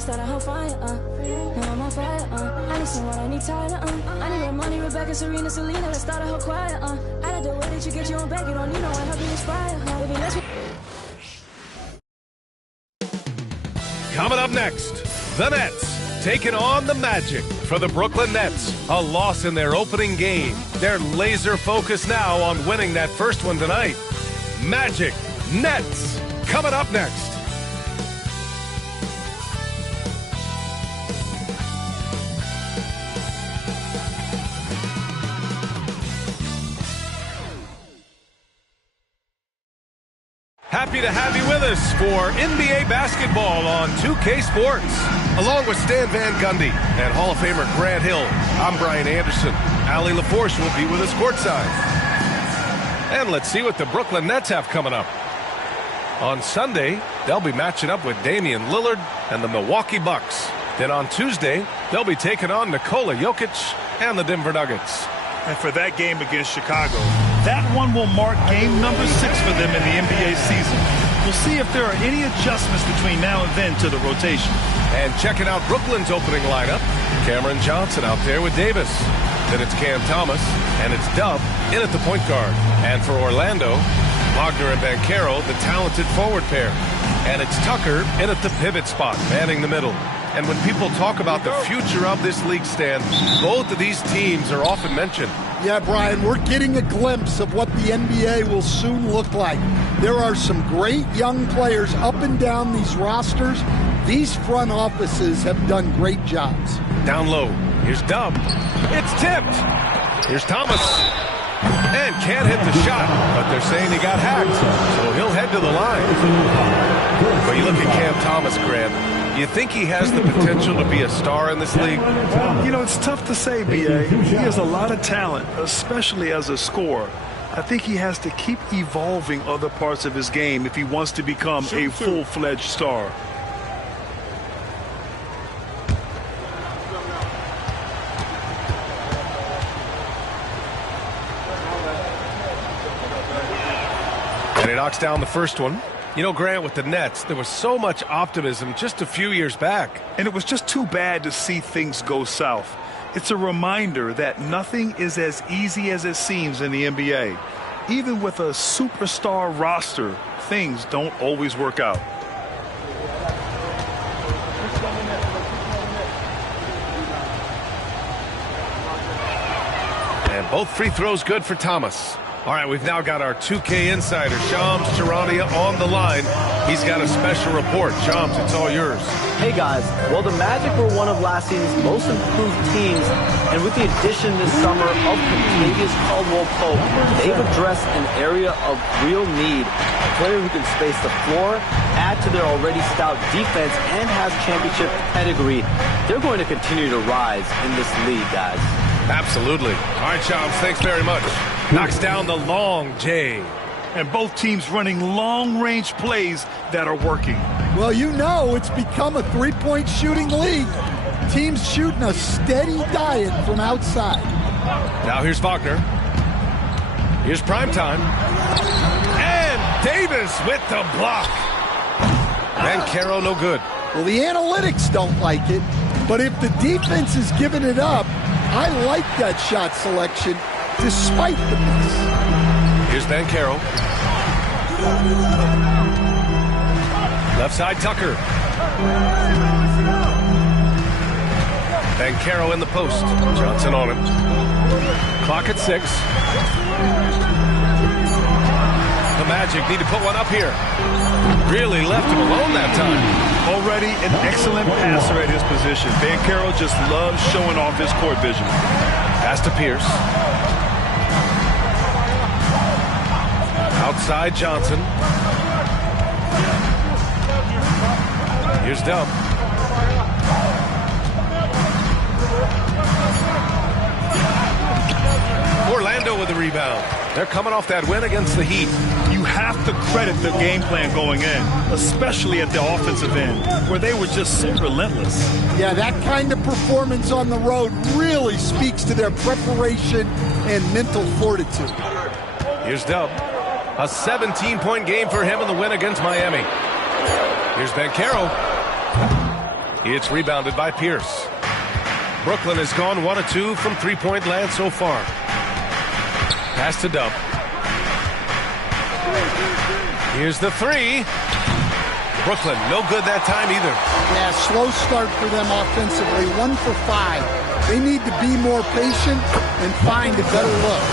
start a whole fire, now I'm on fire, I need someone, I need Tyler, I need Ramoni, Rebecca, Serena, Selena, let's start a whole choir, I like the way that you get your own back, you don't need no one, help you inspire, baby, let's... Coming up next, the Nets taking on the Magic. For the Brooklyn Nets, a loss in their opening game. They're laser focused now on winning that first one tonight. Magic, Nets, coming up next. Happy to have you with us for NBA basketball on 2K Sports. Along with Stan Van Gundy and Hall of Famer Grant Hill, I'm Brian Anderson. Allie LaForce will be with us courtside. And let's see what the Brooklyn Nets have coming up. On Sunday, they'll be matching up with Damian Lillard and the Milwaukee Bucks. Then on Tuesday, they'll be taking on Nikola Jokic and the Denver Nuggets. And for that game against Chicago, that one will mark game number 6 for them in the NBA season. We'll see if there are any adjustments between now and then to the rotation. And checking out Brooklyn's opening lineup, Cameron Johnson out there with Davis. Then it's Cam Thomas, and it's Dub in at the point guard. And for Orlando, Wagner and Banchero, the talented forward pair. And it's Tucker in at the pivot spot, manning the middle. And when people talk about the future of this league, Stan, both of these teams are often mentioned. Yeah, Brian, we're getting a glimpse of what the NBA will soon look like. There are some great young players up and down these rosters. These front offices have done great jobs. Down low, here's Dub. It's tipped. Here's Thomas. And can't hit the shot, but they're saying he got hacked, so he'll head to the line. But you look at Cam Thomas, Grant. You think he has the potential to be a star in this league? You know, it's tough to say, B.A. He has a lot of talent, especially as a scorer. I think he has to keep evolving other parts of his game if he wants to become a full-fledged star. And he knocks down the first one. You know, Grant, with the Nets, there was so much optimism just a few years back. And it was just too bad to see things go south. It's a reminder that nothing is as easy as it seems in the NBA. Even with a superstar roster, things don't always work out. And both free throws good for Thomas. All right, we've now got our 2K insider, Shams Charania, on the line. He's got a special report. Shams, it's all yours. Hey, guys. Well, the Magic were one of last season's most improved teams, and with the addition this summer of Kentavious Caldwell-Pope, they've addressed an area of real need. A player who can space the floor, add to their already stout defense, and has championship pedigree. They're going to continue to rise in this league, guys. Absolutely. All right, Shams, thanks very much. Knocks down the long J. And both teams running long-range plays that are working. Well, you know, it's become a three-point shooting league. Teams shooting a steady diet from outside. Now here's Wagner. Here's Primetime. And Davis with the block. Banchero no good. Well, the analytics don't like it, but if the defense is giving it up, I like that shot selection despite the miss. Here's Banchero. Left side Tucker. Banchero in the post. Johnson on him. Clock at 6. The Magic need to put one up here. Really left him alone that time. Already an excellent passer at his position. Banchero just loves showing off his court vision. Pass to Pierce. Outside Johnson. Here's Dub. Orlando with the rebound. They're coming off that win against the Heat. You have to credit the game plan going in, especially at the offensive end, where they were just so relentless. Yeah, that kind of performance on the road really speaks to their preparation and mental fortitude. Here's Dub. A 17-point game for him in the win against Miami. Here's Banchero. It's rebounded by Pierce. Brooklyn has gone 1 of 2 from three-point land so far. Pass to Dub. Here's the three. Brooklyn, no good that time either. Yeah, slow start for them offensively. 1 for 5. They need to be more patient and find a better look.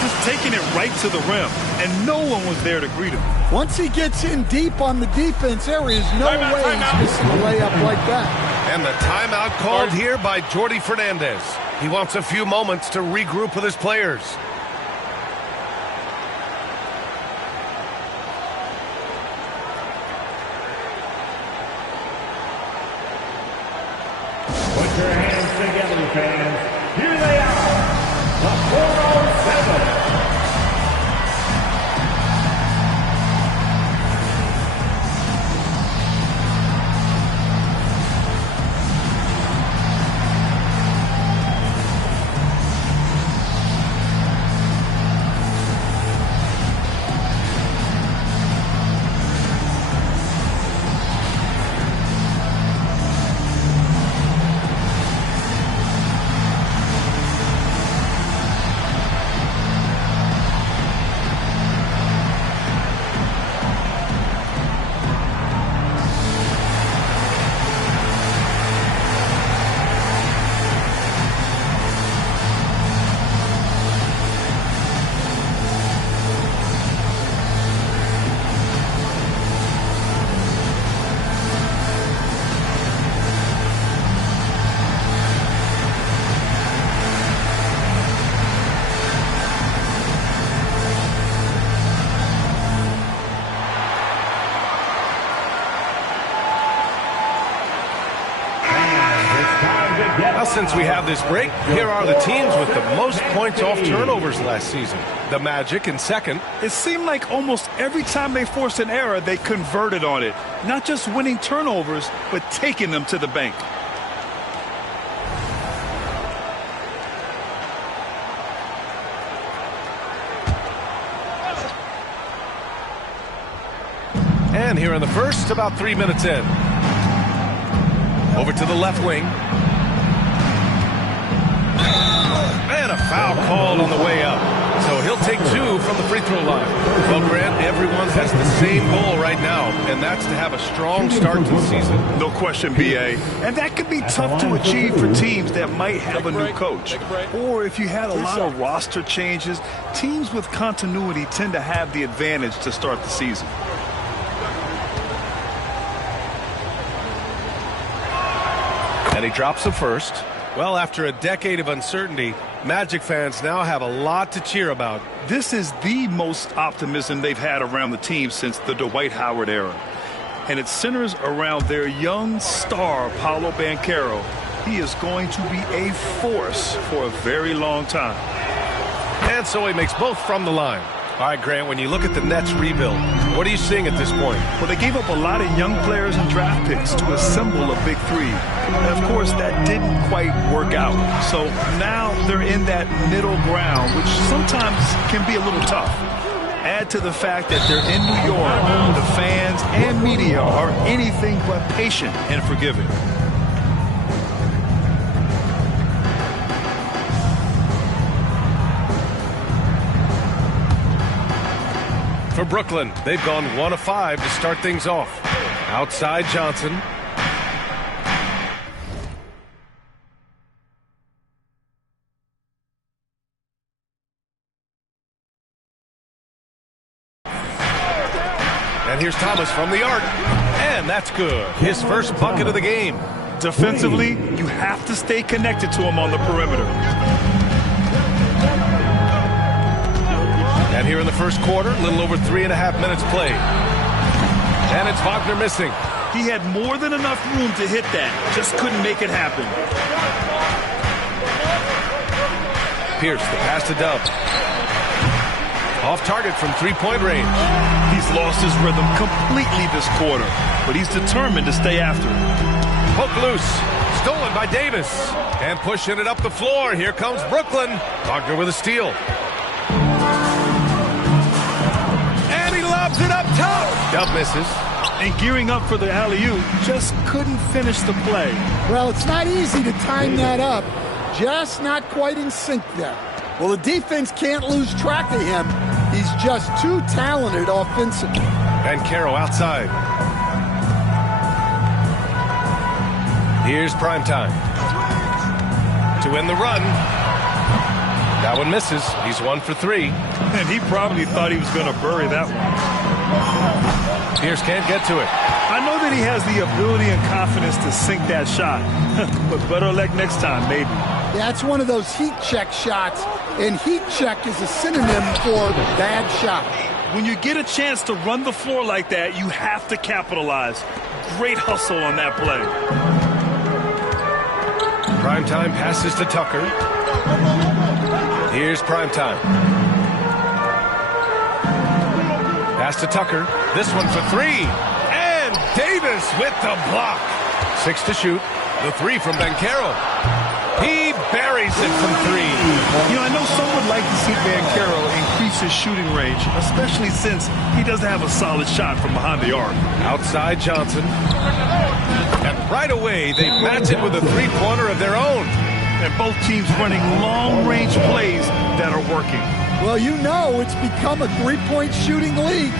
Just taking it right to the rim, and no one was there to greet him. Once he gets in deep on the defense, there is no way he's missing a layup like that. And the timeout called here by Jordi Fernandez. He wants a few moments to regroup with his players. Put your hands together, fans. Here they are, the 407. Well, since we have this break, here are the teams with the most points off turnovers last season. The Magic in second. It seemed like almost every time they forced an error, they converted on it. Not just winning turnovers, but taking them to the bank. And here in the first, about 3 minutes in. Over to the left wing. And a foul called on the way up. So he'll take 2 from the free throw line. Well, Grant, everyone has the same goal right now, and that's to have a strong start to the season. No question, B.A. And that could be tough to achieve for teams that might have a new coach. Or if you had a lot of roster changes, teams with continuity tend to have the advantage to start the season. And he drops the first. Well, after a decade of uncertainty, Magic fans now have a lot to cheer about. This is the most optimism they've had around the team since the Dwight Howard era. And it centers around their young star, Paolo Banchero. He is going to be a force for a very long time. And so he makes both from the line. All right, Grant, when you look at the Nets rebuild, what are you seeing at this point? Well, they gave up a lot of young players and draft picks to assemble a big three. And, of course, that didn't quite work out. So now they're in that middle ground, which sometimes can be a little tough. Add to the fact that they're in New York. The fans and media are anything but patient and forgiving. For Brooklyn, they've gone 1 of 5 to start things off. Outside Johnson. And here's Thomas from the arc. And that's good. His first bucket of the game. Defensively, you have to stay connected to him on the perimeter. And here in the first quarter, a little over 3.5 minutes played. And it's Wagner missing. He had more than enough room to hit that. Just couldn't make it happen. Pierce, the pass to Dub. Off target from three-point range. He's lost his rhythm completely this quarter, but he's determined to stay after it. Poke loose. Stolen by Davis. And pushing it up the floor. Here comes Brooklyn. Wagner with a steal. And he lobs it up top. Dub misses. And gearing up for the alley-oop, just couldn't finish the play. Well, it's not easy to time that up. Just not quite in sync there. Well, the defense can't lose track of him. He's just too talented offensively. Banchero outside. Here's Primetime. To win the run. That one misses. He's 1 for 3. And he probably thought he was going to bury that one. Pierce can't get to it. I know that he has the ability and confidence to sink that shot. But better luck next time, maybe. Yeah, it's one of those heat check shots. And heat check is a synonym for bad shot. When you get a chance to run the floor like that, you have to capitalize. Great hustle on that play. Primetime passes to Tucker. Here's Primetime. Pass to Tucker. This one for 3. And Davis with the block. 6 to shoot. The 3 from Banchero. He buries it from 3. You know, I know some would like to see Banchero increase his shooting range, especially since he doesn't have a solid shot from behind the arc. Outside Johnson. And right away, they match it with a three-pointer of their own. And both teams running long-range plays that are working. Well, you know it's become a three-point shooting league.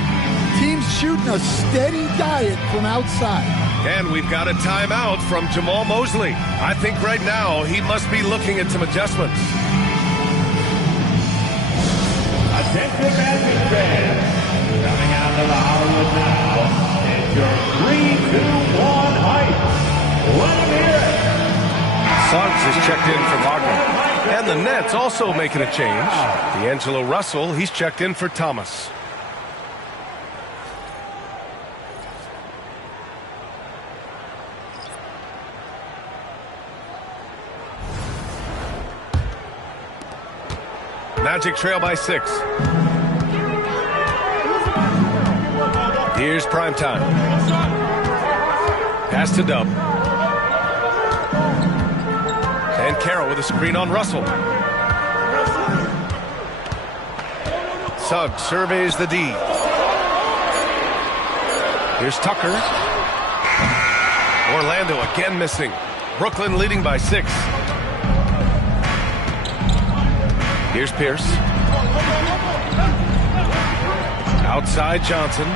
Teams shooting a steady diet from outside. And we've got a timeout from Jamal Mosley. I think right now he must be looking at some adjustments. Attention Magic fans, coming out of the Hollywood now, it's your 3-2-1 hype. Let them hear it. Suggs is checked in for Wagner. And the Nets also making a change. D'Angelo Russell, he's checked in for Thomas. Magic trail by 6. Here's Primetime. Pass to Dub. And Carroll with a screen on Russell. Suggs surveys the D. Here's Tucker. Orlando again missing. Brooklyn leading by 6. Here's Pierce. Outside Johnson.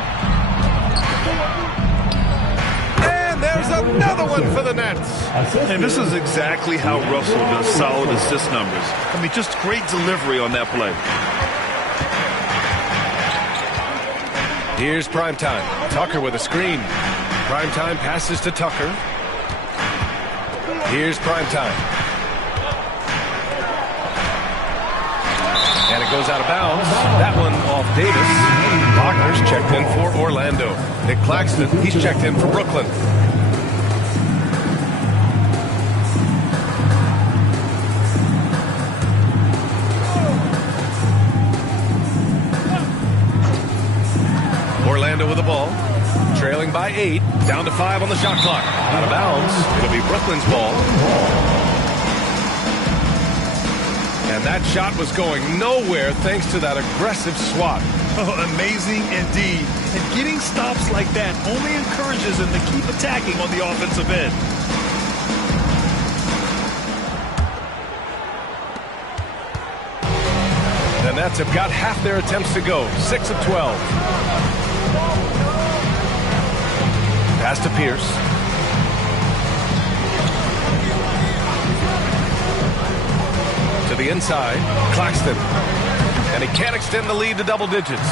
And there's another one for the Nets. And this is exactly how Russell does solid assist numbers. I mean, just great delivery on that play. Here's Primetime. Tucker with a screen. Primetime passes to Tucker. Here's Primetime. And it goes out of bounds. That one off Davis. Wagner's checked in for Orlando. Nick Claxton, he's checked in for Brooklyn. Orlando with the ball. Trailing by 8. Down to 5 on the shot clock. Out of bounds. It'll be Brooklyn's ball. And that shot was going nowhere thanks to that aggressive swat. Oh, amazing indeed. And getting stops like that only encourages them to keep attacking on the offensive end. The Nets have got half their attempts to go. 6 of 12. Pass to Pierce. To the inside, Claxton. And he can't extend the lead to double digits.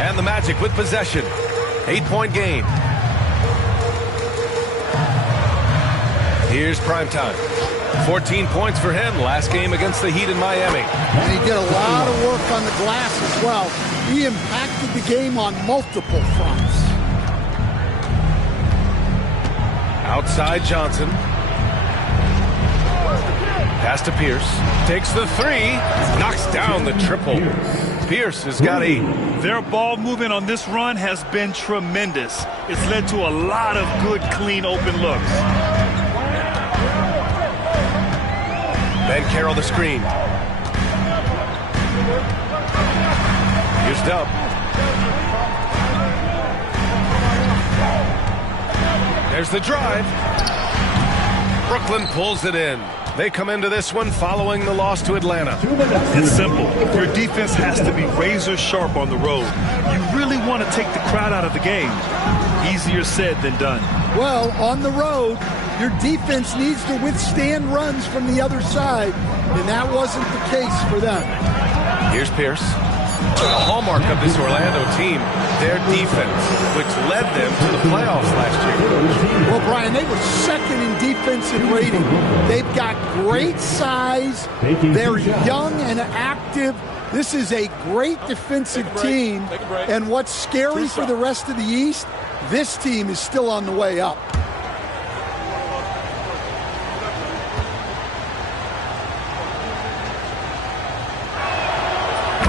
And the Magic with possession. 8-point game. Here's Primetime. 14 points for him last game against the Heat in Miami. And he did a lot of work on the glass as well. He impacted the game on multiple fronts. Outside Johnson. Pass to Pierce. Takes the 3. Knocks down the triple. Pierce has got 8. Their ball movement on this run has been tremendous. It's led to a lot of good, clean, open looks. Banchero the screen. Here's Dub. There's the drive. Brooklyn pulls it in. They come into this one following the loss to Atlanta. It's simple. Your defense has to be razor sharp on the road. You really want to take the crowd out of the game. Easier said than done. Well, on the road, your defense needs to withstand runs from the other side, and that wasn't the case for them. Here's Pierce. The hallmark of this Orlando team, their defense, which led them to the playoffs last year. Well, Brian, they were second in defensive rating. They've got great size. They're young and active. This is a great defensive team. And what's scary for the rest of the East, this team is still on the way up.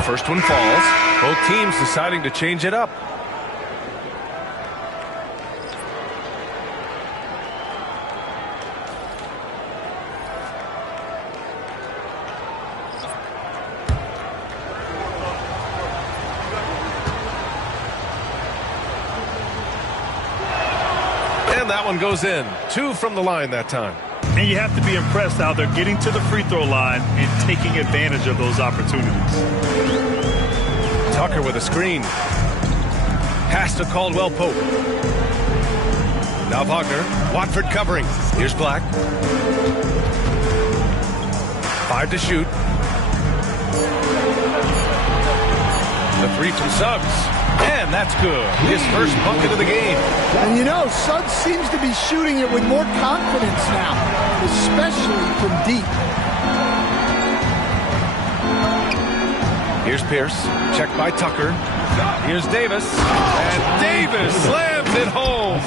First one falls. Both teams deciding to change it up. And that one goes in. 2 from the line that time. And you have to be impressed how they're getting to the free throw line and taking advantage of those opportunities. Tucker with a screen. Pass to Caldwell Pope. Now Wagner. Watford covering. Here's Black. 5 to shoot. The 3 from Suggs. And that's good. His first bucket of the game. And you know, Suggs seems to be shooting it with more confidence now, especially from deep. Here's Pierce. Checked by Tucker. Here's Davis. And Davis slams it home.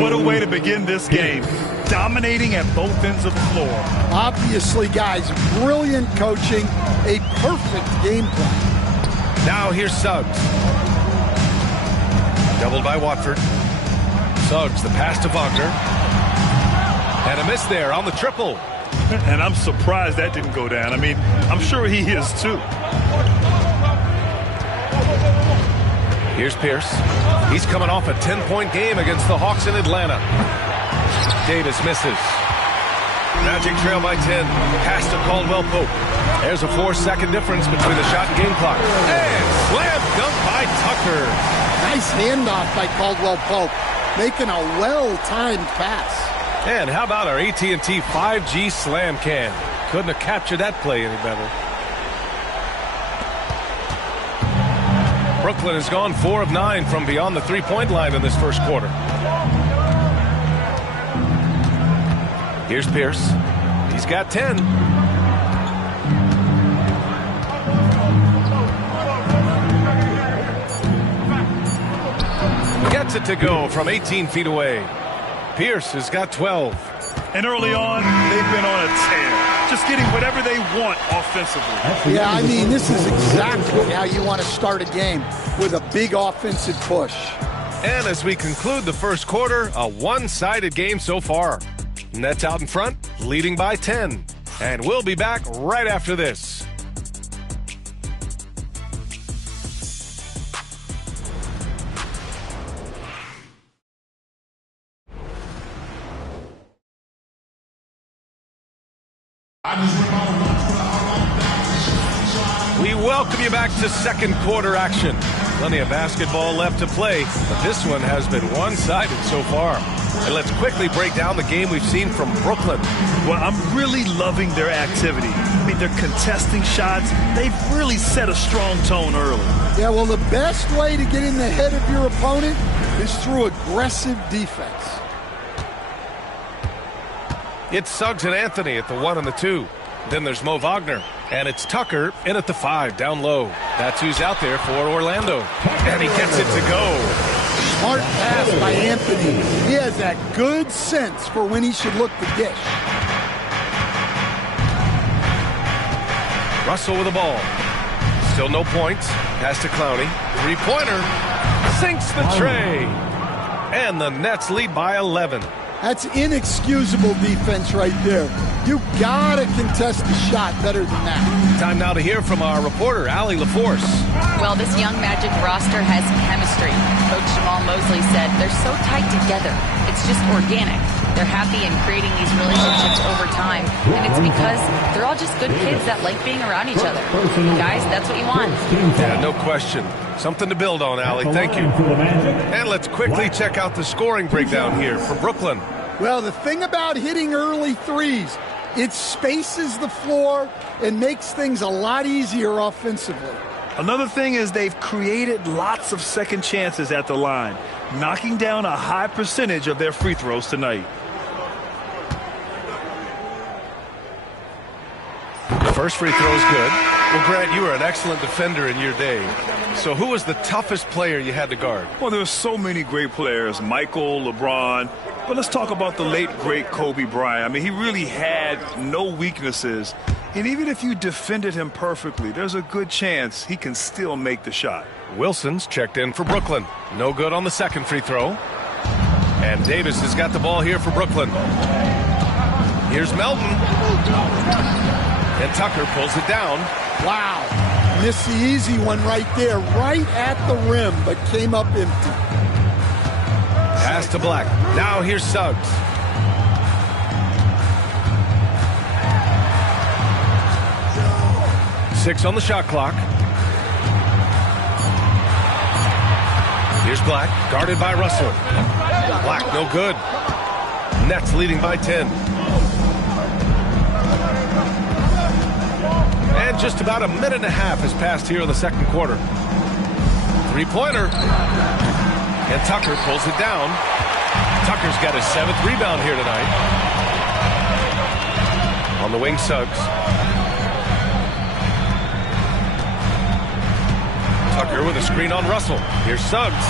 What a way to begin this game. Dominating at both ends of the floor. Obviously, guys, brilliant coaching. A perfect game plan. Now here's Suggs. Doubled by Watford. Suggs, the pass to Wagner. And a miss there on the triple. And I'm surprised that didn't go down. I mean, I'm sure he is too. Here's Pierce. He's coming off a 10-point game against the Hawks in Atlanta. Davis misses. Magic trail by 10. Pass to Caldwell Pope. There's a 4-second difference between the shot and game clock. And slam dunk by Tucker. Nice handoff by Caldwell Pope, making a well-timed pass. And how about our AT&T 5G slam can? Couldn't have captured that play any better. Brooklyn has gone 4 of 9 from beyond the three-point line in this first quarter. Here's Pierce. He's got 10. Gets it to go from 18 feet away. Pierce has got 12. And early on, they've been on a tear. Just getting whatever they want offensively. Yeah, I mean, this is exactly how you want to start a game, with a big offensive push. And as we conclude the first quarter, a one-sided game so far. Nets out in front, leading by 10. And we'll be back right after this. We welcome you back to second quarter action. Plenty of basketball left to play, but this one has been one-sided so far. And let's quickly break down the game we've seen from Brooklyn. Well, I'm really loving their activity. I mean, they're contesting shots. They've really set a strong tone early. Yeah, well, the best way to get in the head of your opponent is through aggressive defense. It's Suggs and Anthony at the 1 and the 2. Then there's Mo Wagner. And it's Tucker in at the 5, down low. That's who's out there for Orlando. And he gets it to go. Smart pass by Anthony. He has that good sense for when he should look the dish. Russell with the ball. Still no points. Pass to Clowney. Three-pointer. Sinks the tray. And the Nets lead by 11. That's inexcusable defense right there. You gotta contest the shot better than that. Time now to hear from our reporter, Allie LaForce. Well, this young Magic roster has chemistry. Coach Jamal Mosley said they're so tight together. It's it's just organic. They're happy and creating these relationships over time. And it's because they're all just good kids that like being around each other. Guys, that's what you want. Yeah, no question. Something to build on, Allie. Thank you. And let's quickly check out the scoring breakdown here for Brooklyn. Well, the thing about hitting early threes, it spaces the floor and makes things a lot easier offensively. Another thing is they've created lots of second chances at the line, knocking down a high percentage of their free throws tonight. The first free throw is good. Well, Grant, you were an excellent defender in your day. So who was the toughest player you had to guard? Well, there were so many great players, Michael, LeBron. But let's talk about the late, great Kobe Bryant. I mean, he really had no weaknesses. And even if you defended him perfectly, there's a good chance he can still make the shot. Wilson's checked in for Brooklyn. No good on the second free throw. And Davis has got the ball here for Brooklyn. Here's Melton. And Tucker pulls it down. Wow. Missed the easy one right there, right at the rim, but came up empty. Pass to Black. Now here's Suggs. Six on the shot clock. Here's Black, guarded by Russell. Black, no good. Nets leading by 10. And just about a minute and a half has passed here in the second quarter. Three-pointer. And Tucker pulls it down. Tucker's got his 7th rebound here tonight. On the wing, Suggs. Tucker with a screen on Russell. Here's Suggs.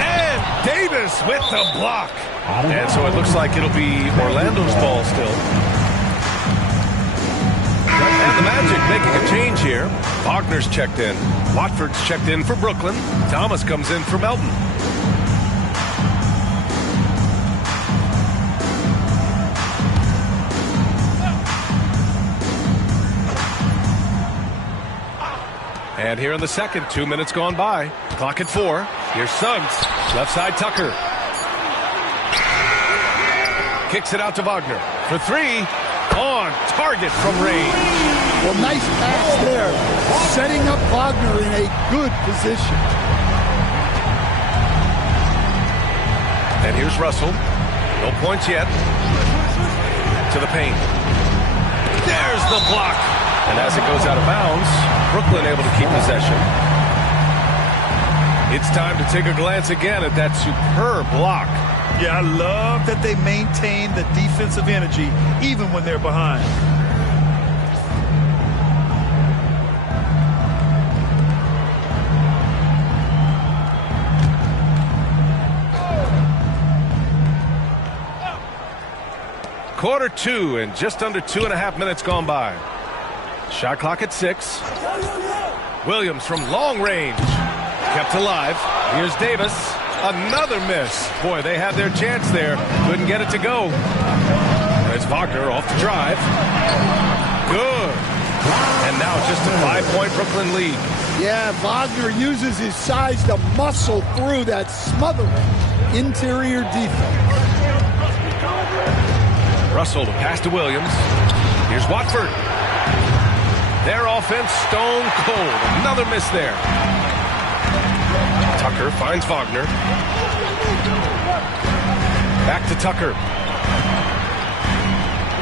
And Davis with the block. And so it looks like it'll be Orlando's ball still. And the Magic making a change here. Wagner's checked in. Watford's checked in for Brooklyn. Thomas comes in for Melton. And here in the second, 2 minutes gone by. Clock at 4. Here's Suggs. Left side Tucker. Kicks it out to Wagner. For 3. On target from range. Well, nice pass there. Setting up Wagner in a good position. And here's Russell. No points yet. To the paint. There's the block. And as it goes out of bounds, Brooklyn able to keep possession. It's time to take a glance again at that superb block. Yeah, I love that they maintain the defensive energy even when they're behind. Quarter 2 and just under 2.5 minutes gone by. Shot clock at 6. Williams from long range. Kept alive. Here's Davis. Another miss. Boy, they had their chance there. Couldn't get it to go. There's Wagner off the drive. Good. And now just a 5-point Brooklyn lead. Yeah, Wagner uses his size to muscle through that smothering interior defense. Russell to pass to Williams. Here's Watford. Their offense stone cold. Another miss there. Tucker finds Wagner. Back to Tucker.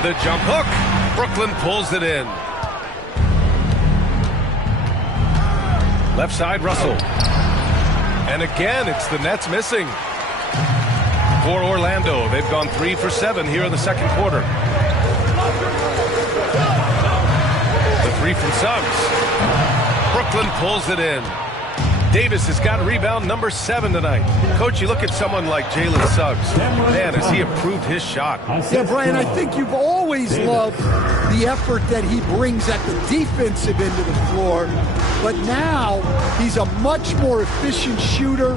The jump hook. Brooklyn pulls it in. Left side, Russell. And again, it's the Nets missing. For Orlando, they've gone 3 for 7 here in the second quarter. The 3 from Suggs. Brooklyn pulls it in. Davis has got rebound number 7 tonight. Coach, you look at someone like Jalen Suggs. Man, has he improved his shot. Yeah, Brian, I think you've always loved the effort that he brings at the defensive end of the floor. But now he's a much more efficient shooter,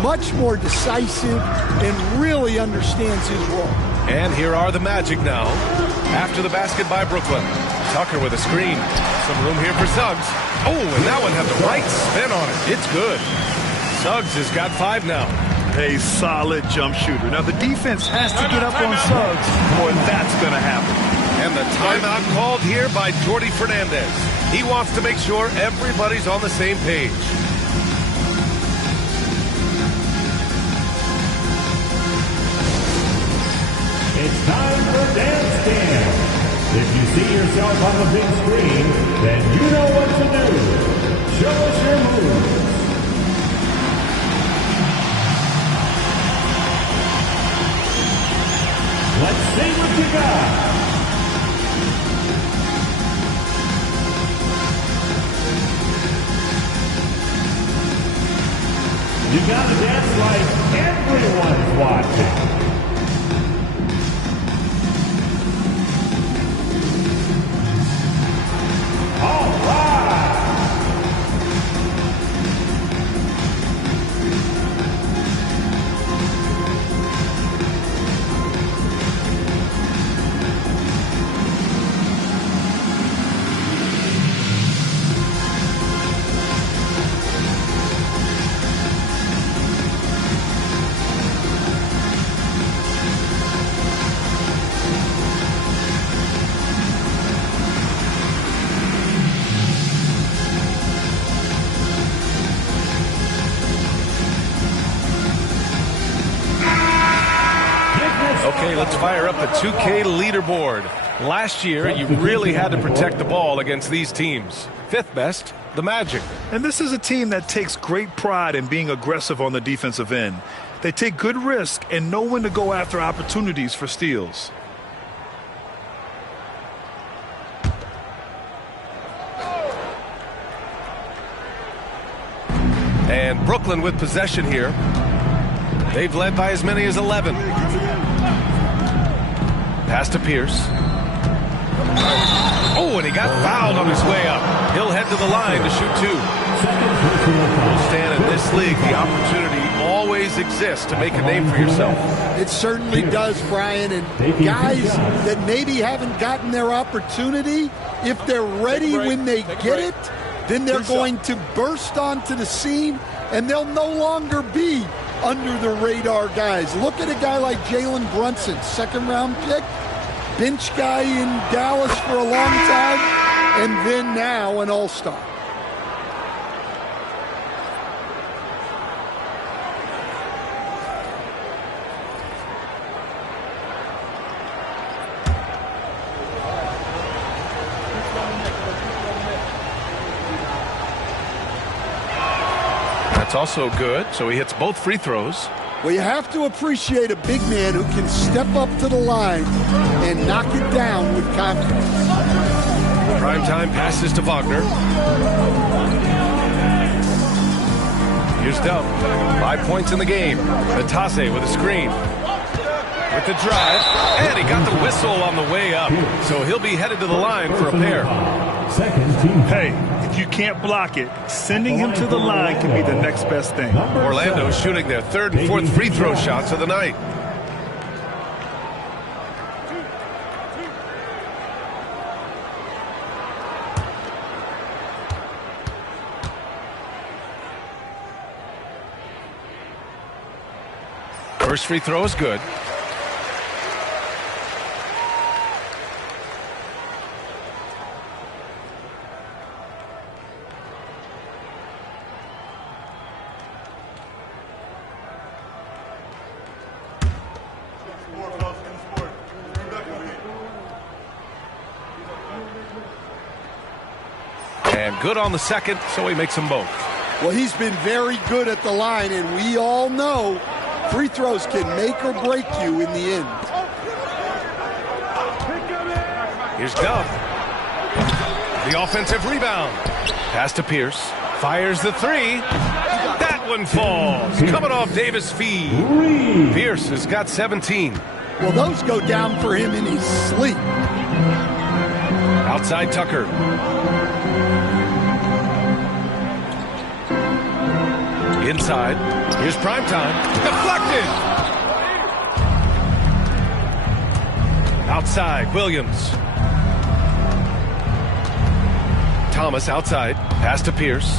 much more decisive, and really understands his role. And here are the Magic now. After the basket by Brooklyn. Tucker with a screen. Some room here for Suggs. Oh, and that one had the right spin on it. It's good. Suggs has got 5 now. A solid jump shooter. Now, the defense has to get up on Suggs, or that's going to happen. And the timeout called here by Jordi Fernandez. He wants to make sure everybody's on the same page. It's time for Dance Dance. If you see yourself on the big screen, then you know what to do. Show us your moves. Let's see what you got. You gotta dance like everyone's watching. All right. Okay, let's fire up the 2K leaderboard. Last year, you really had to protect the ball against these teams. Fifth best, the Magic. And this is a team that takes great pride in being aggressive on the defensive end. They take good risk and know when to go after opportunities for steals. And Brooklyn with possession here. They've led by as many as 11. Pass to Pierce. Oh, and he got fouled on his way up. He'll head to the line to shoot two. Stan, in this league, the opportunity always exists to make a name for yourself. It certainly does, Brian. And guys that maybe haven't gotten their opportunity, if they're ready when they get it, then they're going to burst onto the scene, and they'll no longer be under the radar guys. Look at a guy like Jalen Brunson, second-round pick, bench guy in Dallas for a long time, and then now an all-star. That's also good, so he hits both free throws. Well, you have to appreciate a big man who can step up to the line and knock it down with confidence. Primetime passes to Wagner. Here's Dub. 5 points in the game. Natase with a screen. With the drive, and he got the whistle on the way up. So he'll be headed to the line for a pair. Hey, if you can't block it, sending him to the line can be the next best thing. Orlando shooting their third and fourth free throw shots of the night. First free throw is good. And good on the second, so he makes them both. Well, he's been very good at the line, and we all know free throws can make or break you in the end. Here's Dub. The offensive rebound. Pass to Pierce. Fires the three. That one falls. Coming off Davis' feed. Pierce has got 17. Well, those go down for him in his sleep. Outside Tucker. Inside. Here's Primetime. Deflected. Outside, Williams. Thomas outside. Pass to Pierce.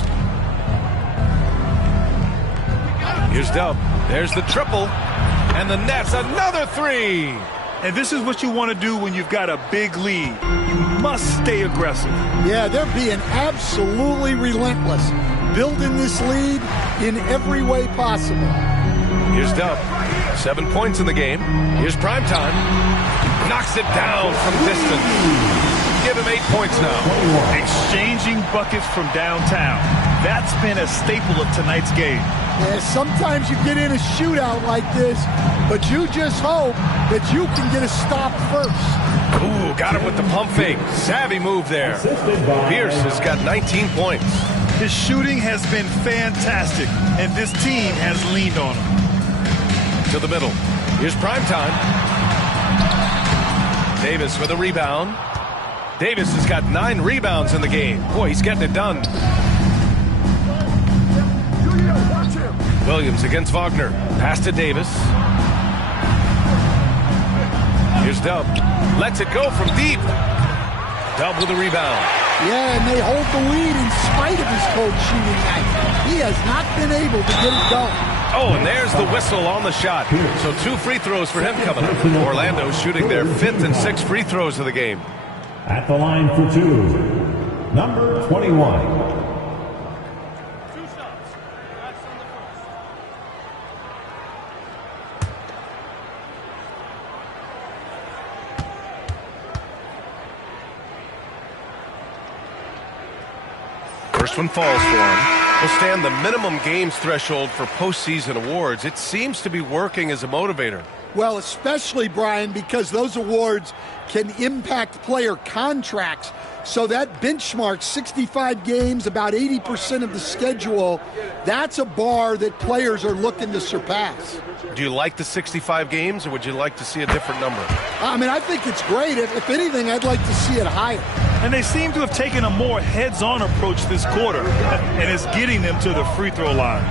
Here's Dub. There's the triple. And the Nets, another three. And this is what you want to do when you've got a big lead. You must stay aggressive. Yeah, they're being absolutely relentless, building this lead in every way possible. Here's Dub. 7 points in the game. Here's primetime. Knocks it down from distance. Give him 8 points now. Exchanging buckets from downtown. That's been a staple of tonight's game. Yeah, sometimes you get in a shootout like this, but you just hope that you can get a stop first. Ooh, got him with the pump fake. Savvy move there. Pierce has got 19 points. His shooting has been fantastic, and this team has leaned on him. To the middle. Here's primetime. Davis with a rebound. Davis has got 9 rebounds in the game. Boy, he's getting it done. Williams against Wagner. Pass to Davis. Here's Dub. Lets it go from deep. Dub with a rebound. Yeah, and they hold the lead in spite of his cold shooting night. He has not been able to get it going. Oh, and there's the whistle on the shot. So 2 free throws for him coming up. Orlando shooting their 5th and 6th free throws of the game. At the line for 2, number 21. First one falls for him. Will stand the minimum games threshold for postseason awards. It seems to be working as a motivator. Well, especially, Brian, because those awards can impact player contracts. So that benchmark, 65 games, about 80% of the schedule, that's a bar that players are looking to surpass. Do you like the 65 games, or would you like to see a different number? I mean, I think it's great. If anything, I'd like to see it higher. And they seem to have taken a more heads-on approach this quarter, and it's getting them to the free throw line.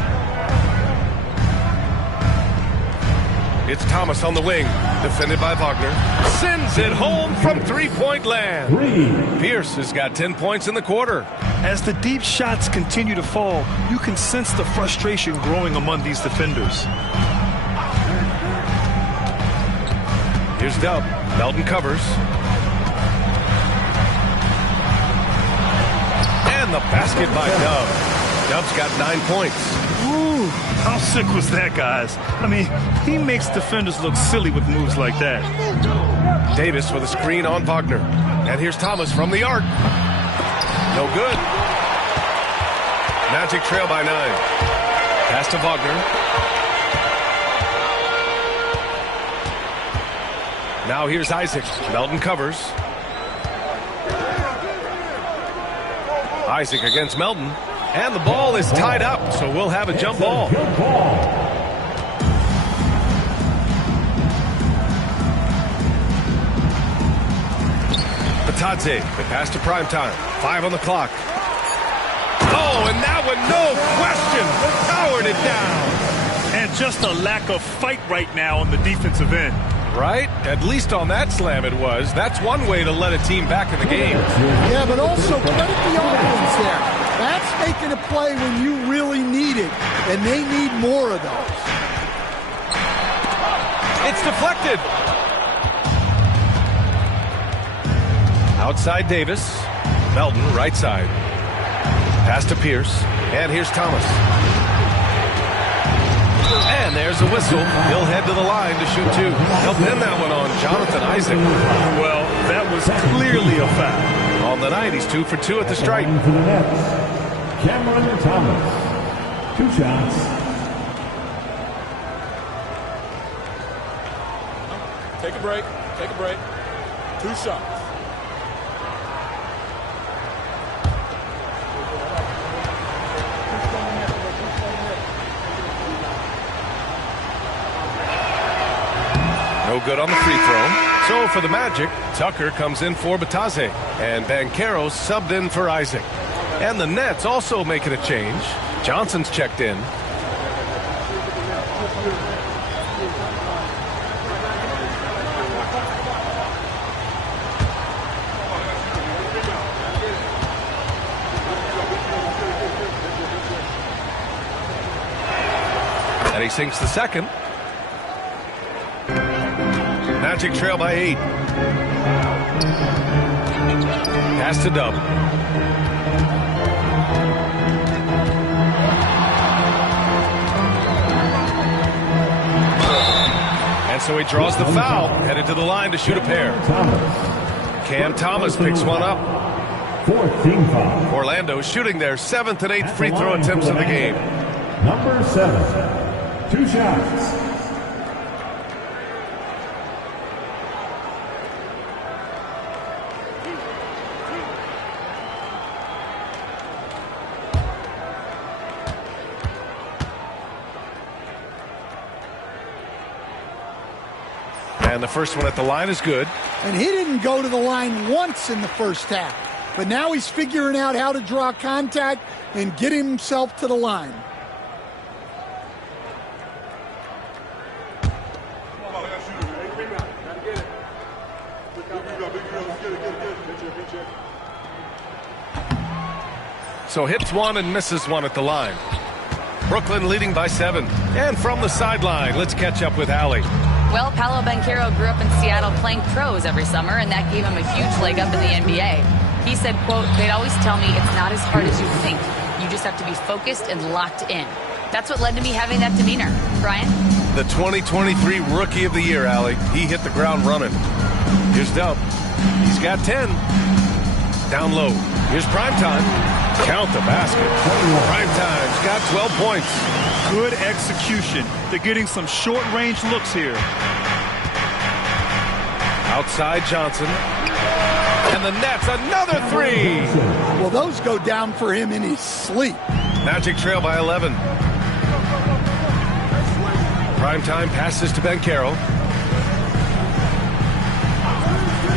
It's Thomas on the wing, defended by Wagner. Sends it home from three-point land. Pierce has got 10 points in the quarter. As the deep shots continue to fall, you can sense the frustration growing among these defenders. Here's Dub. Melton covers. And the basket by Dub. Dub's got 9 points. Ooh, how sick was that, guys? I mean, he makes defenders look silly with moves like that. Davis with a screen on Wagner. And here's Thomas from the arc. No good. Magic trail by 9. Pass to Wagner. Now here's Isaac. Melton covers. Isaac against Melton. And the ball is tied up, so we'll have a jump ball. Batadze, the pass to primetime. 5 on the clock. Oh, and that one, no question, powered it down. And just a lack of fight right now on the defensive end. Right? At least on that slam it was. That's one way to let a team back in the game. Yeah, but also credit the offense there. That's making a play when you really need it, and they need more of those. It's deflected. Outside Davis. Melton, right side. Pass to Pierce. And here's Thomas. And there's a whistle. He'll head to the line to shoot 2. He'll pin that one on Jonathan Isaac. Well, that was clearly a foul. On the night, he's 2 for 2 at the stripe. For the Nets, Cameron Thomas. 2 shots. Take a break. Take a break. 2 shots. No good on the free throw. So for the Magic, Tucker comes in for Batadze. And Banchero subbed in for Isaac. And the Nets also making a change. Johnson's checked in. And he sinks the second. Magic trail by 8. Pass to Dub. And so he draws the foul, headed to the line to shoot a pair. Cam Thomas picks one up. 14 foul. Orlando shooting their 7th and 8th free throw attempts of the game. Number 7. 2 shots. And the first one at the line is good. And he didn't go to the line once in the first half. But now he's figuring out how to draw contact and get himself to the line. So hits one and misses one at the line. Brooklyn leading by 7. And from the sideline, let's catch up with Allie. Well, Paolo Banchero grew up in Seattle playing pros every summer, and that gave him a huge leg up in the NBA. He said, quote, "They'd always tell me it's not as hard as you think. You just have to be focused and locked in." That's what led to me having that demeanor. Brian? The 2023 Rookie of the Year, Allie. He hit the ground running. Here's Dub. He's got 10. Down low. Here's Primetime. Count the basket. Primetime's got 12 points. Good execution. They're getting some short-range looks here. Outside Johnson. And the Nets, another 3. Well, those go down for him in his sleep. Magic trail by 11. Primetime passes to Banchero.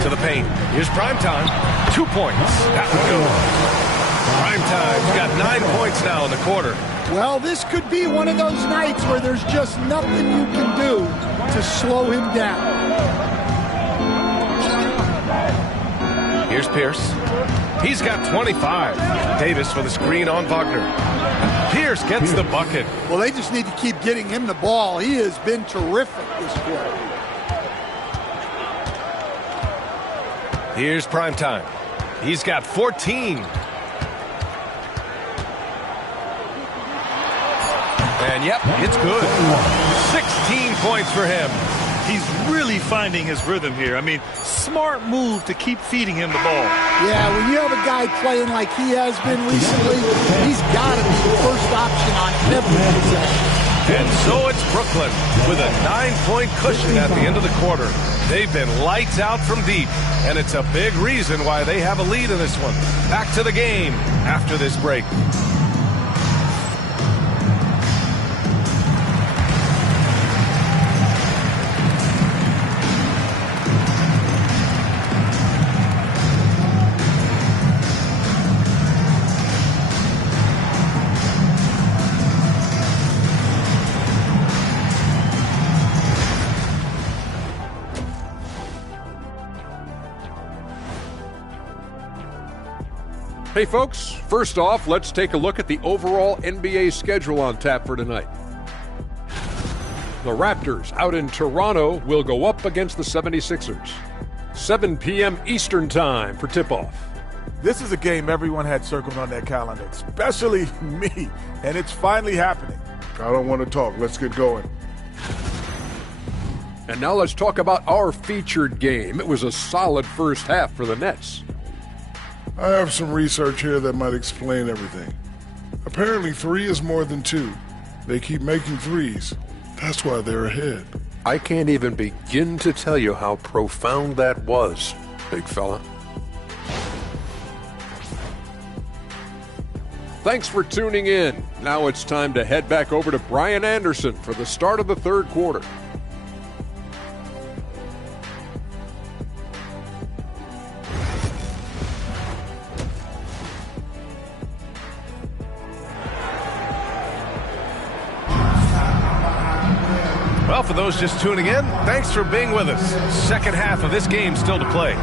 To the paint. Here's Primetime. 2 points. That would go. Primetime's got 9 points now in the quarter. Well, this could be one of those nights where there's just nothing you can do to slow him down. Here's Pierce. He's got 25. Davis with a screen on Wagner. Pierce gets the bucket. Well, they just need to keep getting him the ball. He has been terrific this quarter. Here's Primetime. He's got 14. And yep, it's good. 16 points for him. He's really finding his rhythm here. I mean, smart move to keep feeding him the ball. Yeah, when you have a guy playing like he has been recently, he's got to be the first option on every possession. And so it's Brooklyn with a 9-point cushion at the end of the quarter. They've been lights out from deep, and it's a big reason why they have a lead in this one. Back to the game after this break. Hey folks, first off, let's take a look at the overall NBA schedule on tap for tonight. The Raptors out in Toronto will go up against the 76ers. 7 p.m. Eastern time for tip-off. This is a game everyone had circled on their calendar, especially me, and it's finally happening. I don't want to talk. Let's get going. And now let's talk about our featured game. It was a solid first half for the Nets. I have some research here that might explain everything. Apparently 3 is more than 2. They keep making threes. That's why they're ahead. I can't even begin to tell you how profound that was, big fella. Thanks for tuning in. Now it's time to head back over to Brian Anderson for the start of the third quarter. Well, for those just tuning in, thanks for being with us. Second half of this game still to play.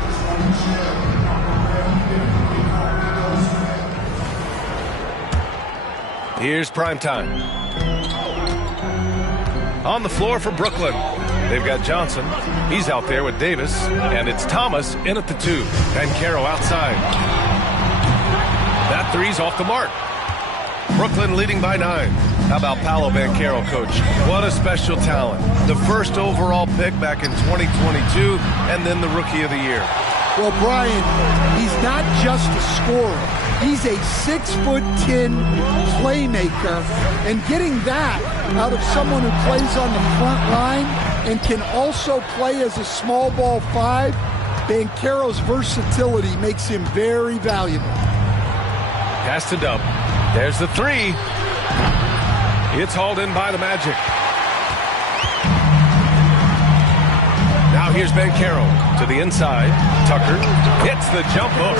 Here's Primetime. On the floor for Brooklyn, they've got Johnson. He's out there with Davis, and it's Thomas in at the 2. Banchero outside. That three's off the mark. Brooklyn leading by 9. How about Paolo Banchero, coach? What a special talent. The first overall pick back in 2022, and then the Rookie of the Year. Well, Brian, he's not just a scorer. He's a 6'10" playmaker, and getting that out of someone who plays on the front line and can also play as a small ball 5, Banchero's versatility makes him very valuable. Pass to Dub. There's the 3. It's hauled in by the Magic. Now here's Banchero to the inside. Tucker hits the jump hook.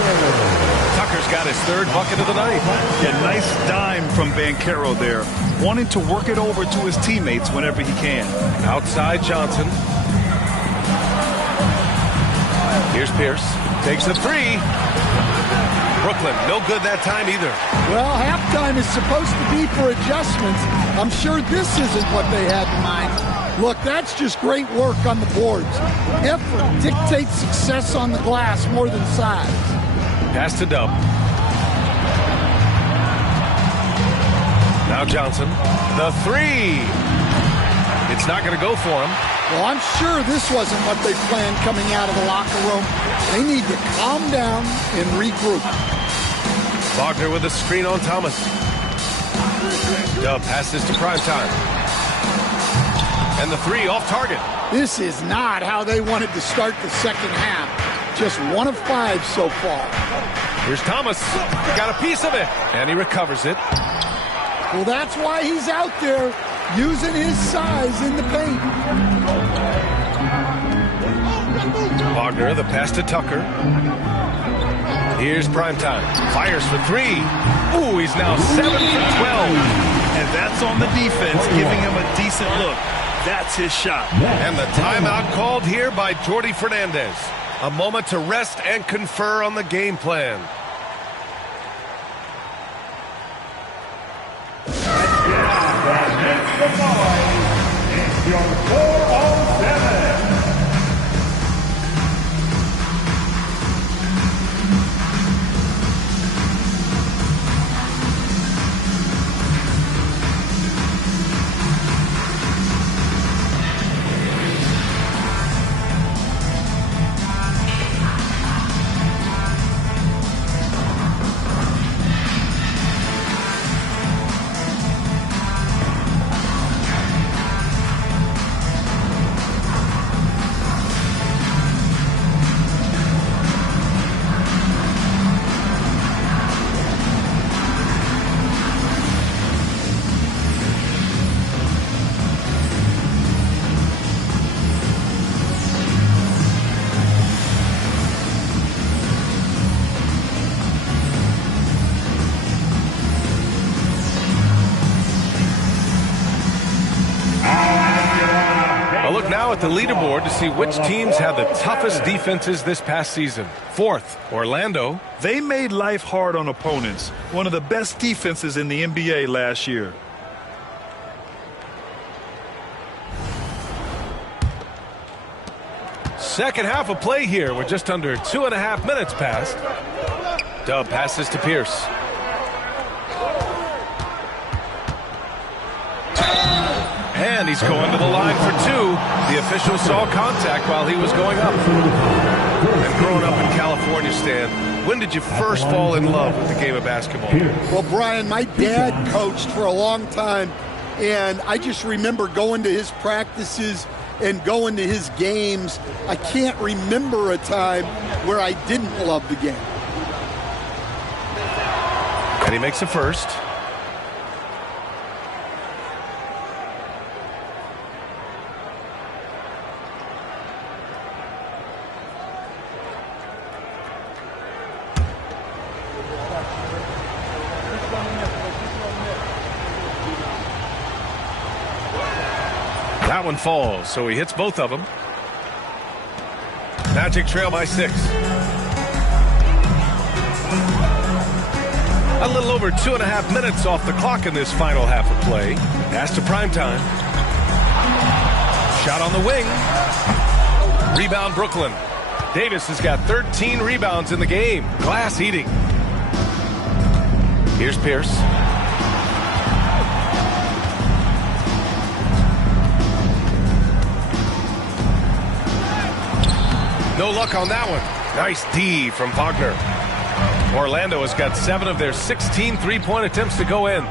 Tucker's got his 3rd bucket of the night. Yeah, nice dime from Banchero there, wanting to work it over to his teammates whenever he can. Outside Johnson. Here's Pierce. Takes the 3. Brooklyn, no good that time either. Well, halftime is supposed to be for adjustments. I'm sure this isn't what they had in mind. Look, that's just great work on the boards. Effort dictates success on the glass more than size. Pass to Dub. Now Johnson. The 3. It's not going to go for him. Well, I'm sure this wasn't what they planned coming out of the locker room. They need to calm down and regroup. Wagner with a screen on Thomas. Dub passes to Primetime. And the 3 off target. This is not how they wanted to start the second half. Just 1 of 5 so far. Here's Thomas. Got a piece of it. And he recovers it. Well, that's why he's out there using his size in the paint. Wagner, the pass to Tucker. Here's Primetime. Fires for 3. Ooh, he's now 7 for 12. And that's on the defense, giving him a decent look. That's his shot. And the timeout called here by Jordi Fernandez. A moment to rest and confer on the game plan. It's your 407. At the leaderboard to see which teams had the toughest defenses this past season. 4th, Orlando. They made life hard on opponents. One of the best defenses in the NBA last year. Second half of play here with just under 2.5 minutes passed. Dub passes to Pierce. And he's going to the line for 2. The official saw contact while he was going up. And growing up in California, Stan, when did you first fall in love with the game of basketball? Well, Brian, my dad coached for a long time, and I just remember going to his practices and going to his games. I can't remember a time where I didn't love the game. And he makes a first. That one falls, so he hits both of them. Magic trail by 6. A little over 2.5 minutes off the clock in this final half of play. Pass to Primetime. Shot on the wing. Rebound Brooklyn. Davis has got 13 rebounds in the game. Glass eating. Here's Pierce. No luck on that one. Nice D from Wagner. Orlando has got 7 of their 16 three-point attempts to go in.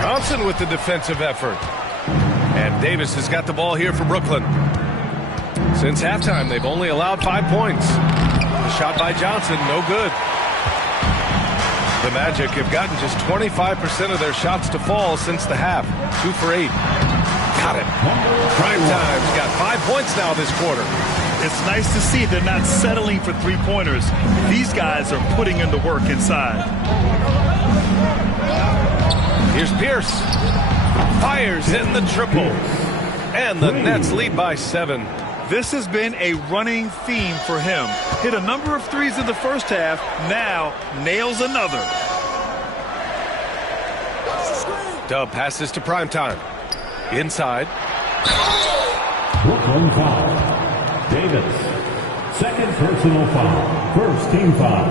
Johnson with the defensive effort. And Davis has got the ball here for Brooklyn. Since halftime, they've only allowed 5 points. The shot by Johnson, no good. The Magic have gotten just 25% of their shots to fall since the half. 2 for 8. Got it. Prime Time's got 5 points now this quarter. It's nice to see they're not settling for three-pointers. These guys are putting in the work inside. Here's Pierce. Fires in the triple. And the Nets lead by 7. This has been a running theme for him. Hit a number of threes in the first half. Now nails another. Dub passes to Primetime. Inside. Brooklyn foul. Davis. Second personal foul. First team foul.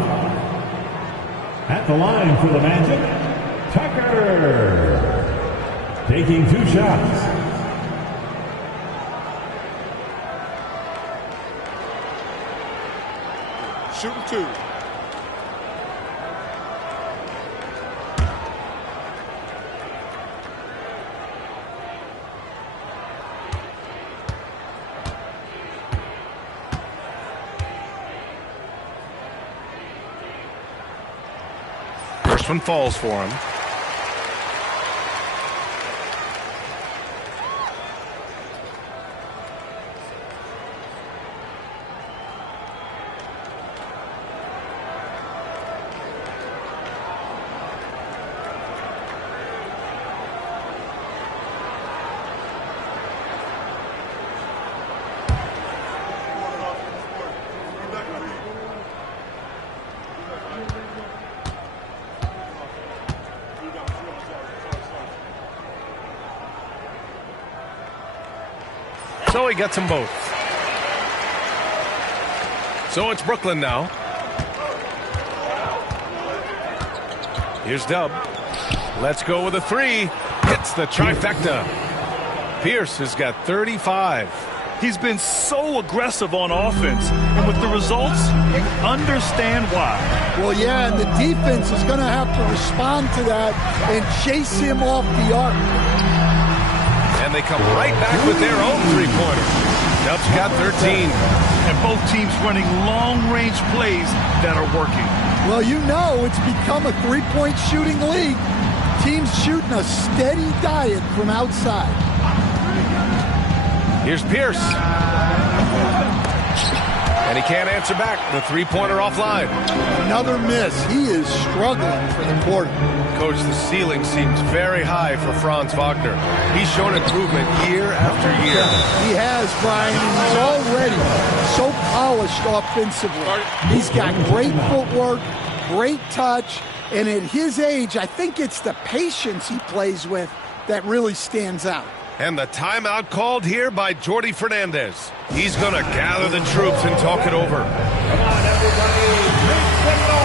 At the line for the Magic, Tucker. Taking 2 shots. Shooting 2. First one falls for him. So he gets them both. So it's Brooklyn now. Here's Dub. Let's go with a 3. Hits the trifecta. Pierce has got 35. He's been so aggressive on offense, and with the results, understand why. Well, yeah, and the defense is going to have to respond to that and chase him off the arc. And they come right back with their own three-pointer. Dub's got 13. And both teams running long-range plays that are working. Well, you know it's become a three-point shooting league. Teams shooting a steady diet from outside. Here's Pierce. And he can't answer back. The three-pointer offline. Another miss. He is struggling for the quarter. Coach, the ceiling seems very high for Franz Wagner. He's shown improvement year after year. He has, Brian, and he's already so polished offensively. He's got great footwork, great touch, and at his age, I think it's the patience he plays with that really stands out. And the timeout called here by Jordi Fernandez. He's going to gather the troops and talk it over. Come on, everybody. Drink it all.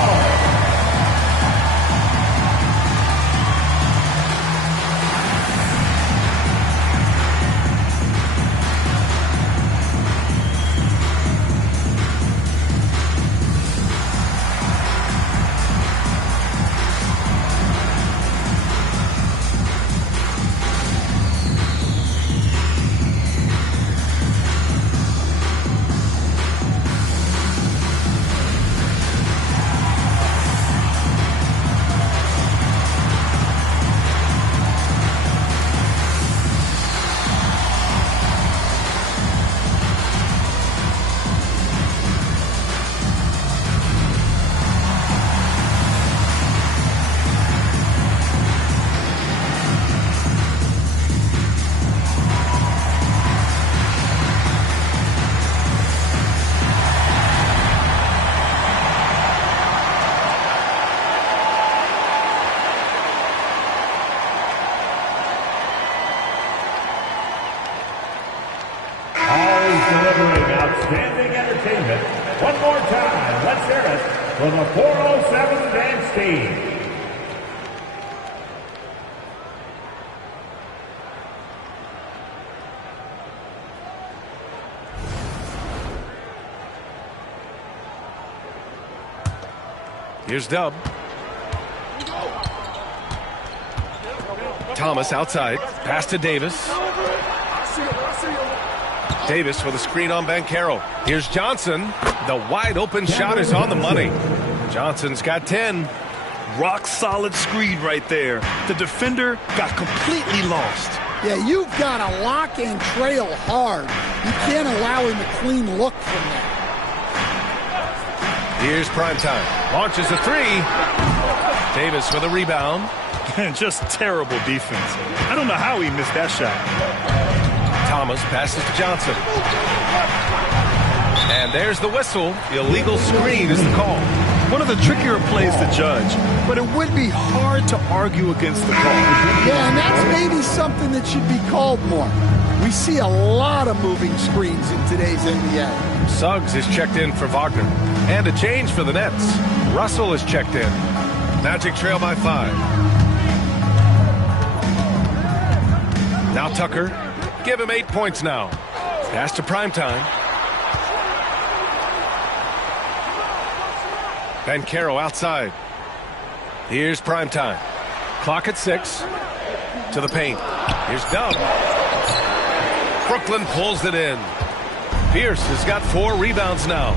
Delivering outstanding entertainment. One more time, let's hear it for the 407 dance team. Here's Dub. Thomas outside. Pass to Davis. Davis with a screen on Banchero. Here's Johnson. The wide open shot is on the money. Johnson's got 10. Rock solid screen right there. The defender got completely lost. Yeah, you've got to lock and trail hard. You can't allow him a clean look from that. Here's Primetime. Launches a three. Davis with a rebound. Just terrible defense. I don't know how he missed that shot. Thomas passes to Johnson. And there's the whistle. Illegal screen is the call. One of the trickier plays to judge, but it would be hard to argue against the call. Yeah, and that's maybe something that should be called more. We see a lot of moving screens in today's NBA. Suggs is checked in for Wagner. And a change for the Nets. Russell is checked in. Magic trail by 5. Now Tucker. Give him 8 points now. Pass to Primetime. Banchero outside. Here's Primetime. Clock at 6. To the paint. Here's Dub. Brooklyn pulls it in. Pierce has got 4 rebounds now.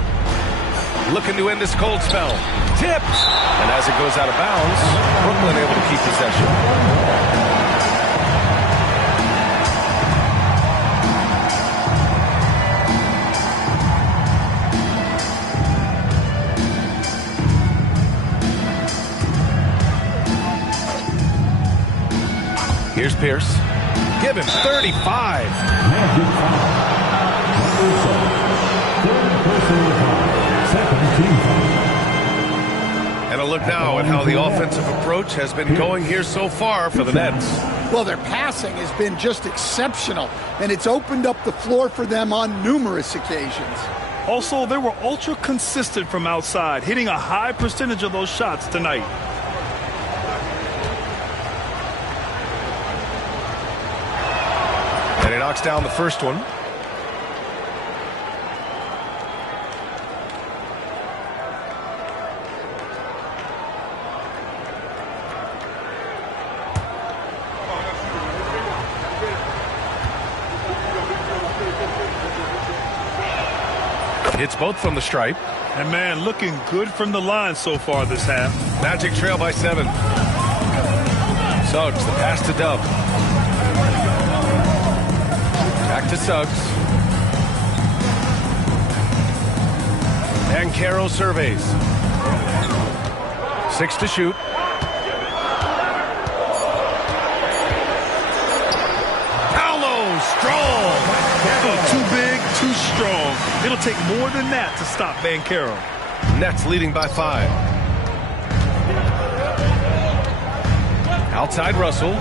Looking to end this cold spell. Tipped. And as it goes out of bounds, Brooklyn able to keep possession. Here's Pierce. Give him 35. And a look now at how the offensive approach has been going here so far for the Nets. Well, their passing has been just exceptional, and it's opened up the floor for them on numerous occasions. Also, they were ultra consistent from outside, hitting a high percentage of those shots tonight. And he knocks down the first one. Hits both from the stripe. And man, looking good from the line so far this half. Magic trail by 7. Suggs, the pass to Dub. Back to Suggs. Banchero surveys. 6 to shoot. Paolo, strong. Too big, too strong. It'll take more than that to stop Banchero. Nets leading by 5. Outside Russell.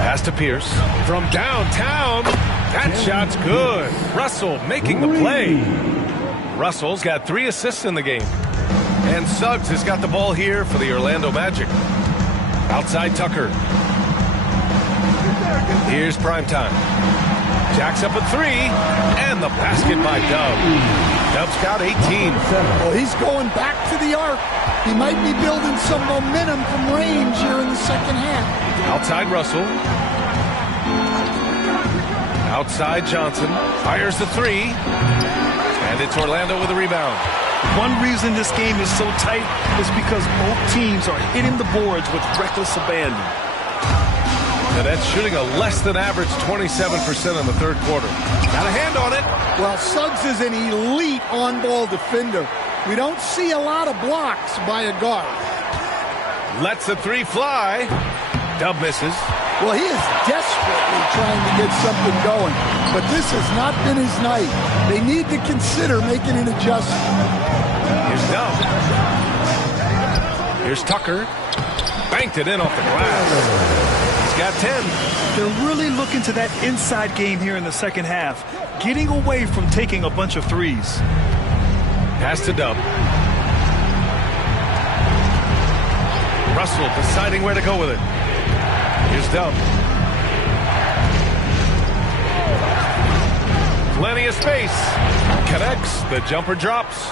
Pass to Pierce. From downtown. That shot's good. Russell making the play. Russell's got 3 assists in the game. And Suggs has got the ball here for the Orlando Magic. Outside Tucker. Here's Primetime. Jacks up a 3. And the basket by Dub. Dub's got 18. Well, he's going back to the arc. He might be building some momentum from range here in the second half. Outside Russell. Outside Johnson. Fires the 3. And it's Orlando with a rebound. One reason this game is so tight is because both teams are hitting the boards with reckless abandon. The Nets shooting a less than average 27% in the third quarter. Got a hand on it. Well, Suggs is an elite on-ball defender. We don't see a lot of blocks by a guard. Lets the 3 fly. Dub misses. Well, he is desperately trying to get something going, but this has not been his night. They need to consider making an adjustment. Here's Dub. Here's Tucker. Banked it in off the glass. He's got 10. They're really looking to that inside game here in the second half, getting away from taking a bunch of threes. Pass to Dub. Russell deciding where to go with it. Here's Dub. Plenty of space. Connects. The jumper drops.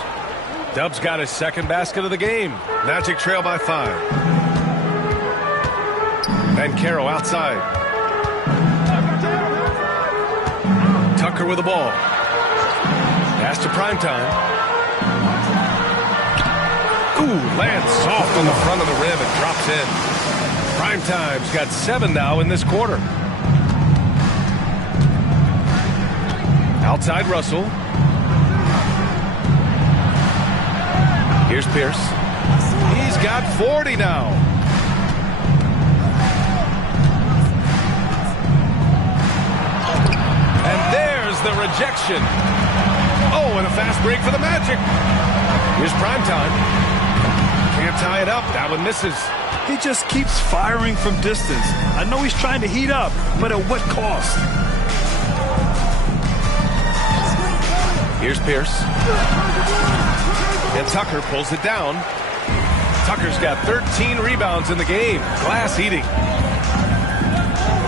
Dub's got his second basket of the game. Magic trail by 5. Banchero outside. Tucker with the ball. Pass to Primetime. Ooh, lands soft on the front of the rim and drops in. Primetime's got 7 now in this quarter. Outside Russell. Here's Pierce. He's got 40 now. And there's the rejection. Oh, and a fast break for the Magic. Here's Primetime. Can't tie it up. That one misses. He just keeps firing from distance. I know he's trying to heat up, but at what cost? Here's Pierce. And Tucker pulls it down. Tucker's got 13 rebounds in the game. Glass eating.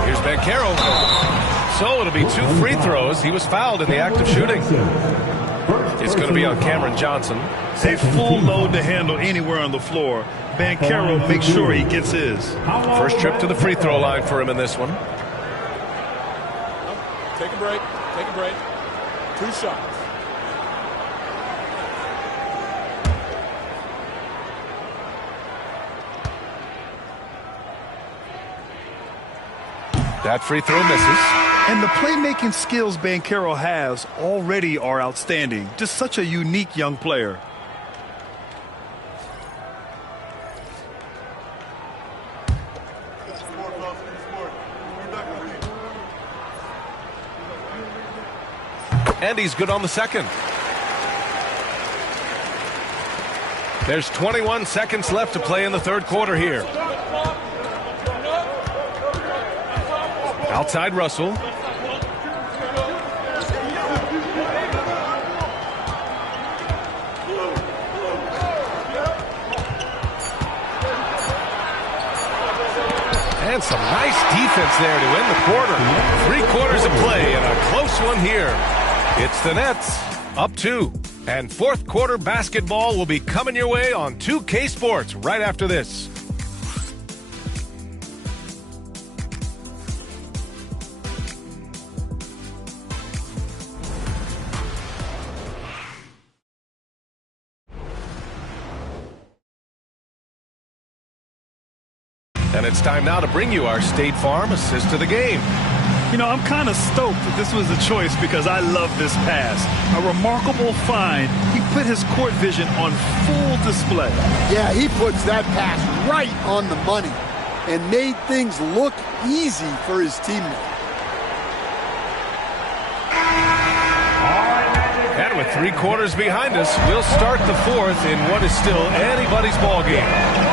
Here's Banchero. So it'll be 2 free throws. He was fouled in the act of shooting. It's going to be on Cameron Johnson. A full load to handle anywhere on the floor. Banchero makes sure he gets his. First trip to the free throw line for him in this one. Take a break. Take a break. 2 shots. That free throw misses. And the playmaking skills Banchero has already are outstanding. Just such a unique young player. And he's good on the second. There's 21 seconds left to play in the third quarter here. Outside Russell. And some nice defense there to end the quarter. 3 quarters of play and a close one here. It's the Nets up 2. And fourth quarter basketball will be coming your way on 2K Sports right after this. And it's time now to bring you our State Farm assist of the game. You know, I'm kind of stoked that this was a choice because I love this pass. A remarkable find. He put his court vision on full display. Yeah, he puts that pass right on the money and made things look easy for his teammate. And with 3 quarters behind us, we'll start the fourth in what is still anybody's ball game.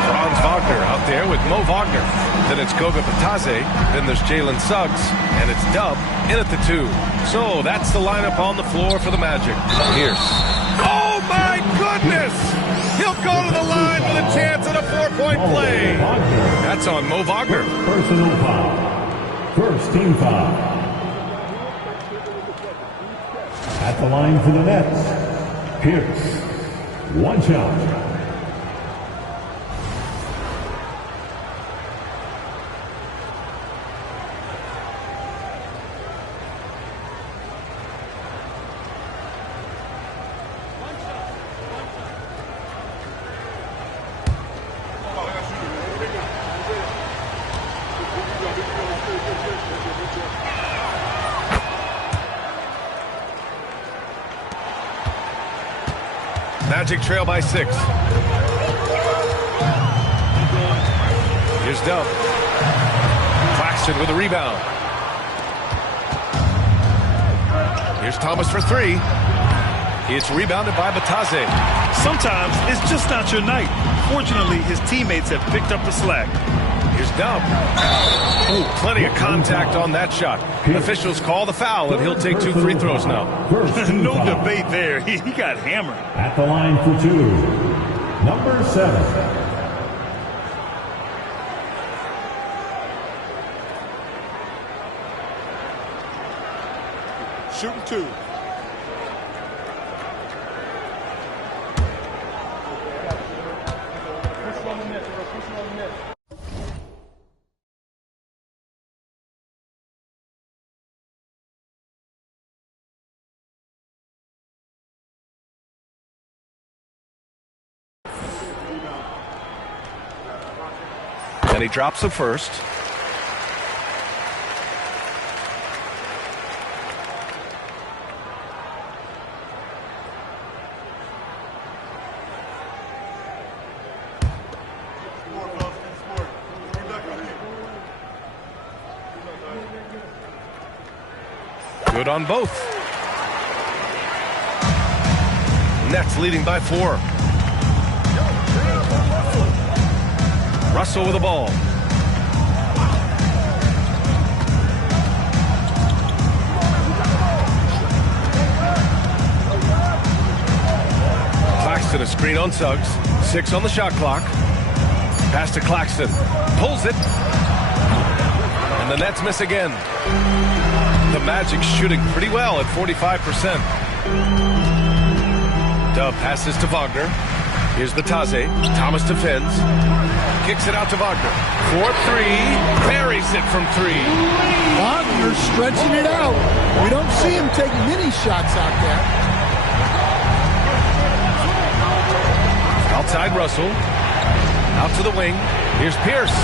Franz Wagner out there with Mo Wagner. Then it's Goga Batadze. Then there's Jalen Suggs. And it's Dub in at the 2. So that's the lineup on the floor for the Magic. Here's. Oh, my goodness! He'll go to the line with a chance at a 4-point play. That's on Mo Wagner. Personal foul. First team foul. At the line for the Nets, Pierce. 1 shot. Magic trail by 6. Here's Dub. Claxton with a rebound. Here's Thomas for 3. It's rebounded by Batadze. Sometimes it's just not your night. Unfortunately, his teammates have picked up the slack. Here's Dub. Ooh, plenty of contact on that shot. Officials call the foul, and he'll take 2 free throws now. No debate there. He got hammered. At the line for 2, number 7. Shooting 2. And he drops the first. Good on both. Nets leading by 4. Russell with the ball. Claxton a screen on Suggs. 6 on the shot clock. Pass to Claxton. Pulls it. And the Nets miss again. The Magic shooting pretty well at 45%. Dub passes to Wagner. Here's Batase. Thomas defends. Kicks it out to Wagner. 4-3. Buries it from 3. Wagner stretching it out. We don't see him take many shots out there. Outside Russell. Out to the wing. Here's Pierce.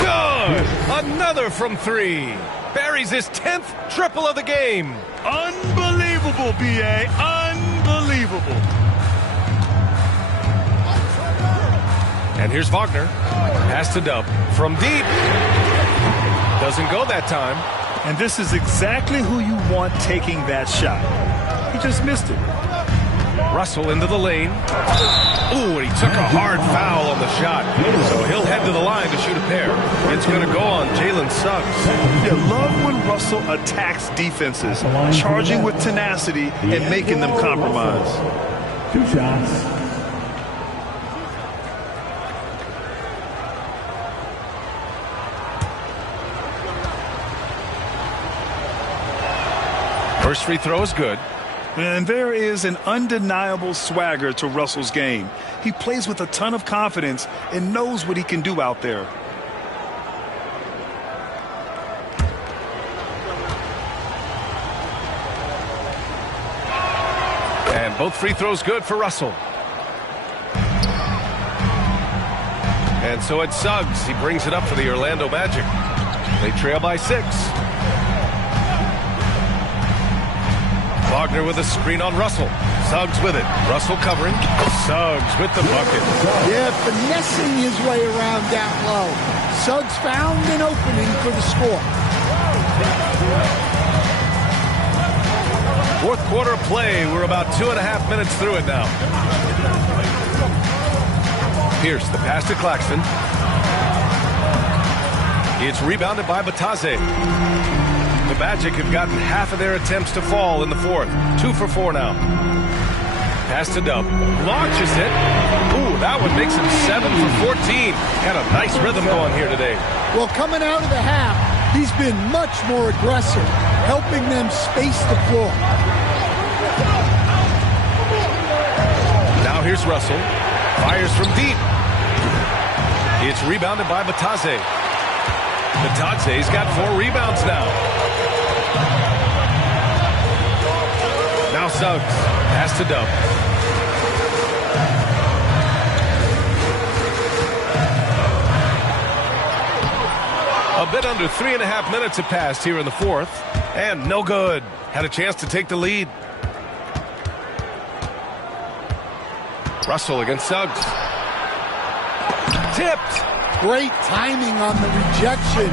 Good! Another from 3. Buries his 10th triple of the game. Unbelievable, B.A. Unbelievable. And here's Wagner. Pass to Dub. From deep. Doesn't go that time. And this is exactly who you want taking that shot. He just missed it. Russell into the lane. Ooh, and he took a hard foul on the shot. So he'll head to the line to shoot a pair. It's going to go on Jalen Suggs. You love when Russell attacks defenses, charging with tenacity and making them compromise. 2 shots. First free throw is good. And there is an undeniable swagger to Russell's game. He plays with a ton of confidence and knows what he can do out there. And both free throws good for Russell. And so it's Suggs. He brings it up for the Orlando Magic. They trail by 6. Wagner with a screen on Russell. Suggs with it. Russell covering. Suggs with the bucket. Yeah, finessing his way around down low. Suggs found an opening for the score. Fourth quarter of play. We're about 2.5 minutes through it now. Pierce, the pass to Claxton. It's rebounded by Batase. The Magic have gotten half of their attempts to fall in the fourth. 2 for 4 now. Pass to Dub. Launches it. Ooh, that one makes him 7 for 14. Got a nice rhythm going here today. Well, coming out of the half, he's been much more aggressive, helping them space the floor. Now here's Russell. Fires from deep. It's rebounded by Batase. Batase's got 4 rebounds now. Now Suggs. Pass to Dub. A bit under 3.5 minutes have passed here in the fourth. And no good. Had a chance to take the lead. Russell against Suggs. Tipped. Great timing on the rejection.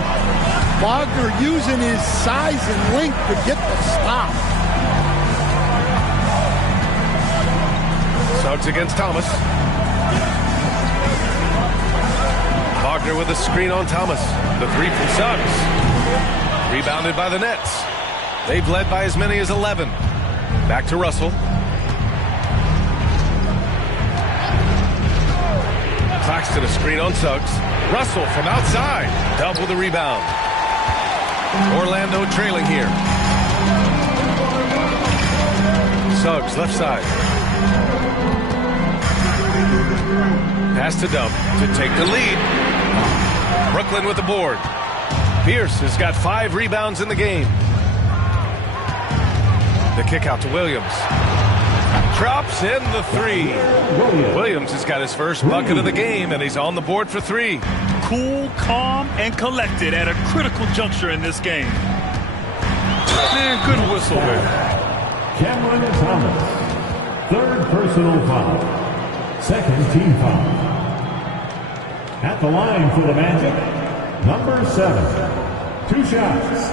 Wagner using his size and length to get the stop. Suggs against Thomas. Wagner with a screen on Thomas. The three from Suggs. Rebounded by the Nets. They've led by as many as 11. Back to Russell. Claxton a screen on Suggs. Russell from outside. Dub with a rebound. Orlando trailing here. Suggs left side. Pass to Dub to take the lead. Brooklyn with the board. Pierce has got 5 rebounds in the game. The kick out to Williams. Drops in the 3. Williams has got his first bucket of the game, and he's on the board for 3. Cool, calm, and collected at a critical juncture in this game. Man, good whistle there. Cameron Thomas, 3rd personal foul, 2nd team foul. At the line for the Magic, number 7, 2 shots.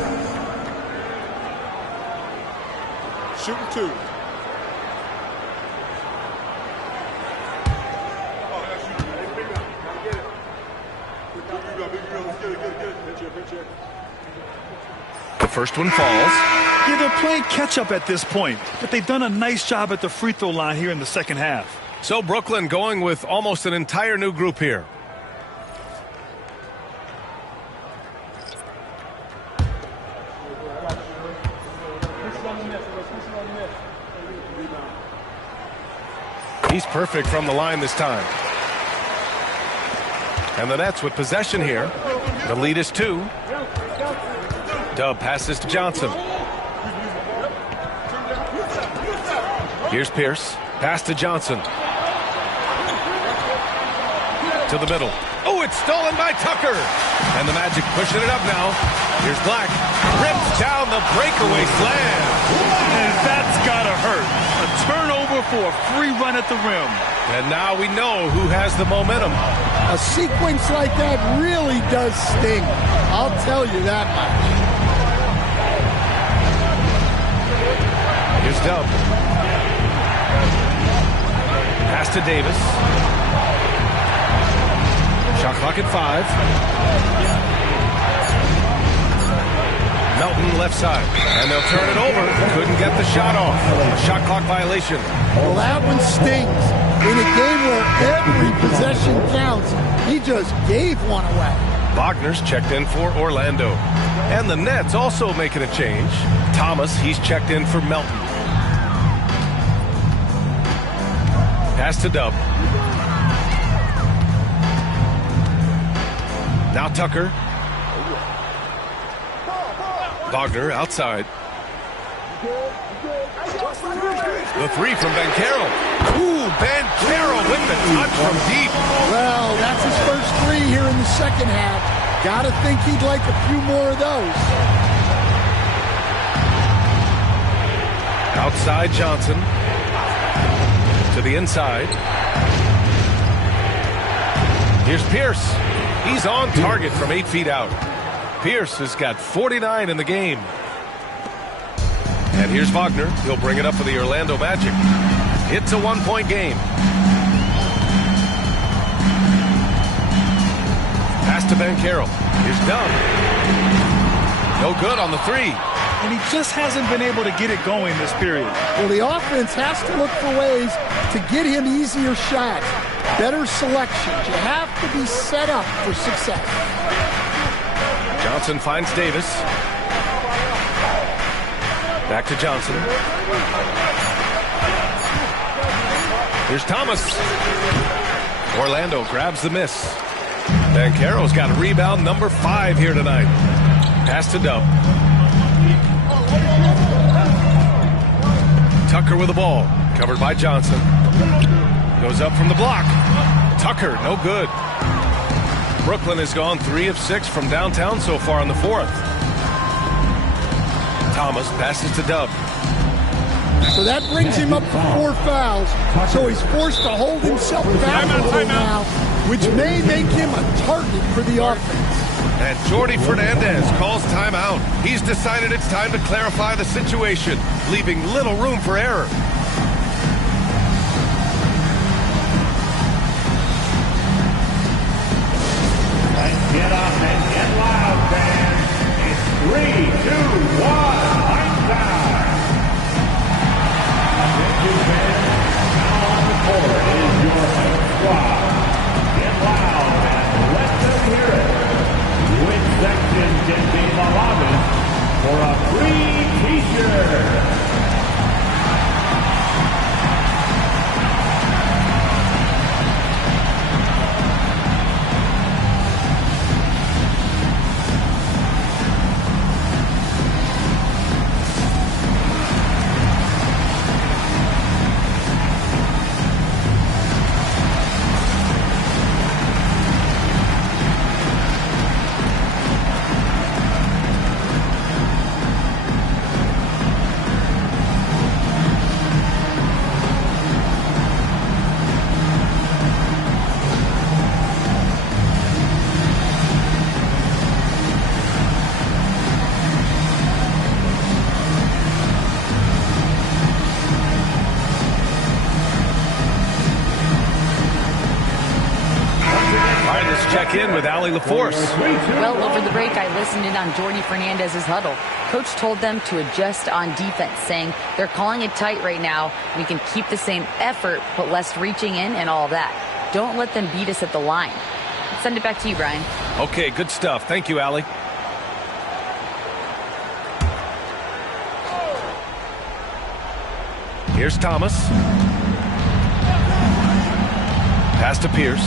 Shooting 2. The first one falls. Yeah, they're playing catch-up at this point, but they've done a nice job at the free throw line here in the second half. So Brooklyn going with almost an entire new group here. He's perfect from the line this time. And the Nets with possession here. The lead is 2. Dub passes to Johnson. Here's Pierce. Pass to Johnson. To the middle. Oh, it's stolen by Tucker. And the Magic pushing it up now. Here's Black. Rips down the breakaway slam. And that's gotta hurt. A turnover for a free run at the rim. And now we know who has the momentum. A sequence like that really does sting. I'll tell you that much. Here's Dub. Pass to Davis. Shot clock at 5. Melton left side. And they'll turn it over. Couldn't get the shot off. Shot clock violation. Well, that one stings. In a game where every possession counts, he just gave one away. Wagner's checked in for Orlando. And the Nets also making a change. Thomas, he's checked in for Melton. Pass to Dub. Now Tucker. Wagner outside. The 3 from Banchero. Ooh, Banchero with the touch from deep. Well, that's his first 3 here in the second half. Gotta think he'd like a few more of those. Outside Johnson. To the inside. Here's Pierce. He's on target from 8 feet out. Pierce has got 49 in the game. And here's Wagner. He'll bring it up for the Orlando Magic. It's a 1-point game. Pass to Banchero. Here's Dub. No good on the 3. And he just hasn't been able to get it going this period. Well, the offense has to look for ways to get him easier shots, better selections. You have to be set up for success. Johnson finds Davis. Back to Johnson. Here's Thomas. Orlando grabs the miss. Banchero's got a rebound number 5 here tonight. Pass to Dub. Tucker with the ball. Covered by Johnson. Goes up from the block. Tucker, no good. Brooklyn has gone 3 of 6 from downtown so far in the 4th. Thomas passes to Dub. So that brings him up to 4 fouls. So he's forced to hold himself back a little now, which may make him a target for the offense. And Jordi Fernandez calls timeout. He's decided it's time to clarify the situation, leaving little room for error. Get up and get loud, fans. It's 3, 2, 1, lights down. Attention, fans. Now on the court is your home squad. Get loud and let them hear it. Which section can be allowed for a free t-shirt? Check in with Allie LaForce. Well, over the break, I listened in on Jordy Fernandez's huddle. Coach told them to adjust on defense, saying they're calling it tight right now. We can keep the same effort, but less reaching in and all that. Don't let them beat us at the line. Let's send it back to you, Brian. Okay, good stuff. Thank you, Allie. Here's Thomas. Pass to Pierce.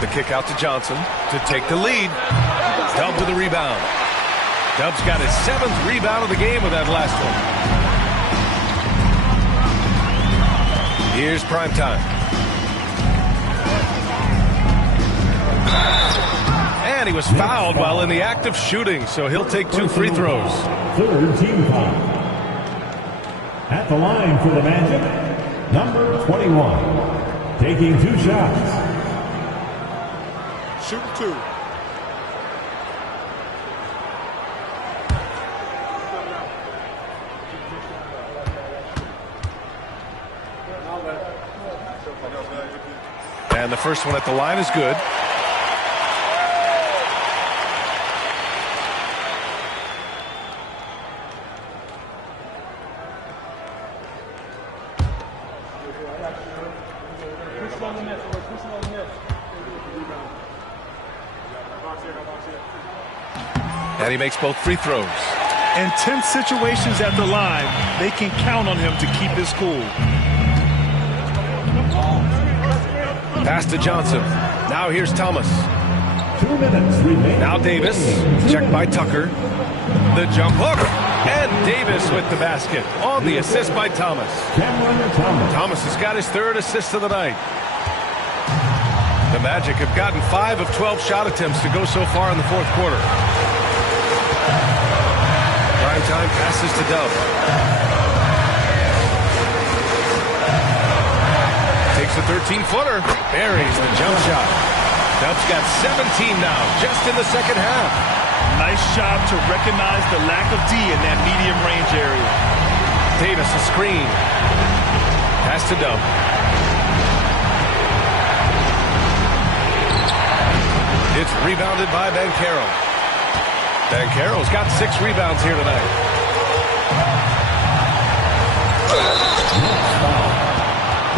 The kick out to Johnson to take the lead. Dub with the rebound. Dub's got his 7th rebound of the game with that last one. Here's prime time. And he was fouled while in the act of shooting, so he'll take 2 free throws. Third team foul. At the line for the Magic, number 21, taking 2 shots. Shooting 2. And the first one at the line is good. And he makes both free throws. In tense situations at the line, they can count on him to keep his cool. Pass to Johnson. Now here's Thomas. 2 minutes remaining. Now Davis. Checked by Tucker. The jump hook. And Davis with the basket on the assist by Thomas. Thomas has got his 3rd assist of the night. The Magic have gotten 5 of 12 shot attempts to go so far in the 4th quarter. Prime time passes to Dub. Takes a 13-footer. Buries the jump shot. Dub's got 17 now, just in the second half. Nice job to recognize the lack of D in that medium range area. Davis a screen. Pass to Dub. It's rebounded by Banchero. Banchero's got 6 rebounds here tonight.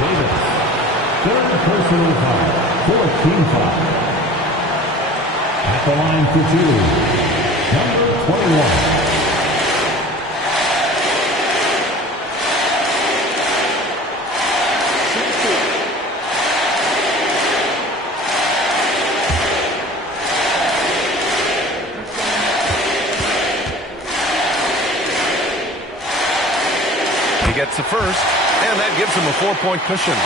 Davis, 3rd personal foul, 4th team foul. At the line for 2, number 21. He gets the first, and that gives him a 4-point cushion.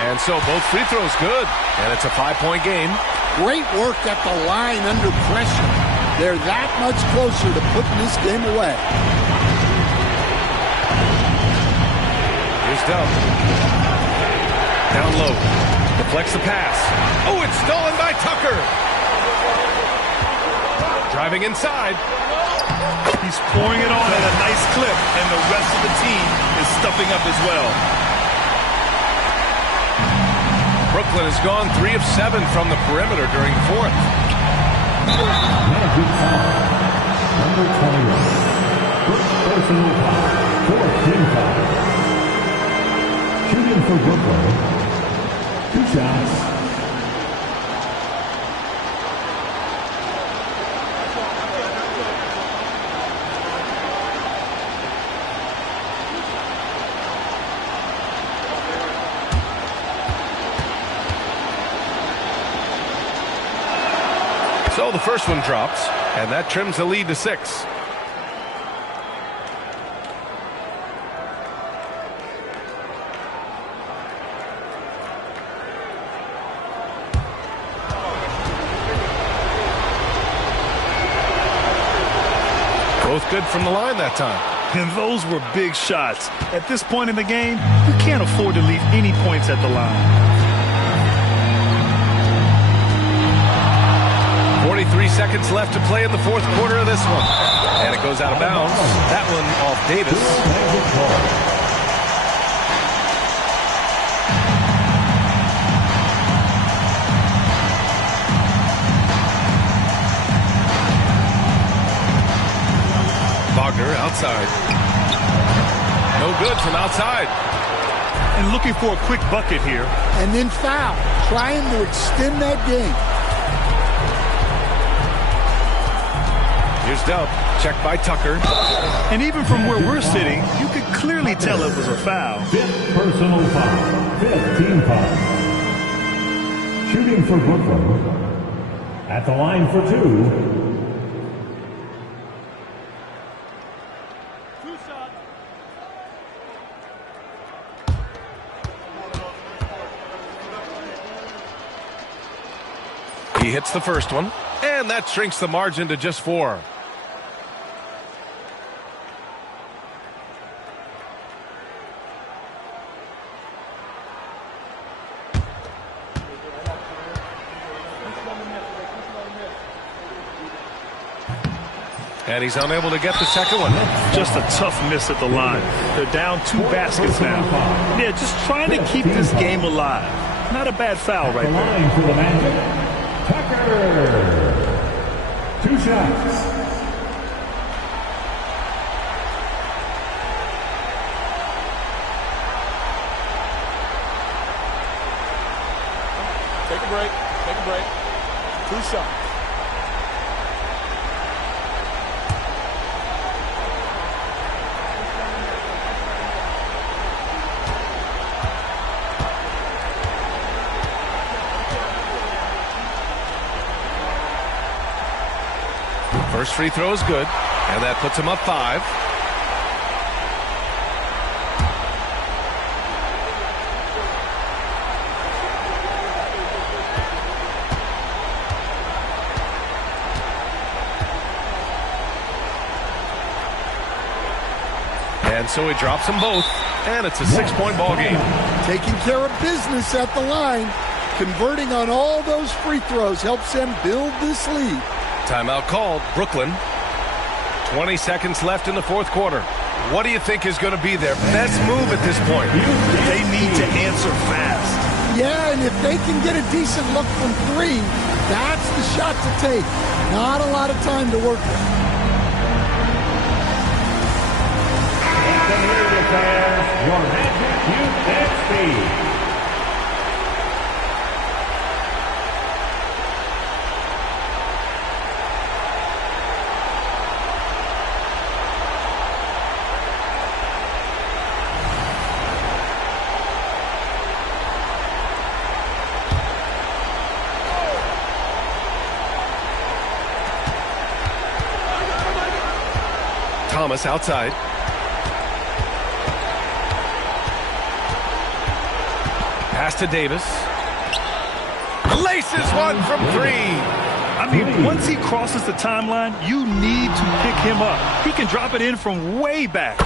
And so both free throws good, and it's a 5-point game. Great work at the line under pressure. They're that much closer to putting this game away. Here's Dub. Down low. Deflects the pass. Oh, it's stolen by Tucker. Driving inside. He's pouring it on at a nice clip, and the rest of the team is stuffing up as well. Brooklyn has gone 3 of 7 from the perimeter during the fourth. Magic foul. Number 21. First personal foul. 4-team foul. Shooting for Brooklyn. 2 shots. So the first one drops, and that trims the lead to 6. Both good from the line that time. And those were big shots. At this point in the game, you can't afford to leave any points at the line. 43 seconds left to play in the fourth quarter of this one. And it goes out of bounds. That one off Davis. Wagner outside. No good from outside. And looking for a quick bucket here. And then foul. Trying to extend that game. Here's Dub. Checked by Tucker. And even from where we're sitting, you could clearly tell it was a foul. 5th personal foul. 5th team foul. Shooting for Brooklyn. At the line for 2. He hits the first one, and that shrinks the margin to just 4. And he's unable to get the second one. Just a tough miss at the line. They're down 2 baskets now. Yeah, just trying to keep this game alive. Not a bad foul right there. Line for the Magic. Tucker. 2 shots. Take a break. Take a break. 2 shots. First free throw is good, and that puts him up 5. And so he drops them both, and it's a 6-point ball game. Taking care of business at the line. Converting on all those free throws helps them build this lead. Timeout called. Brooklyn. 20 seconds left in the fourth quarter. What do you think is going to be their best move at this point? They need to answer fast. Yeah, and if they can get a decent look from 3, that's the shot to take. Not a lot of time to work with. Your Magic Youth XP. Thomas outside. Pass to Davis. Laces one from 3. I mean, once he crosses the timeline, you need to pick him up. He can drop it in from way back.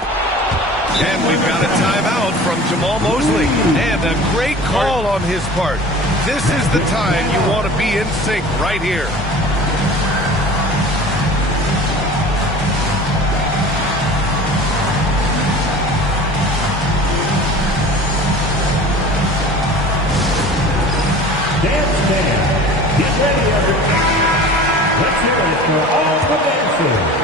And we've got a timeout from Jamal Mosley. And a great call on his part. This is the time you want to be in sync right here. Get ready, everyone. Let's hear it for all the dancers.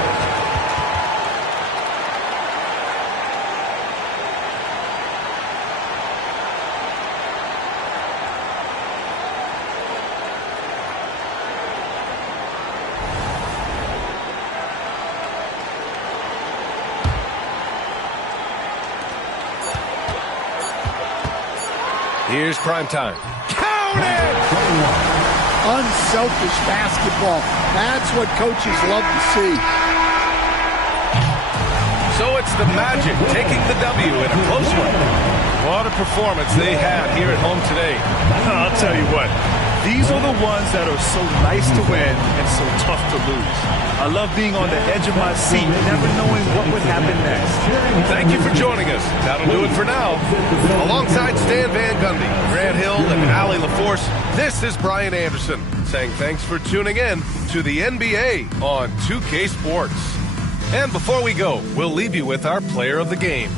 Here's prime time. Count it! Unselfish basketball. That's what coaches love to see. So it's the Magic taking the W in a close one. What a performance they had here at home today. I'll tell you what. These are the ones that are so nice to win and so tough to lose. I love being on the edge of my seat, never knowing what would happen next. Thank you for joining us. That'll do it for now. Alongside Stan Van Gundy, Grant Hill, and Allie LaForce, this is Brian Anderson saying thanks for tuning in to the NBA on 2K Sports. And before we go, we'll leave you with our player of the game.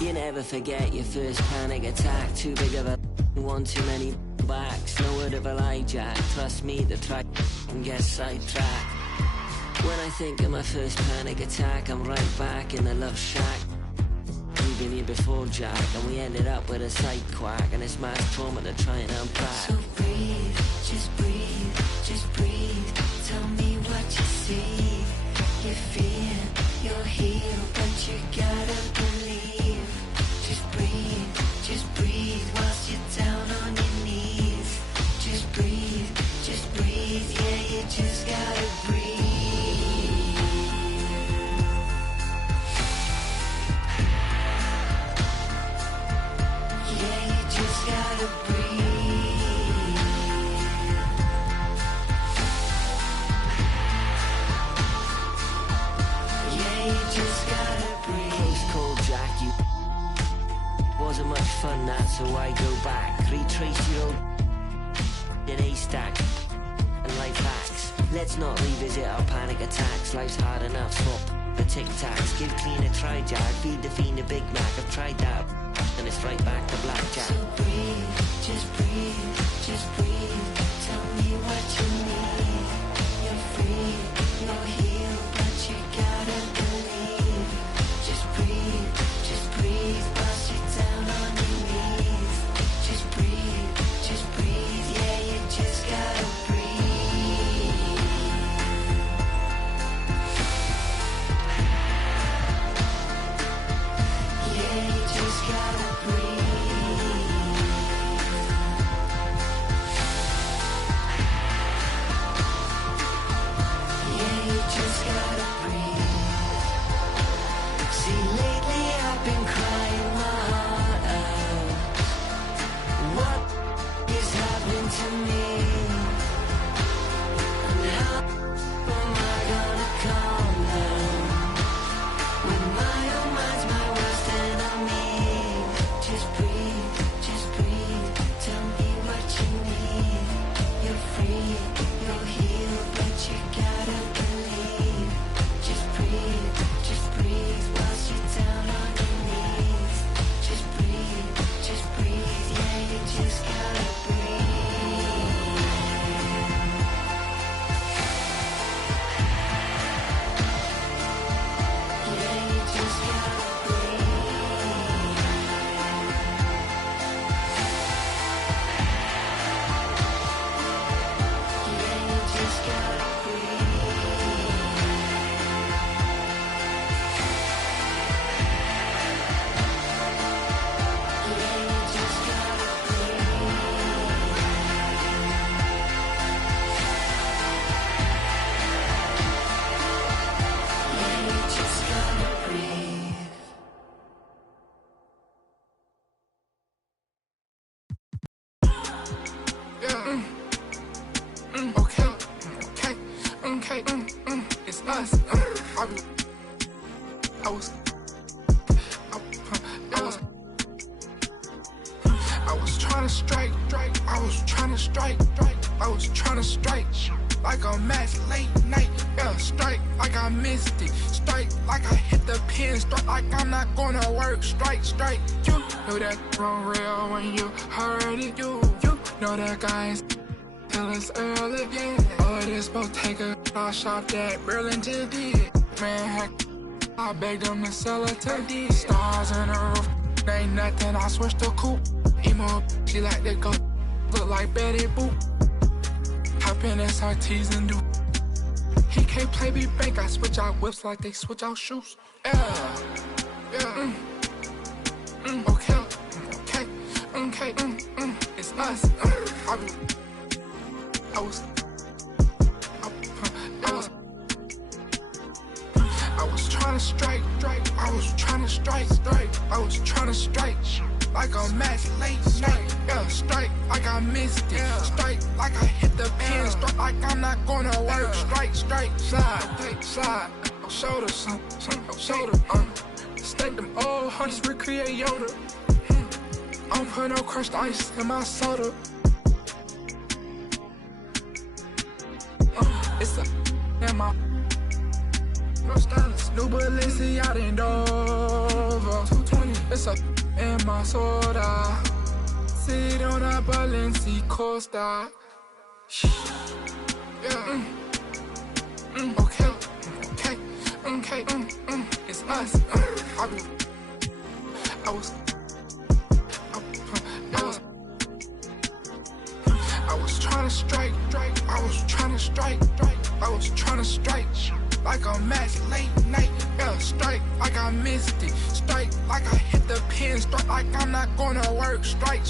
You never forget your first panic attack. Too big of a one, too many backs. No word of a lie, Jack. Trust me, the track can get sidetracked. When I think of my first panic attack, I'm right back in the love shack. We've been here before, Jack, and we ended up with a side quack, and it's mass trauma to try and unpack. So breathe, just breathe, just breathe. Tell me what you see. You feel, you're healed, but you gotta believe. Just breathe whilst you're down on your knees. Just breathe, yeah, you just gotta breathe. Yeah, you just gotta breathe. Yeah, you just gotta breathe. Close call, Jack, you wasn't much fun that, so I go back. Retrace your old in a stack and life hacks. Let's not revisit our panic attacks. Life's hard enough, swap the tic-tacs. Give clean a try, Jack. Feed the fiend a Big Mac. I've tried that, and it's right back to blackjack. So breathe, just breathe, just breathe. Tell me what you need. You're free, you're healed, but you gotta believe. Just breathe, bust you down on your knees. Just breathe, yeah, you just gotta breathe. Yeah, you just gotta breathe. Yeah, you just gotta breathe. See, lately I've been crying my heart out. What is happening to me? And how am I gonna calm down when my own mind's my worst enemy? Just breathe, tell me what you need. You're free, you're healed, but you gotta believe. Just breathe whilst you're down on your knees. Just breathe, yeah, you just gotta breathe. Yeah, you just gotta breathe. Yeah, you just gotta It's us. I was trying to strike. I was trying to strike. I was trying to strike like a match late night. Yeah, strike like I missed it. Strike like I hit the pin. Strike like I'm not gonna work. Strike. You know that wrong real when you heard it. You know that guys tell us early. Yeah. Oh, this boat take a shop that Burlington did. Man, heck, I begged them to sell it to stars in the roof. Ain't nothing, I switched the coupe. Emo, she like to go. Look like Betty Boop. Hop in SRTs and do. He can't play me bank. I switch out whips like they switch out shoes. Yeah. Okay. It's us. I was trying to strike. I was trying to strike. I was trying to strike like a match late night. Yeah, strike like I missed it. Yeah. Strike like I hit the pin. Strike like I'm not gonna work. Strike, slide. Shoulder, shoulder. Stack them all hundreds, recreate Yoda. I don't put no crushed ice in my soda. It's a in my no stylist. New Balenciaga in Dover. 220. It's a in my soda. Sit on a Balenciaga Costa. Yeah. It's us. I was trying to strike. I was trying to strike. I was trying to strike like a match late night. Yeah, strike like I missed it. Strike like I hit the pin. Strike like I'm not gonna work. Strike.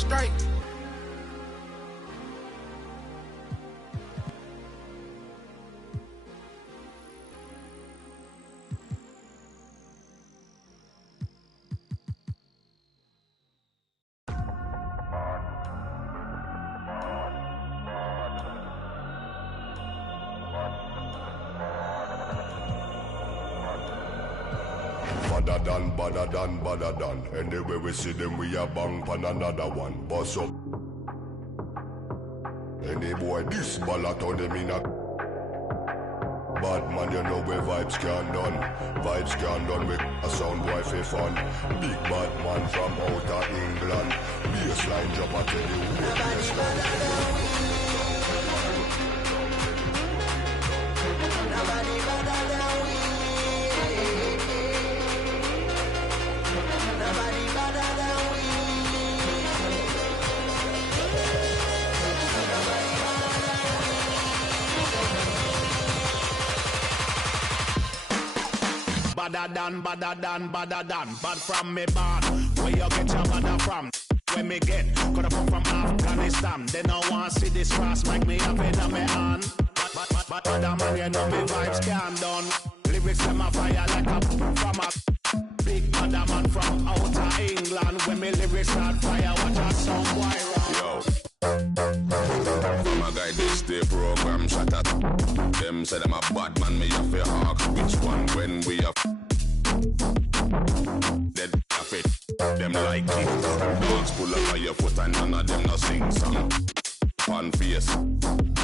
Badder done. Anyway we see them, we a bang pan another one. Boss up. Any boy this ballot on them in a bad man, you know where vibes can done. Vibes can done with a sound boy for fun. Big bad man from outer England. Baseline drop, I tell you who Nobody better than we. Nobody better than we. Badder than. Bad from me bad. Where you get your badder from? Where me get? Coulda come from Afghanistan. They no want see this cross make me up in me hand. But other man, you know me vibes can done. Lyrics them a fire like a from a big other man from outer England. When me lyrics start fire, watch a song boy run. Yo, from a guy this day program shut up. Them say them a bad man, me a fi hawk. Which one when we a dead off it? Them like it. Dogs pull up on your foot and none of them no sing song. On face,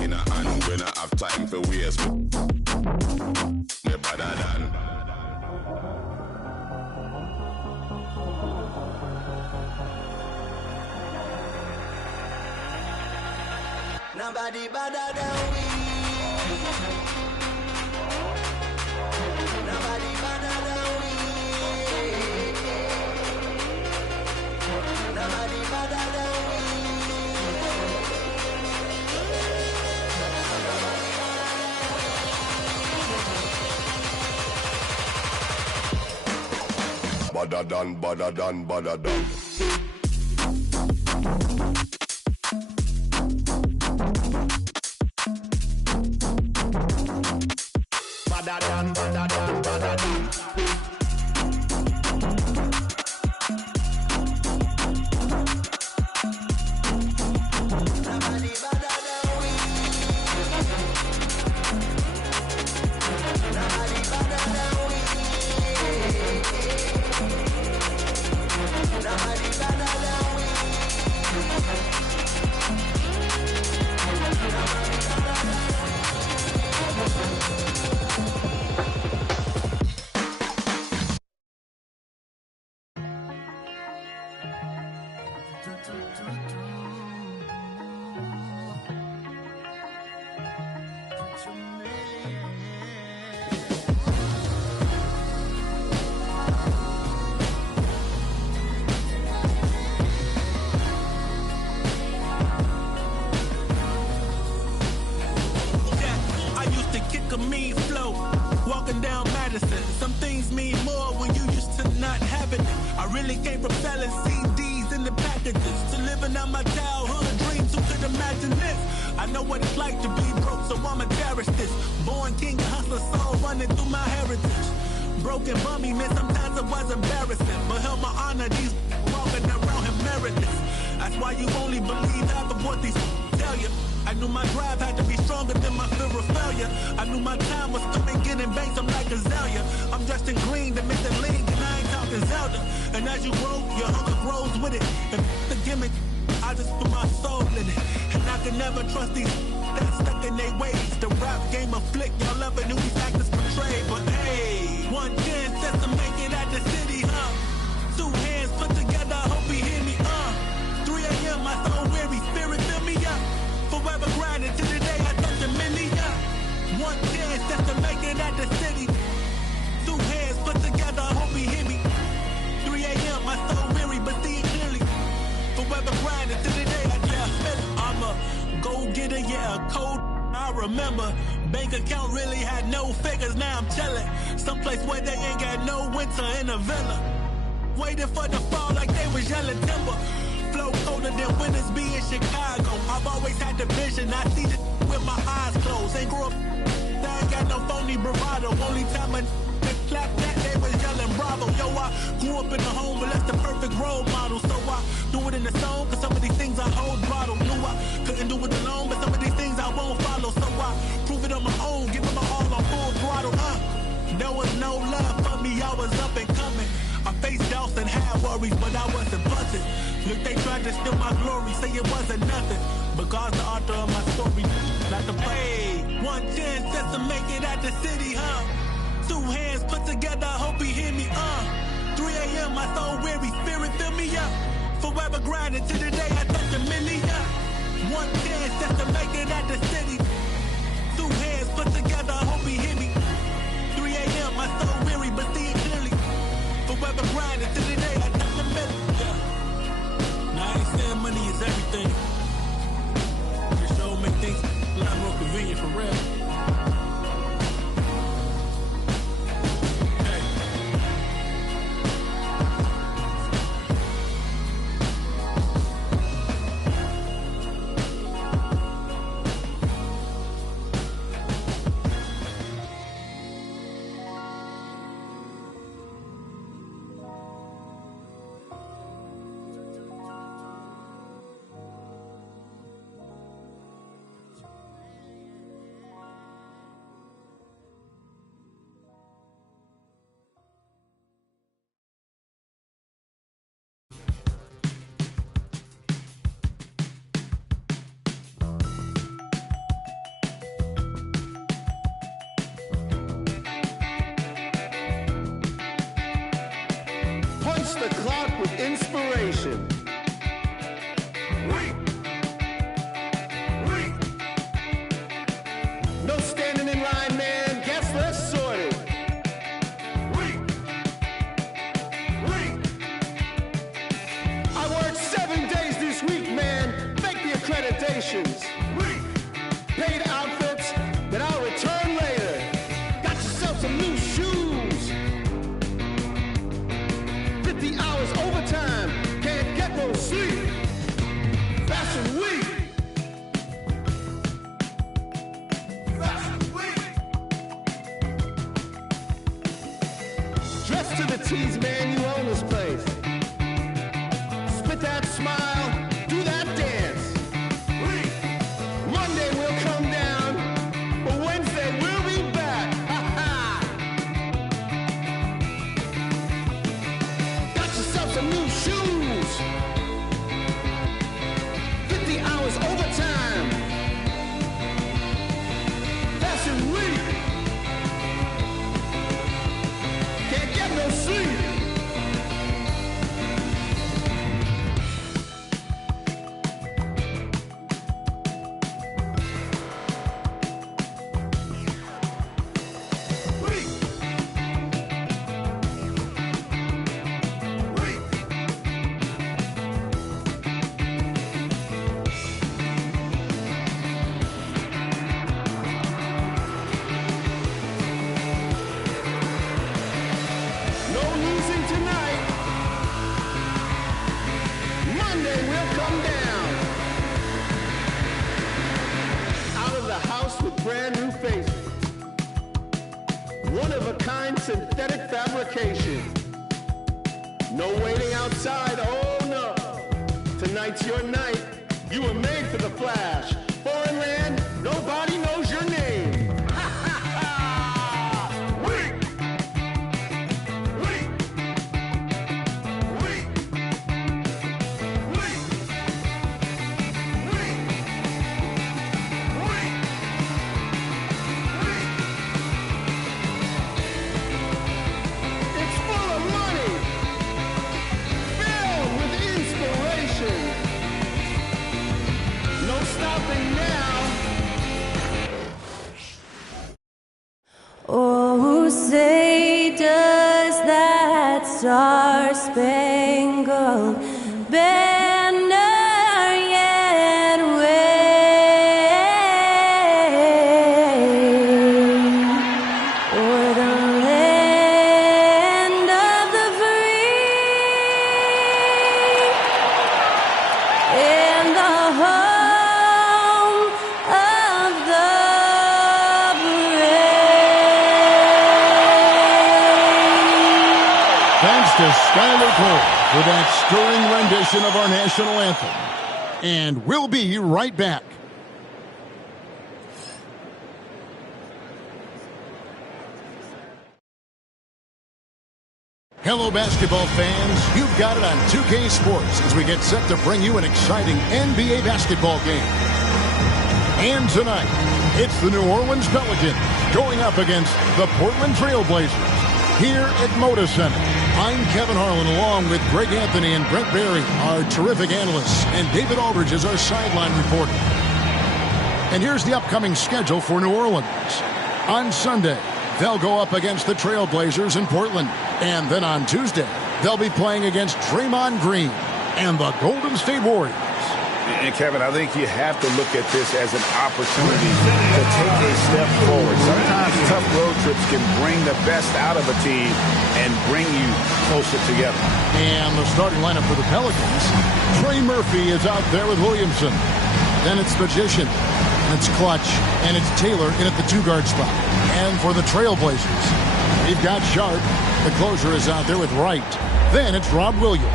in a hand when I have time for waste. Me better than. Nobody better than we. Nobody better than we. Nobody better than we. Badder done. Forever grinding till the day I touch a million. One chance just to make a cold, I remember. Bank account really had no figures, now I'm chilling. Someplace where they ain't got no winter in a villa. Waiting for the fall like they was yelling timber. Flow colder than winters be in Chicago. I've always had the vision, I see the with my eyes closed. Ain't grew up, I ain't got no phony bravado. Only time I clap that, they was yelling bravo. Yo, I grew up in the home, but that's the perfect role model. So I do it in the song, cause some of these things I hold bottle. Knew I couldn't do it alone, but some of these things I won't follow. So I prove it on my own, give it my all on full throttle. There was no love for me, I was up and coming. I faced doubts and had worries, but I wasn't busted. Look, they tried to steal my glory, say it wasn't nothing. But God's the author of my story, not the play. One chance just to make it at the city, huh? Two hands put together, I hope he hear me, 3 a.m., my soul weary, spirit fill me up. Forever grinding to the day I touch a million. One chance just to make it at the city. Two hands put together, I hope he hear me. 3 a.m., my soul weary, but see it clearly. Forever grinding to the day I touch a million. Now I ain't saying money is everything. It sure make things a lot more convenient for real. The clock with inspiration. No standing in line, man. Guess less sorted. I worked 7 days this week, man. Fake the accreditations. Paid outfits that I'll return later. Got yourself some new shoes. 50 hours overtime, can't get no sleep. Fashion week. Fashion week. Dressed to the T's, man, you own this place. Spit that smile, do that dance. Monday we'll come down, but Wednesday we'll be back. Ha ha. Got yourself some new shoes. 50 hours overtime. Fashion week. Can't get no sleep. Brand new faces. One of a kind synthetic fabrication. No waiting outside, oh no. Tonight's your night. You were made for the flash. Foreign land, nobody knows your name. Ha ha ha! Weak! Weak! Weak! Weak! Weak! Weak! It's full of money, filled with inspiration. No stopping now. Oh, say does that star-spangled banner yet floor for that stirring rendition of our national anthem. And we'll be right back. Hello, basketball fans. You've got it on 2K Sports as we get set to bring you an exciting NBA basketball game. And tonight, it's the New Orleans Pelicans going up against the Portland Trail Blazers here at Moda Center. I'm Kevin Harlan along with Greg Anthony and Brent Berry, our terrific analysts, and David Aldridge is our sideline reporter. And here's the upcoming schedule for New Orleans. On Sunday, they'll go up against the Trail Blazers in Portland. And then on Tuesday, they'll be playing against Draymond Green and the Golden State Warriors. And Kevin, I think you have to look at this as an opportunity to take a step forward. Sometimes tough road trips can bring the best out of a team and bring you closer together. And the starting lineup for the Pelicans, Trey Murphy is out there with Williamson. Then it's Magician, and it's Clutch, and it's Taylor in at the two-guard spot. And for the Trailblazers, we've got Sharp. The closer is out there with Wright. Then it's Rob Williams.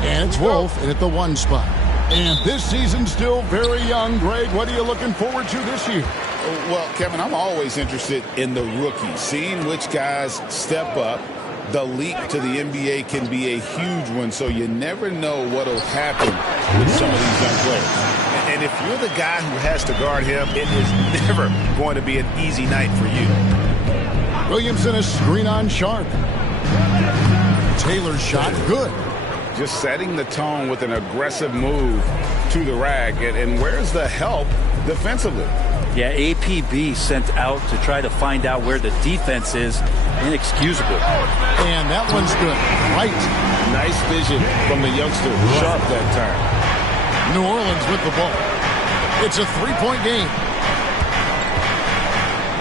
And it's Wolf in at the one spot. And this season's still very young. Greg, what are you looking forward to this year? Well, Kevin, I'm always interested in the rookies, seeing which guys step up. The leap to the NBA can be a huge one, so you never know what will happen with some of these young players. And if you're the guy who has to guard him, it is never going to be an easy night for you. Williamson is screen on Sharp. Taylor's shot, good. Just setting the tone with an aggressive move to the rack. And where's the help defensively? Yeah, APB sent out to try to find out where the defense is. Inexcusable. And that one's good. Right. Nice vision from the youngster. Sharp that time. New Orleans with the ball. It's a three-point game.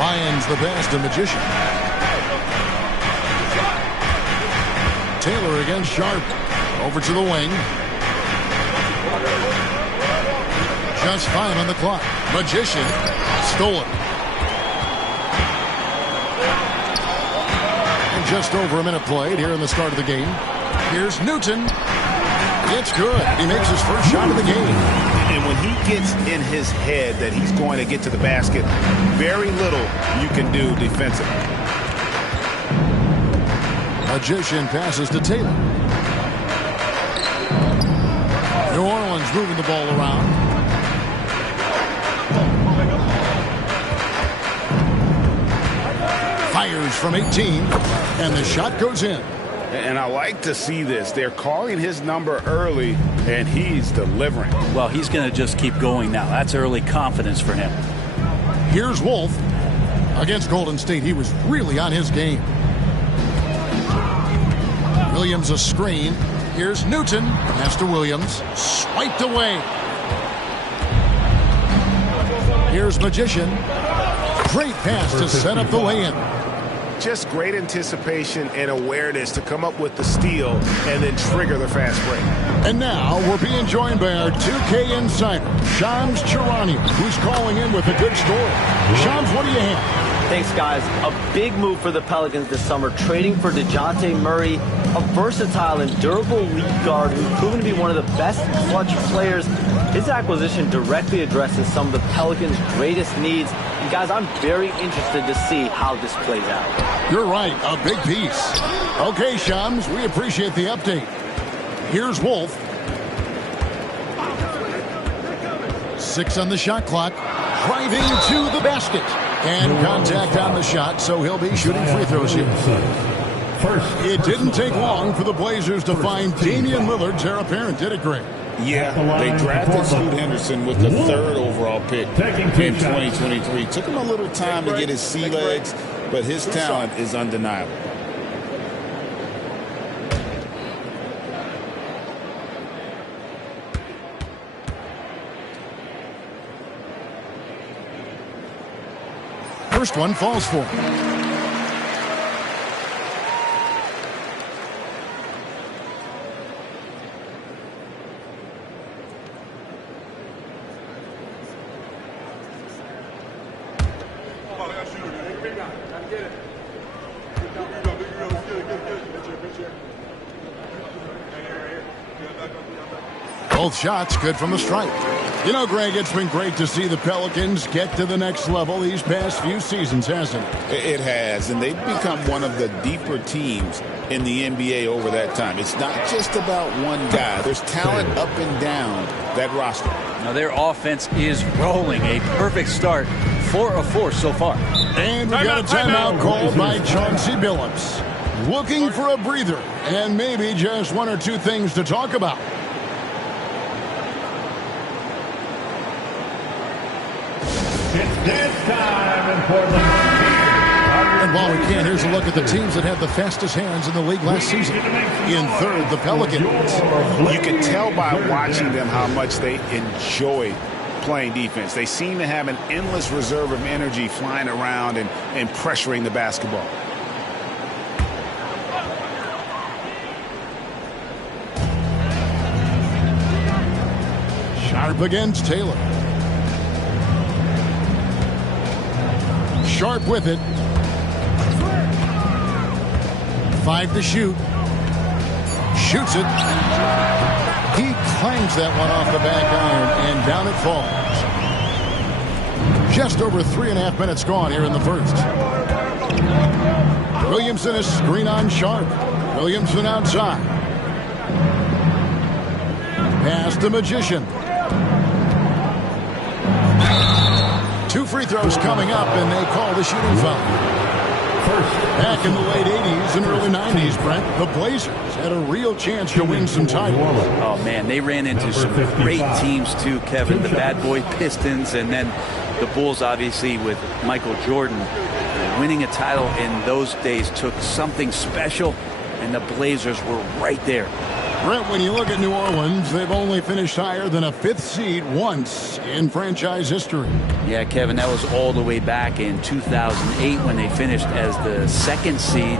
Lions the pass to Magician. Taylor against Sharp. Over to the wing. Just 5 on the clock. Magician stolen. And just over a minute played here in the start of the game. Here's Newton. It's good. He makes his first shot of the game. And when he gets in his head that he's going to get to the basket, very little you can do defensively. Magician passes to Taylor. New Orleans moving the ball around. Fires from 18, and the shot goes in. And I like to see this. They're calling his number early, and he's delivering. Well, he's going to just keep going now. That's early confidence for him. Here's Wolf. Against Golden State, he was really on his game. Williams a screen. Here's Newton. Pass to Williams. Swiped away. Here's Magician. Great pass to set up the lay-in. Just great anticipation and awareness to come up with the steal and then trigger the fast break. And now we're being joined by our 2K insider, Shams Charania, who's calling in with a good story. Shams, what do you have? Thanks, guys. A big move for the Pelicans this summer, trading for DeJounte Murray, a versatile and durable lead guard who's proven to be one of the best clutch players. His acquisition directly addresses some of the Pelicans' greatest needs. And guys, I'm very interested to see how this plays out. You're right, a big piece. Okay, Shams, we appreciate the update. Here's Wolf. 6 on the shot clock. Driving to the basket. And contact on the shot, so he'll be shooting free throws here. It didn't take long for the Blazers to find Damian Lillard's heir apparent, did it, Greg? Yeah, they drafted Scoot Henderson with the 3rd overall pick in 2023. Took him a little time to get his sea legs, but his talent is undeniable. First one falls for him. Both shots good from the stripe. You know, Greg, it's been great to see the Pelicans get to the next level these past few seasons, hasn't it? It has, and they've become one of the deeper teams in the NBA over that time. It's not just about one guy. There's talent up and down that roster. Now their offense is rolling. A perfect start. 4 of 4 so far. And we got a timeout called by Chauncey Billups. Looking for a breather and maybe just one or two things to talk about. It's dance time in Portland. And while we can, here's a look at the teams that had the fastest hands in the league last season. In third, the Pelicans. You can tell by watching them how much they enjoy playing defense. They seem to have an endless reserve of energy flying around and pressuring the basketball. Sharp against Taylor. Sharp with it. 5 to shoot. Shoots it. He clangs that one off the back iron, and down it falls. Just over 3.5 minutes gone here in the first. Williamson is screen on Sharp. Williamson outside. Pass to Magician. 2 free throws coming up, and they call the shooting foul. Back in the late 80s and early 90s, Brent, the Blazers had a real chance to win some titles. Oh, man, they ran into some great teams, too, Kevin. The Bad Boy Pistons, and then the Bulls, obviously, with Michael Jordan. Winning a title in those days took something special, and the Blazers were right there. Brent, when you look at New Orleans, they've only finished higher than a 5th seed once in franchise history. Yeah, Kevin, that was all the way back in 2008 when they finished as the 2nd seed.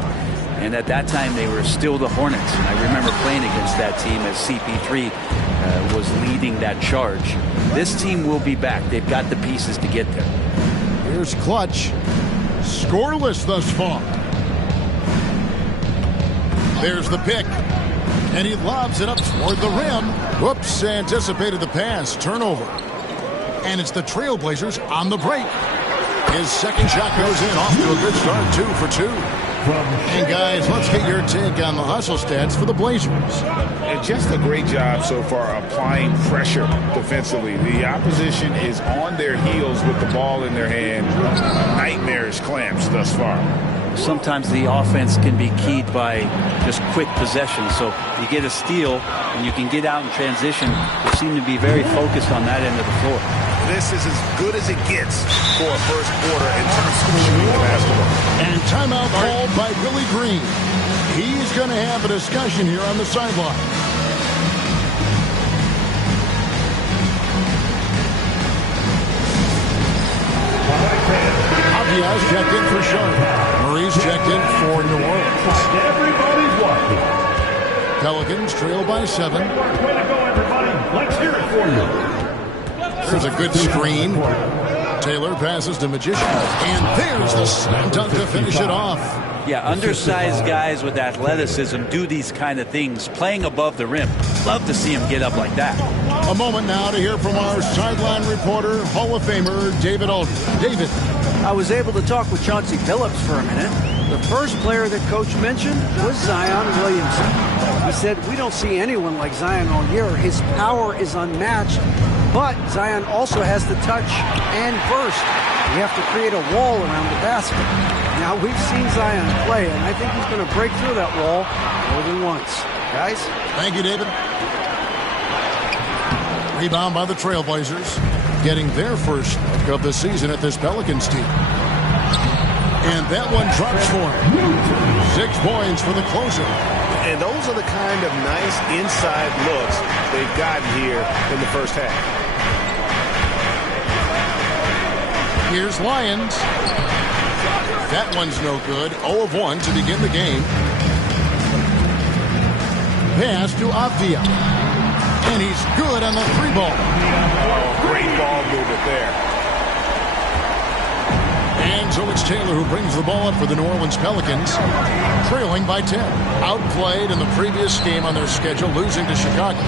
And at that time, they were still the Hornets. I remember playing against that team as CP3 was leading that charge. This team will be back. They've got the pieces to get there. Here's Clutch. Scoreless thus far. There's the pick. And he lobs it up toward the rim. Whoops, anticipated the pass. Turnover. And it's the Trailblazers on the break. His second shot goes in, off to a good start, 2 for 2. And guys, let's get your take on the hustle stats for the Blazers. And just a great job so far applying pressure defensively. The opposition is on their heels with the ball in their hand. Nightmarish clamps thus far. Sometimes the offense can be keyed by just quick possession. So you get a steal and you can get out in transition. They seem to be very focused on that end of the floor. This is as good as it gets for a first quarter in terms of shooting the basketball. And timeout called by Willie Green. He's going to have a discussion here on the sideline. Avia's checked in for Sharp. Murray's checked in for New Orleans. Everybody's watching. Pelicans trail by 7. Way to go, everybody. Let's hear it for you. There's a good screen. Taylor passes to Magician. And there's the slam dunk to finish it off. Yeah, undersized guys with athleticism do these kind of things, playing above the rim. Love to see him get up like that. A moment now to hear from our sideline reporter, Hall of Famer David Aldridge. David. I was able to talk with Chauncey Billups for a minute. The first player that Coach mentioned was Zion Williamson. He said, we don't see anyone like Zion all year. His power is unmatched, but Zion also has the touch and burst. You have to create a wall around the basket. Now, we've seen Zion play, and I think he's going to break through that wall more than once. Guys? Thank you, David. Rebound by the Trailblazers, getting their first look of the season at this Pelicans team. And that one drops for him. 6 points for the closer. And those are the kind of nice inside looks they've gotten here in the first half. Here's Lyons. That one's no good. 0 of 1 to begin the game. Pass to Avdia. And he's good on the 3 ball. Oh, great ball movement there. And So it's Taylor who brings the ball up for the New Orleans Pelicans, trailing by 10. Outplayed in the previous game on their schedule, losing to Chicago.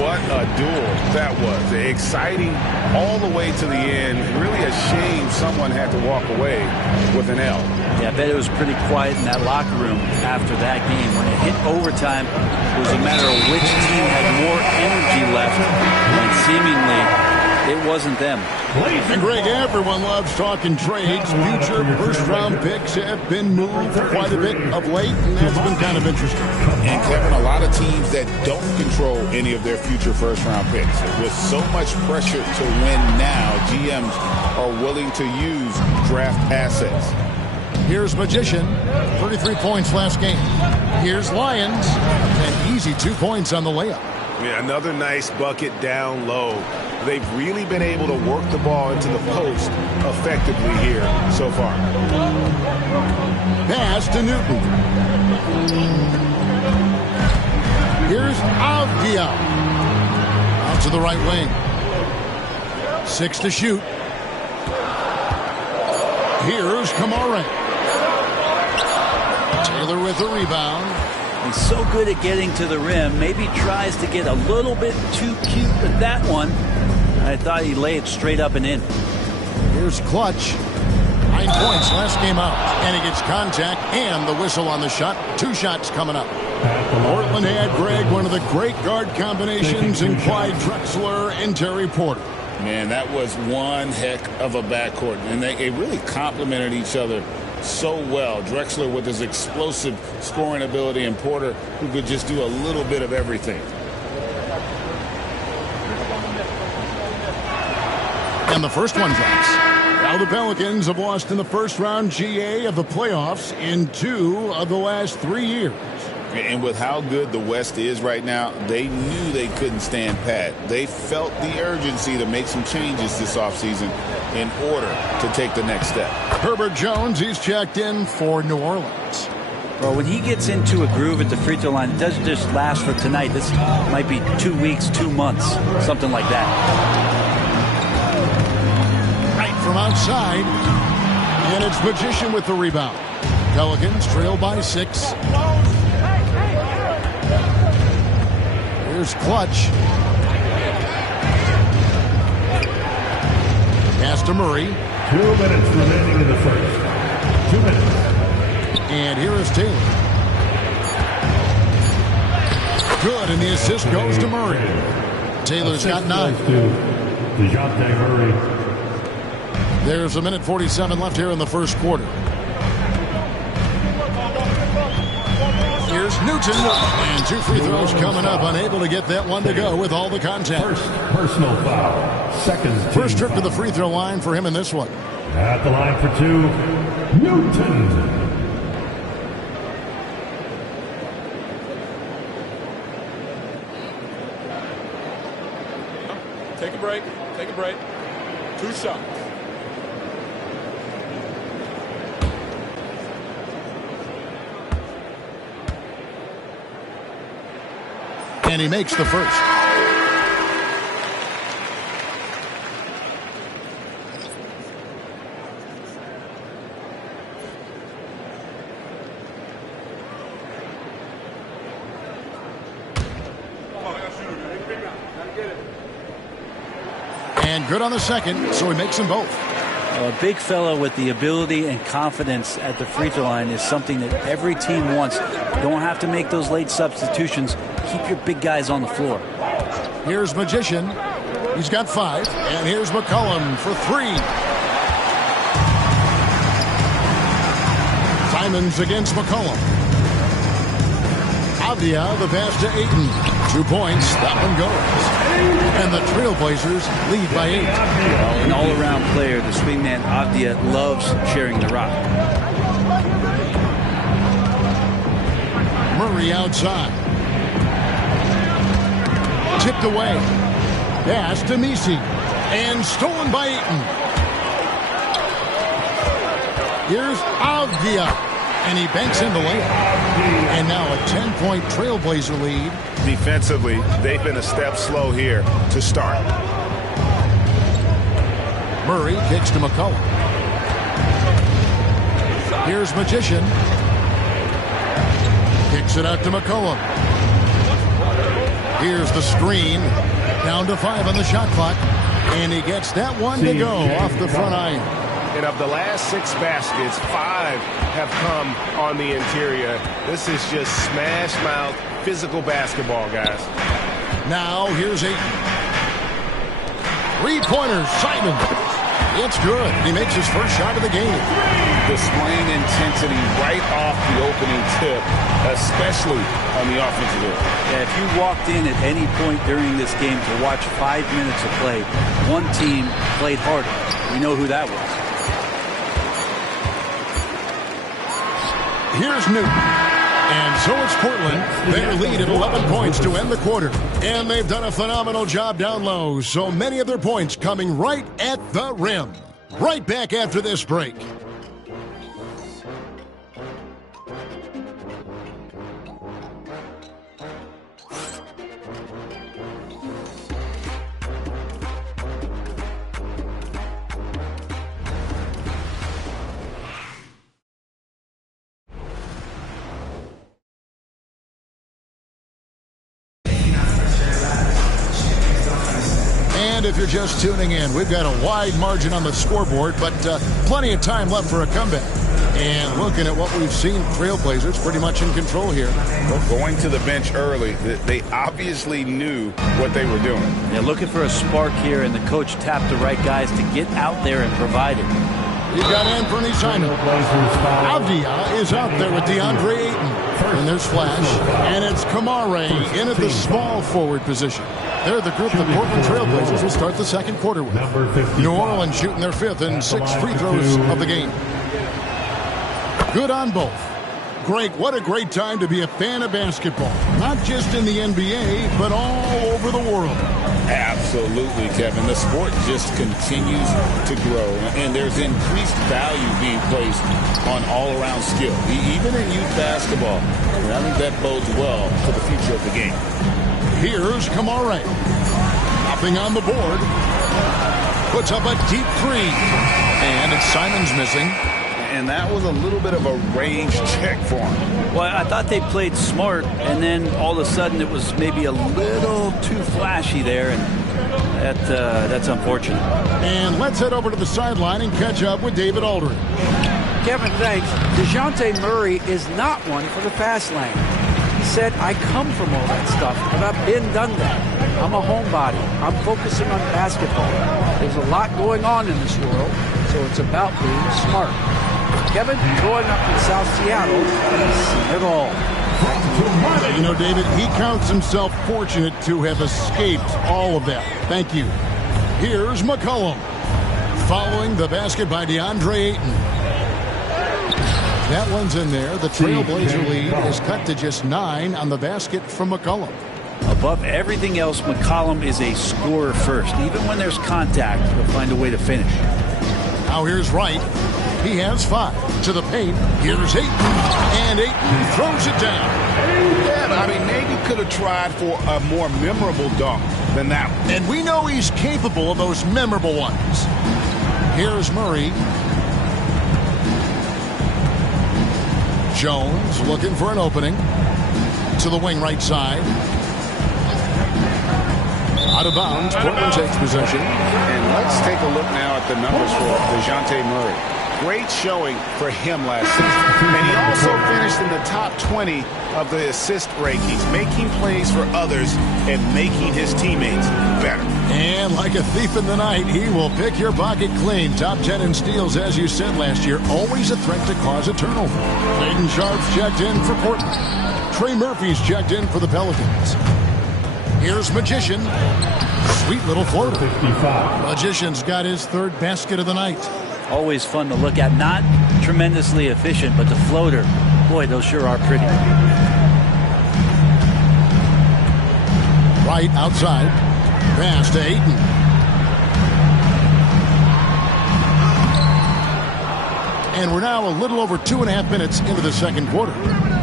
What a duel that was. Exciting all the way to the end. Really a shame someone had to walk away with an L. Yeah, I bet it was pretty quiet in that locker room after that game. When it hit overtime, it was a matter of which team had more energy left, and seemingly it wasn't them. And Greg, everyone loves talking trades. Future first-round picks have been moved quite a bit of late, and that's been kind of interesting. And Kevin, a lot of teams that don't control any of their future first-round picks. With so much pressure to win now, GMs are willing to use draft assets. Here's Magician, 33 points last game. Here's Lyons, an easy 2 points on the layup. Yeah, another nice bucket down low. They've really been able to work the ball into the post effectively here so far. Pass to Newton. Here's Avdia. Out to the right wing. 6 to shoot. Here's Kamara. Taylor with the rebound. He's so good at getting to the rim. Maybe tries to get a little bit too cute with that one. I thought he'd lay it straight up and in. Here's Clutch. 9 points last game out. And he gets contact and the whistle on the shot. 2 shots coming up. Portland had, Greg, one of the great guard combinations in Clyde Drexler and Terry Porter. Man, that was one heck of a backcourt. And they really complemented each other so well. Drexler with his explosive scoring ability and Porter who could just do a little bit of everything. And the first one drops. Now the Pelicans have lost in the first round GA of the playoffs in 2 of the last 3 years. And with how good the West is right now, they knew they couldn't stand pat. They felt the urgency to make some changes this offseason in order to take the next step. Herbert Jones, he's checked in for New Orleans. Well, when he gets into a groove at the free throw line, it doesn't just last for tonight. This might be 2 weeks, 2 months, something like that. Right from outside, and it's Magician with the rebound. Pelicans trail by 6. Here's Clutch. Pass to Murray. 2 minutes remaining in the first. 2 minutes. And here is Taylor. Good, and the assist goes to Murray. Taylor's got 9. DeJounte Murray. There's 1:47 left here in the first quarter. Here's Newton, and 2 free throws coming up. Unable to get that one to go with all the contact. First personal foul. Second. First trip to the free throw line for him in this one. At the line for 2, Newton. Take a break. Take a break. 2 shots. And he makes the first. And good on the second, so he makes them both. A big fella with the ability and confidence at the free throw line is something that every team wants. You don't have to make those late substitutions. Keep your big guys on the floor. Here's Magician. He's got 5. And here's McCollum for 3. Simons against McCollum. Avdia, the pass to Ayton. 2 points. That one goes. And the Trailblazers lead by 8. Well, an all-around player, the swingman Avdia loves sharing the rock. Murray outside. Tipped away. Pass to Misi. And stolen by Ayton. Here's Avdia. And he banks in the layup. And now a 10-point Trailblazer lead. Defensively, they've been a step slow here to start. Murray kicks to McCollum. Here's Magician. Kicks it out to McCollum. Here's the screen. Down to 5 on the shot clock. And he gets that one to go off the front iron. And of the last 6 baskets, 5 have come on the interior. This is just smash mouth, physical basketball, guys. Now here's a 3-pointer. Simon. It's good. He makes his first shot of the game. Displaying intensity right off the opening tip, especially on the offensive end. Yeah, if you walked in at any point during this game to watch 5 minutes of play, one team played harder. We know who that was. Here's Newton. And so it's Portland. Their lead at 11 points to end the quarter. And they've done a phenomenal job down low. So many of their points coming right at the rim. Right back after this break. And if you're just tuning in, we've got a wide margin on the scoreboard, but plenty of time left for a comeback. And looking at what we've seen, Trailblazers pretty much in control here. Well, going to the bench early, they obviously knew what they were doing. Yeah, looking for a spark here, and the coach tapped the right guys to get out there and provide it. He got Anthony Simon. Avdia is out there with DeAndre Ayton. And there's Flash. And it's Kamare in at the small forward position. They're the group the Portland Trailblazers will start the second quarter with. New Orleans shooting their 5th and 6th free throws of the game. Good on both. Greg, what a great time to be a fan of basketball. Not just in the NBA, but all over the world. Absolutely, Kevin. The sport just continues to grow, and there's increased value being placed on all-around skill, even in youth basketball. And I think that bodes well for the future of the game. Here's Kamare. Hopping on the board. Puts up a deep 3. And it's Simon's missing. And that was a little bit of a range check for him. Well, I thought they played smart, and then all of a sudden it was maybe a little too flashy there, and that's unfortunate. And let's head over to the sideline and catch up with David Aldridge. Kevin, thanks. DeJounte Murray is not one for the fast lane. He said, I come from all that stuff, but I've been done that. I'm a homebody. I'm focusing on basketball. There's a lot going on in this world, so it's about being smart. Kevin, growing up in South Seattle, has seen it all. You know, David, he counts himself fortunate to have escaped all of that. Thank you. Here's McCollum. Following the basket by DeAndre Ayton. That one's in there. The Trailblazer lead is cut to just 9 on the basket from McCollum. Above everything else, McCollum is a scorer first. Even when there's contact, he'll find a way to finish. Now here's Wright. He has 5 to the paint. Here's Ayton. And Ayton throws it down. Yeah, I mean, maybe could have tried for a more memorable dunk than that one. And we know he's capable of those memorable ones. Here's Murray. Jones looking for an opening. To the wing right side. Out of bounds. Portland takes possession. And let's take a look now at the numbers for DeJounte Murray. Great showing for him last season. And he also finished in the top 20 of the assist rankings, making plays for others and making his teammates better. And like a thief in the night, he will pick your pocket clean. Top 10 in steals, as you said last year. Always a threat to cause a turnover. Aiden Sharp's checked in for Portland. Trey Murphy's checked in for the Pelicans. Here's Magician. Sweet little floater. 55. Magician's got his 3rd basket of the night. Always fun to look at. Not tremendously efficient, but the floater, boy, those sure are pretty. Right outside. Pass to Ayton. And we're now a little over 2.5 minutes into the second quarter.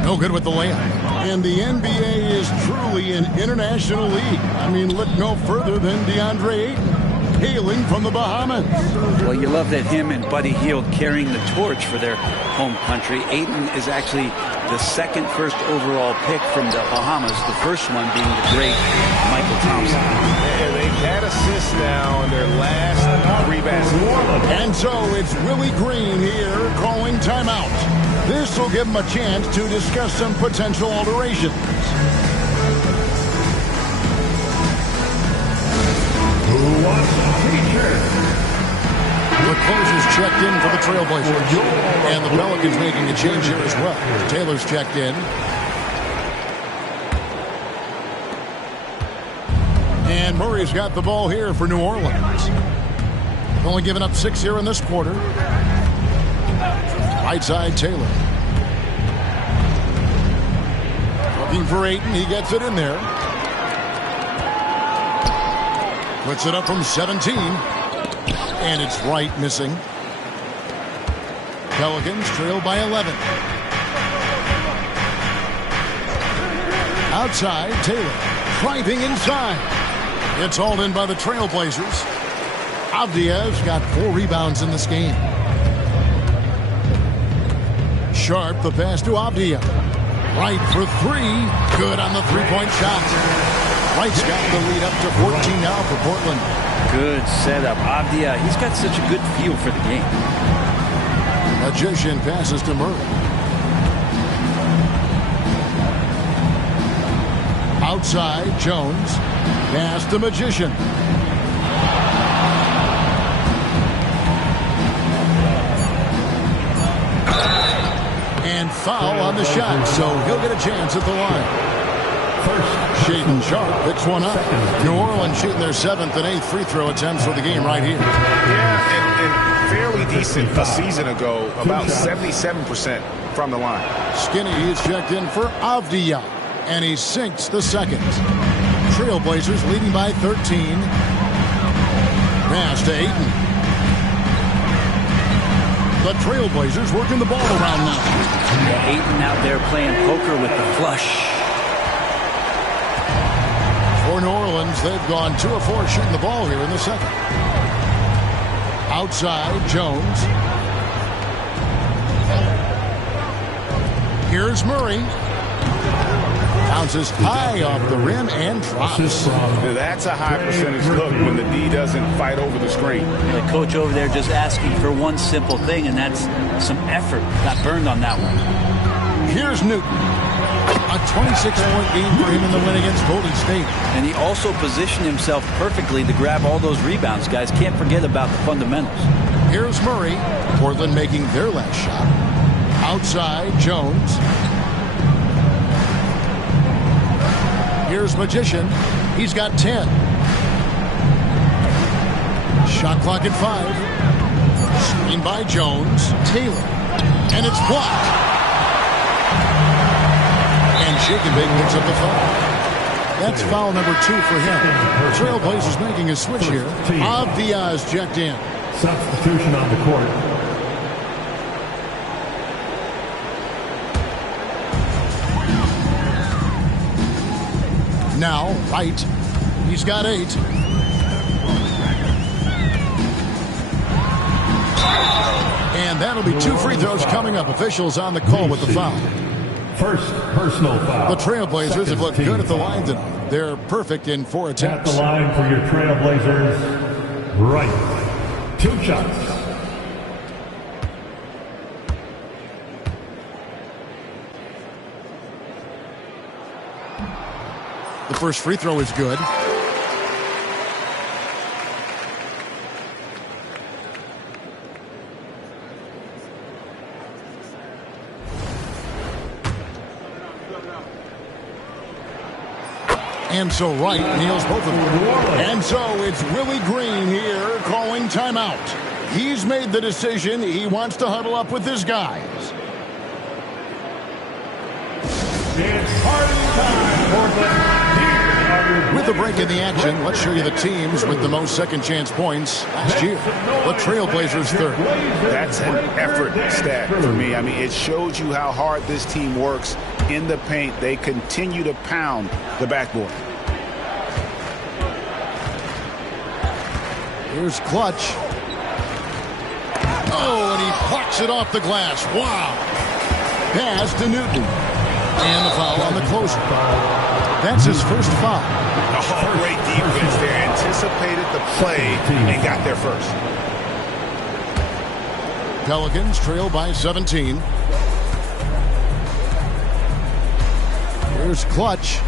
No good with the layup. And the NBA is truly an international league. I mean, look no further than DeAndre Ayton. hailing from the Bahamas. Well, you love that him and Buddy Hield carrying the torch for their home country. Ayton is actually the second first overall pick from the Bahamas, the first one being the great Michael Thompson. And they've had assists now in their last 3 baskets. And so it's Willie Green here calling timeout. This will give him a chance to discuss some potential alterations. Who wants a feature? The closers checked in for the Trailblazers. And the Pelicans making a change here as well. Taylor's checked in. And Murray's got the ball here for New Orleans. Only given up 6 here in this quarter. Right side, Taylor. Looking for Ayton. He gets it in there. Puts it up from 17. And it's right missing. Pelicans trail by 11. Outside, Taylor. Driving inside. It's hauled in by the Trailblazers. Avdia's got 4 rebounds in this game. Sharp, the pass to Avdia. Right for 3. Good on the three-point shot. Wright's got the lead up to 14 now for Portland. Good setup. Avdia, he's got such a good feel for the game. Magician passes to Murray. Outside, Jones. Pass to Magician. And foul on the shot, so he'll get a chance at the line. Shaden Sharp picks one up. New Orleans shooting their 7th and 8th free throw attempts for the game right here. Yeah, and fairly decent a season ago, about 77% from the line. Skinny is checked in for Avdia, and he sinks the second. Trailblazers leading by 13. Pass to Ayton. The Trailblazers working the ball around now. Ayton out there playing poker with the flush. For New Orleans, they've gone 2 of 4 shooting the ball here in the second. Outside, Jones. Here's Murray. Bounces high off the rim and drops. That's a high percentage look when the D doesn't fight over the screen. The coach over there just asking for one simple thing, and that's some effort. Got burned on that one. Here's Newton. A 26-point game for him in the win against Golden State. And he also positioned himself perfectly to grab all those rebounds, guys. Can't forget about the fundamentals. Here's Murray. Portland making their last shot. Outside, Jones. Here's Magician. He's got 10. Shot clock at 5. Screen by Jones. Taylor. And it's blocked. And Shakenbake picks up the foul. That's foul number 2 for him. Trailblazers making a switch here. Avdia is checked in. Substitution on the court. Now, Wright. He's got 8. And that'll be 2 free throws coming up. Officials on the call with the foul. First personal foul. The Trailblazers have looked good at the line tonight. They're perfect in 4 attempts. At the line for your Trailblazers, Wright. 2 shots. The first free throw is good. And so Wright nails both of them. And so it's Willie Green here calling timeout. He's made the decision. He wants to huddle up with his guys. It's party time, Portland. With the break in the action, let's show you the teams with the most second chance points last year. The Trailblazers third. That's an effort stat for me. I mean, it shows you how hard this team works in the paint. They continue to pound the backboard. Here's Clutch. Oh, and he plucks it off the glass. Wow. Pass to Newton. And the foul on the closer. That's his first foul. Oh, great defense there. Anticipated the play and got there first. Pelicans trail by 17. Here's Clutch.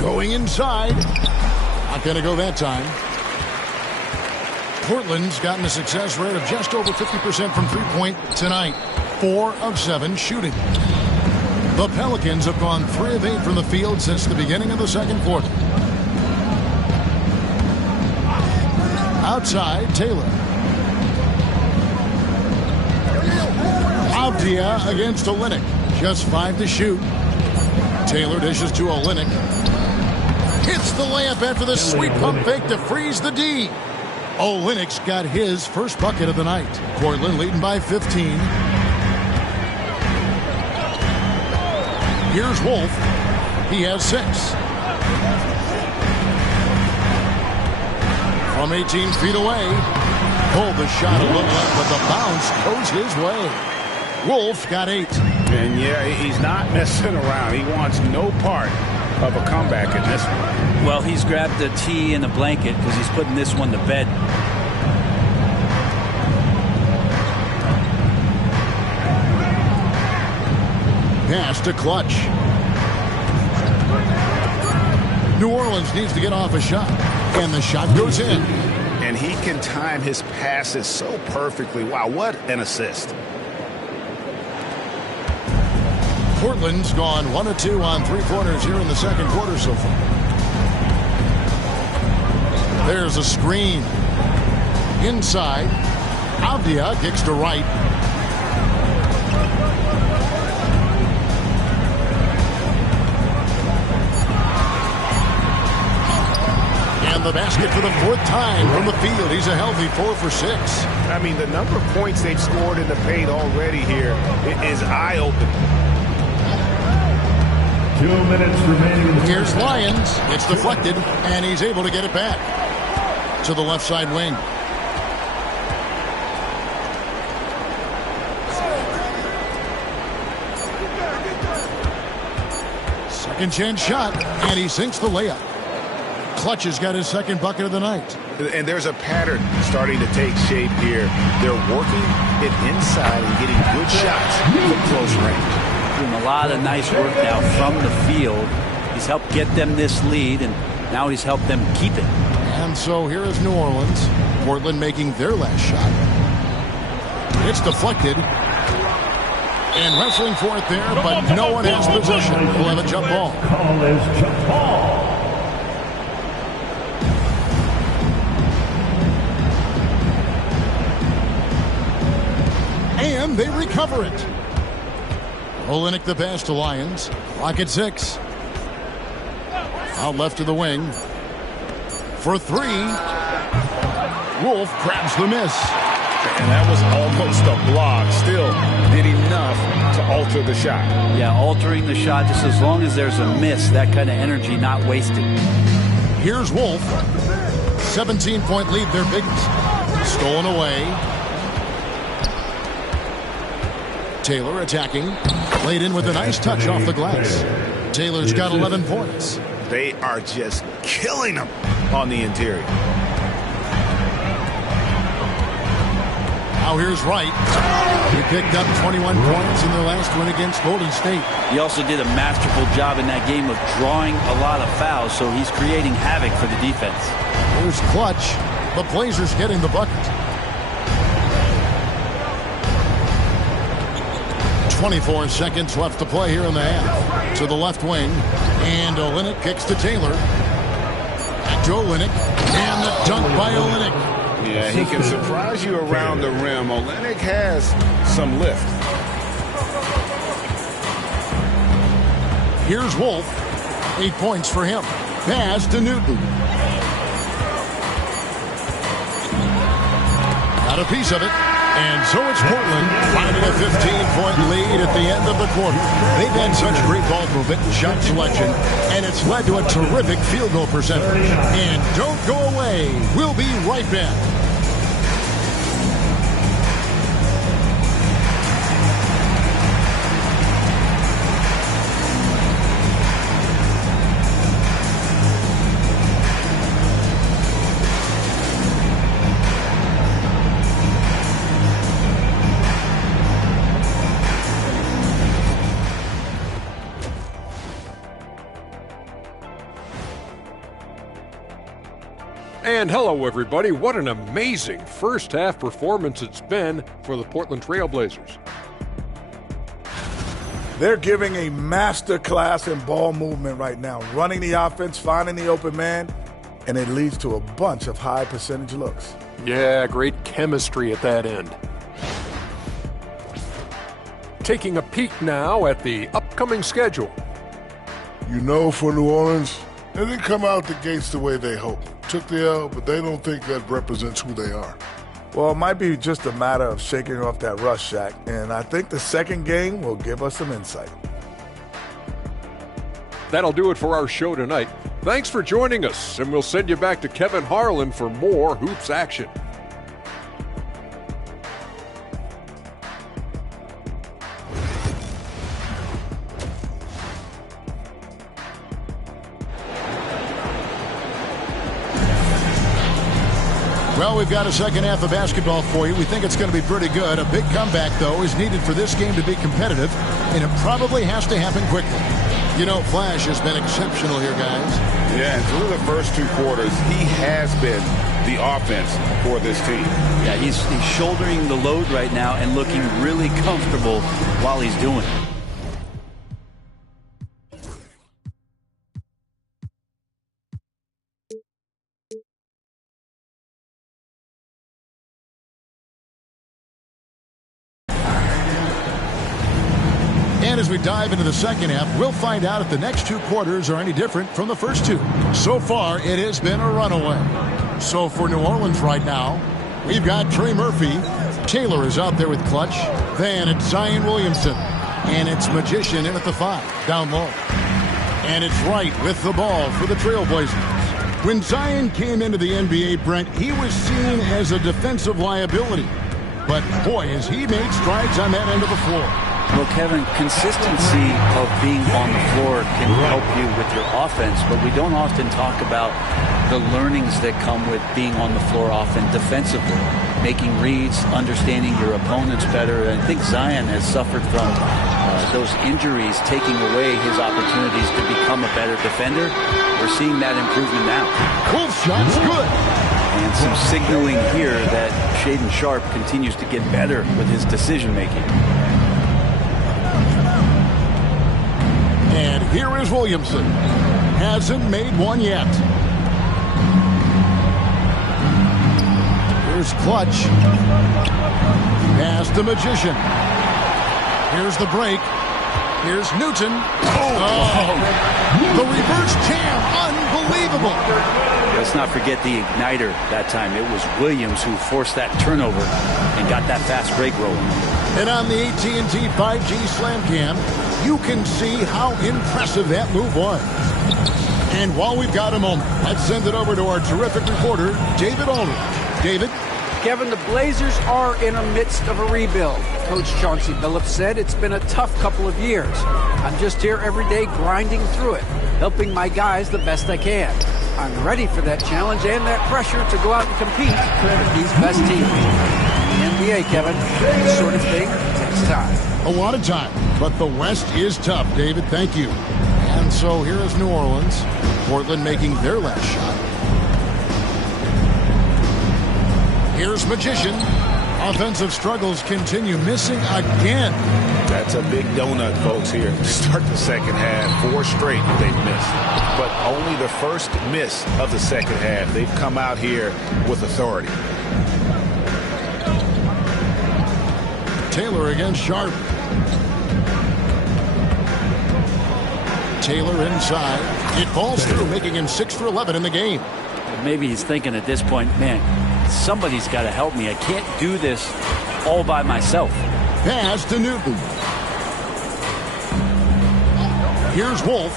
Going inside. Not going to go that time. Portland's gotten a success rate of just over 50% from three-point tonight. 4 of 7 shooting. The Pelicans have gone 3 of 8 from the field since the beginning of the second quarter. Outside, Taylor. Avdia against Olynyk. Just 5 to shoot. Taylor dishes to Olynyk. Hits the layup after the sweet pump fake to freeze the D. Olynyk's got his first bucket of the night. Portland leading by 15. Here's Wolf. He has 6. From 18 feet away. Pulled the shot a little left, but the bounce goes his way. Wolf got 8. And yeah, he's not messing around. He wants no part of a comeback in this one. Well, he's grabbed the tee and the blanket because he's putting this one to bed. Pass to Clutch. New Orleans needs to get off a shot. And the shot goes in. And he can time his passes so perfectly. Wow, what an assist. Portland's gone 1 of 2 on three-pointers here in the second quarter so far. There's a screen. Inside. Avdia kicks to right. And the basket for the 4th time from the field. He's a healthy 4 for 6. I mean, the number of points they've scored in the paint already here is eye-opening. 2 minutes remaining. Here's Lyons. It's deflected, and he's able to get it back to the left side wing. Second chance shot, and he sinks the layup. Clutch has got his second bucket of the night. And there's a pattern starting to take shape here. They're working it inside and getting good shots from close range. Doing a lot of nice work now from the field. He's helped get them this lead, and now he's helped them keep it. And so here is New Orleans. Portland making their last shot. It's deflected. And wrestling for it there, but no one has possession. We'll have a jump ball. Call is jump ball. And they recover it. Olynyk the pass to Lyons. Clock at 6. Out left to the wing. For 3. Wolf grabs the miss. And that was almost a block. Still did enough to alter the shot. Yeah, altering the shot just as long as there's a miss. That kind of energy not wasted. Here's Wolf. 17-point lead, their biggest. Stolen away. Taylor attacking. Laid in with a nice touch off the glass. Taylor's got 11 points. They are just killing them on the interior. Now here's Wright. He picked up 21 points in their last win against Golden State. He also did a masterful job in that game of drawing a lot of fouls, so he's creating havoc for the defense. Here's Clutch. The Blazers getting the bucket. 24 seconds left to play here in the half. To the left wing. And Olynyk kicks to Taylor. Back to Olynyk. And the dunk by Olynyk. Yeah, he can surprise you around the rim. Olynyk has some lift. Here's Wolf. 8 points for him. Pass to Newton. Got a piece of it. And so it's Portland finding a 15-point lead at the end of the quarter. They've had such great ball movement and shot selection, and it's led to a terrific field goal percentage. And don't go away. We'll be right back. And hello, everybody. What an amazing first-half performance it's been for the Portland Trail Blazers. They're giving a master class in ball movement right now, running the offense, finding the open man, and it leads to a bunch of high percentage looks. Yeah, great chemistry at that end. Taking a peek now at the upcoming schedule. You know, for New Orleans, they didn't come out the gates the way they hoped. Took the L, but they don't think that represents who they are. Well, it might be just a matter of shaking off that rust, Shaq, and I think the second game will give us some insight. That'll do it for our show tonight. Thanks for joining us, and we'll send you back to Kevin Harlan for more hoops action. Well, we've got a second half of basketball for you. We think it's going to be pretty good. A big comeback, though, is needed for this game to be competitive, and it probably has to happen quickly. You know, Flash has been exceptional here, guys. Yeah, and through the first two quarters, he has been the offense for this team. Yeah, he's shouldering the load right now and looking really comfortable while he's doing it. And as we dive into the second half, we'll find out if the next two quarters are any different from the first two. So far, it has been a runaway. So for New Orleans right now, we've got Trey Murphy. Taylor is out there with clutch. Then it's Zion Williamson. And it's Magician in at the 5, down low. And it's Wright with the ball for the Trailblazers. When Zion came into the NBA, Brent, he was seen as a defensive liability. But boy, has he made strides on that end of the floor. Well, Kevin, consistency of being on the floor can help you with your offense, but we don't often talk about the learnings that come with being on the floor often defensively, making reads, understanding your opponents better. And I think Zion has suffered from those injuries taking away his opportunities to become a better defender. We're seeing that improvement now. Wolf shot's good. And some signaling here that Shaedon Sharpe continues to get better with his decision-making. And here is Williamson. Hasn't made one yet. Here's Clutch. Pass the Magician. Here's the break. Here's Newton. Oh. The reverse jam. Unbelievable. Let's not forget the igniter that time. It was Williams who forced that turnover and got that fast break rolling. And on the AT&T 5G Slam Cam, you can see how impressive that move was. And while we've got a moment, let's send it over to our terrific reporter, David Aldridge. David? Kevin, the Blazers are in the midst of a rebuild. Coach Chauncey Billups said it's been a tough couple of years. I'm just here every day grinding through it, helping my guys the best I can. I'm ready for that challenge and that pressure to go out and compete with these best teams. The NBA, Kevin, this sort of thing takes time. A lot of time, but the West is tough, David. Thank you. And so here is New Orleans. Portland making their last shot. Here's Magician. Offensive struggles continue, missing again. That's a big donut, folks, here to start the second half. 4 straight they've missed. But only the first miss of the second half. They've come out here with authority. Taylor against Sharpe. Taylor inside. It falls through, making him 6 for 11 in the game. Maybe he's thinking at this point, man, somebody's got to help me. I can't do this all by myself. Pass to Newton. Here's Wolf.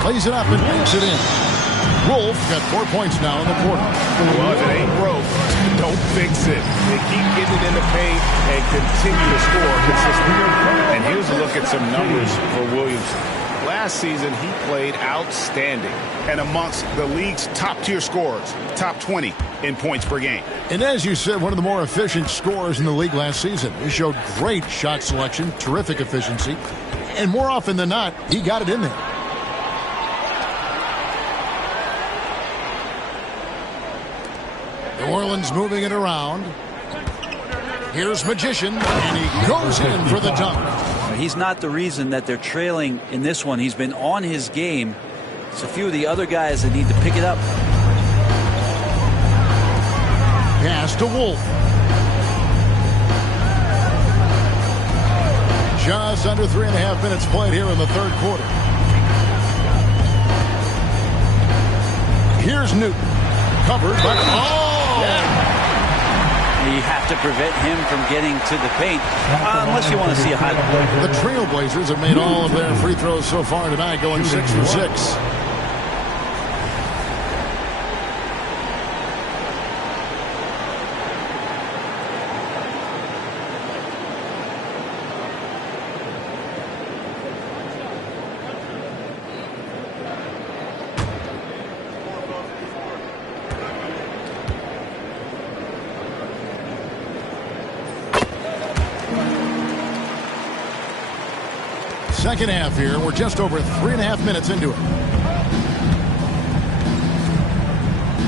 Plays it up and banks it in. Wolf got 4 points now in the quarter. Well, if it ain't broke, don't fix it. They keep getting it in the paint and continue to score consistently. And here's a look at some numbers for Williams. Last season, he played outstanding and amongst the league's top-tier scorers, top 20 in points per game. And as you said, one of the more efficient scorers in the league last season. He showed great shot selection, terrific efficiency, and more often than not, he got it in there. New Orleans moving it around. Here's Magician, and he goes in for the dunk. He's not the reason that they're trailing in this one. He's been on his game. It's a few of the other guys that need to pick it up. Pass to Wolf. Just under 3.5 minutes played here in the third quarter. Here's Newton. Covered by... You have to prevent him from getting to the paint, unless you want to see a highlight. The Trailblazers have made all of their free throws so far tonight, going 6 for 6. Second half here. We're just over 3.5 minutes into it.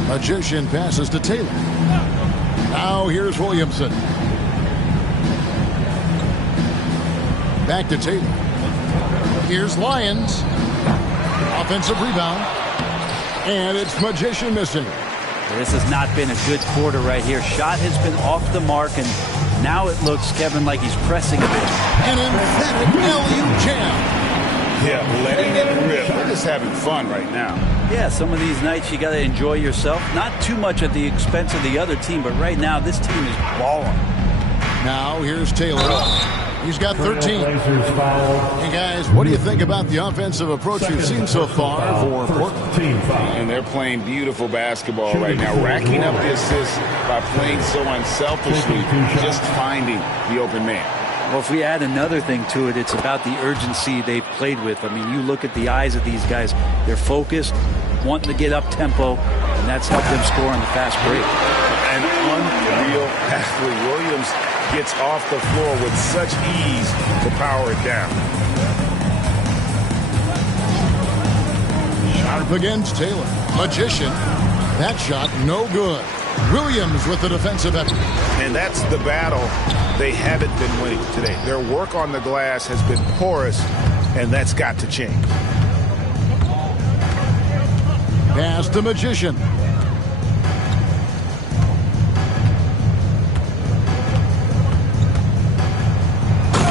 Magician passes to Taylor. Now here's Williamson. Back to Taylor. Here's Lyons. Offensive rebound. And it's Magician missing. This has not been a good quarter right here. Shot has been off the mark, and now it looks, Kevin, like he's pressing a bit. An emphatic LU jam. Yeah, letting it rip. We're just having fun right now. Yeah, some of these nights you got to enjoy yourself. Not too much at the expense of the other team, but right now this team is balling. Now here's Taylor. He's got 13. Hey, guys, what do you think about the offensive approach you've seen so far for Portland? And they're playing beautiful basketball right now, racking up the assists by playing so unselfishly, just finding the open man. Well, if we add another thing to it, it's about the urgency they've played with. I mean, you look at the eyes of these guys. They're focused, wanting to get up tempo, and that's helped them score on the fast break. An unreal athlete. Williams gets off the floor with such ease to power it down. Sharp against Taylor. Magician. That shot no good. Williams with the defensive effort. And that's the battle they haven't been winning today. Their work on the glass has been porous, and that's got to change. Pass to Magician.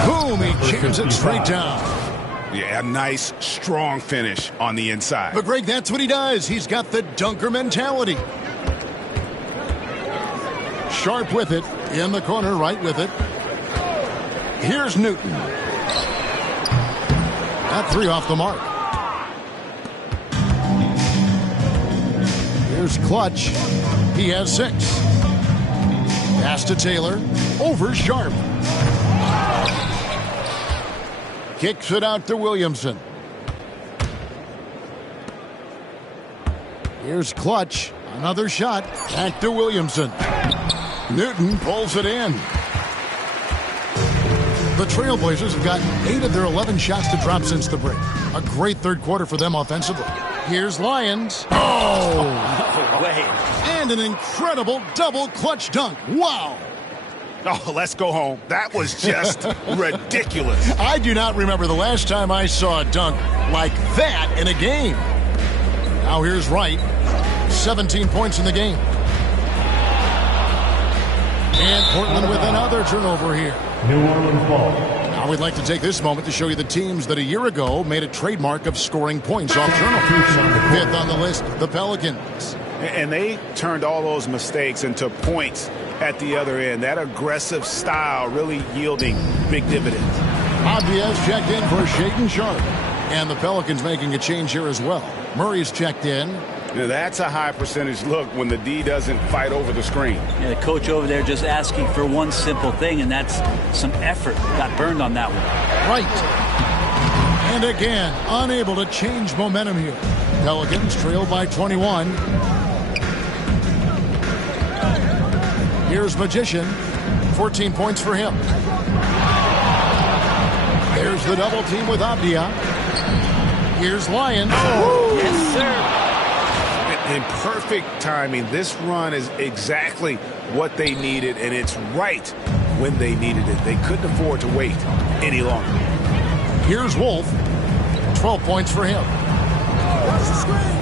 Boom, he jams it straight down. Yeah, a nice, strong finish on the inside. But Greg, that's what he does. He's got the dunker mentality. Sharp with it, in the corner, right with it. Here's Newton. That three off the mark. Here's Clutch. He has 6. Pass to Taylor. Over Sharp. Kicks it out to Williamson. Here's Clutch. Another shot. Back to Williamson. Newton pulls it in. The Trailblazers have gotten 8 of their 11 shots to drop since the break. A great third quarter for them offensively. Here's Lyons. Oh! No way. And an incredible double clutch dunk. Wow! Oh, let's go home. That was just ridiculous. I do not remember the last time I saw a dunk like that in a game. Now here's Wright. 17 points in the game. And Portland with another turnover here. New Orleans ball. Now we'd like to take this moment to show you the teams that a year ago made a trademark of scoring points off turnovers. 5th on the list, the Pelicans. And they turned all those mistakes into points at the other end. That aggressive style really yielding big dividends. Abdia's checked in for Shaedon Sharpe. And the Pelicans making a change here as well. Murray's checked in. Now that's a high percentage look when the D doesn't fight over the screen. Yeah, the coach over there just asking for one simple thing, and that's some effort. Got burned on that one. Right. And again, unable to change momentum here. Pelicans trail by 21. Here's Magician. 14 points for him. There's the double team with Abdia. Here's Lyons. Oh, yes, sir. In perfect timing. This run is exactly what they needed, and it's right when they needed it. They couldn't afford to wait any longer. Here's Wolf. 12 points for him.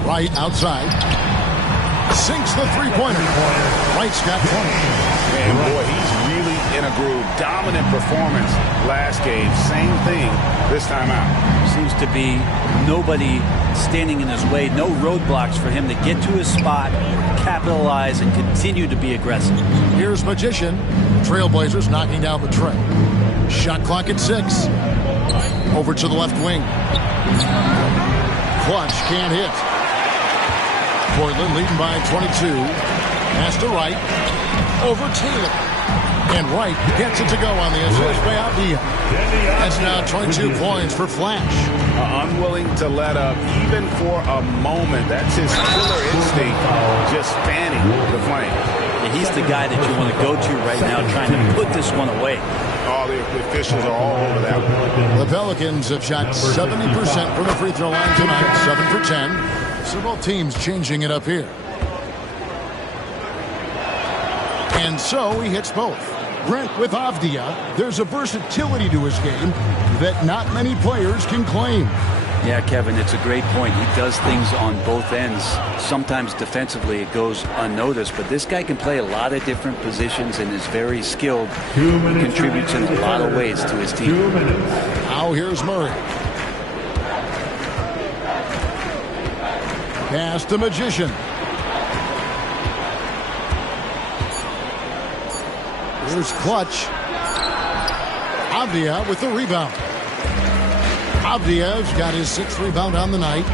Wright outside. Sinks the three-pointer. Wright's got 20. And boy, he's really in a groove. Dominant performance last game. Same thing this time out. Seems to be nobody standing in his way. No roadblocks for him to get to his spot, capitalize, and continue to be aggressive. Here's Magician. Trailblazers knocking down the tray. Shot clock at 6. Over to the left wing. Clutch can't hit. Portland leading by 22. Pass to Wright. Over Taylor. And Wright gets it to go on the assist by Abdia. That's now 22 points for Flash. Unwilling to let up even for a moment. That's his killer instinct, just fanning the flame. Yeah, he's the guy that you want to go to right now, trying to put this one away. All the officials are all over that one. The Pelicans have shot 70% from the free throw line tonight, 7 for 10. So both teams changing it up here. And so he hits both. Brent, with Avdia, there's a versatility to his game that not many players can claim. Yeah, Kevin, it's a great point. He does things on both ends. Sometimes defensively it goes unnoticed, but this guy can play a lot of different positions and is very skilled. He contributes in a lot of ways to his team. Now here's Murray. Pass to Magician. Here's Clutch. Avdia with the rebound. Avdia's got his 6th rebound on the night.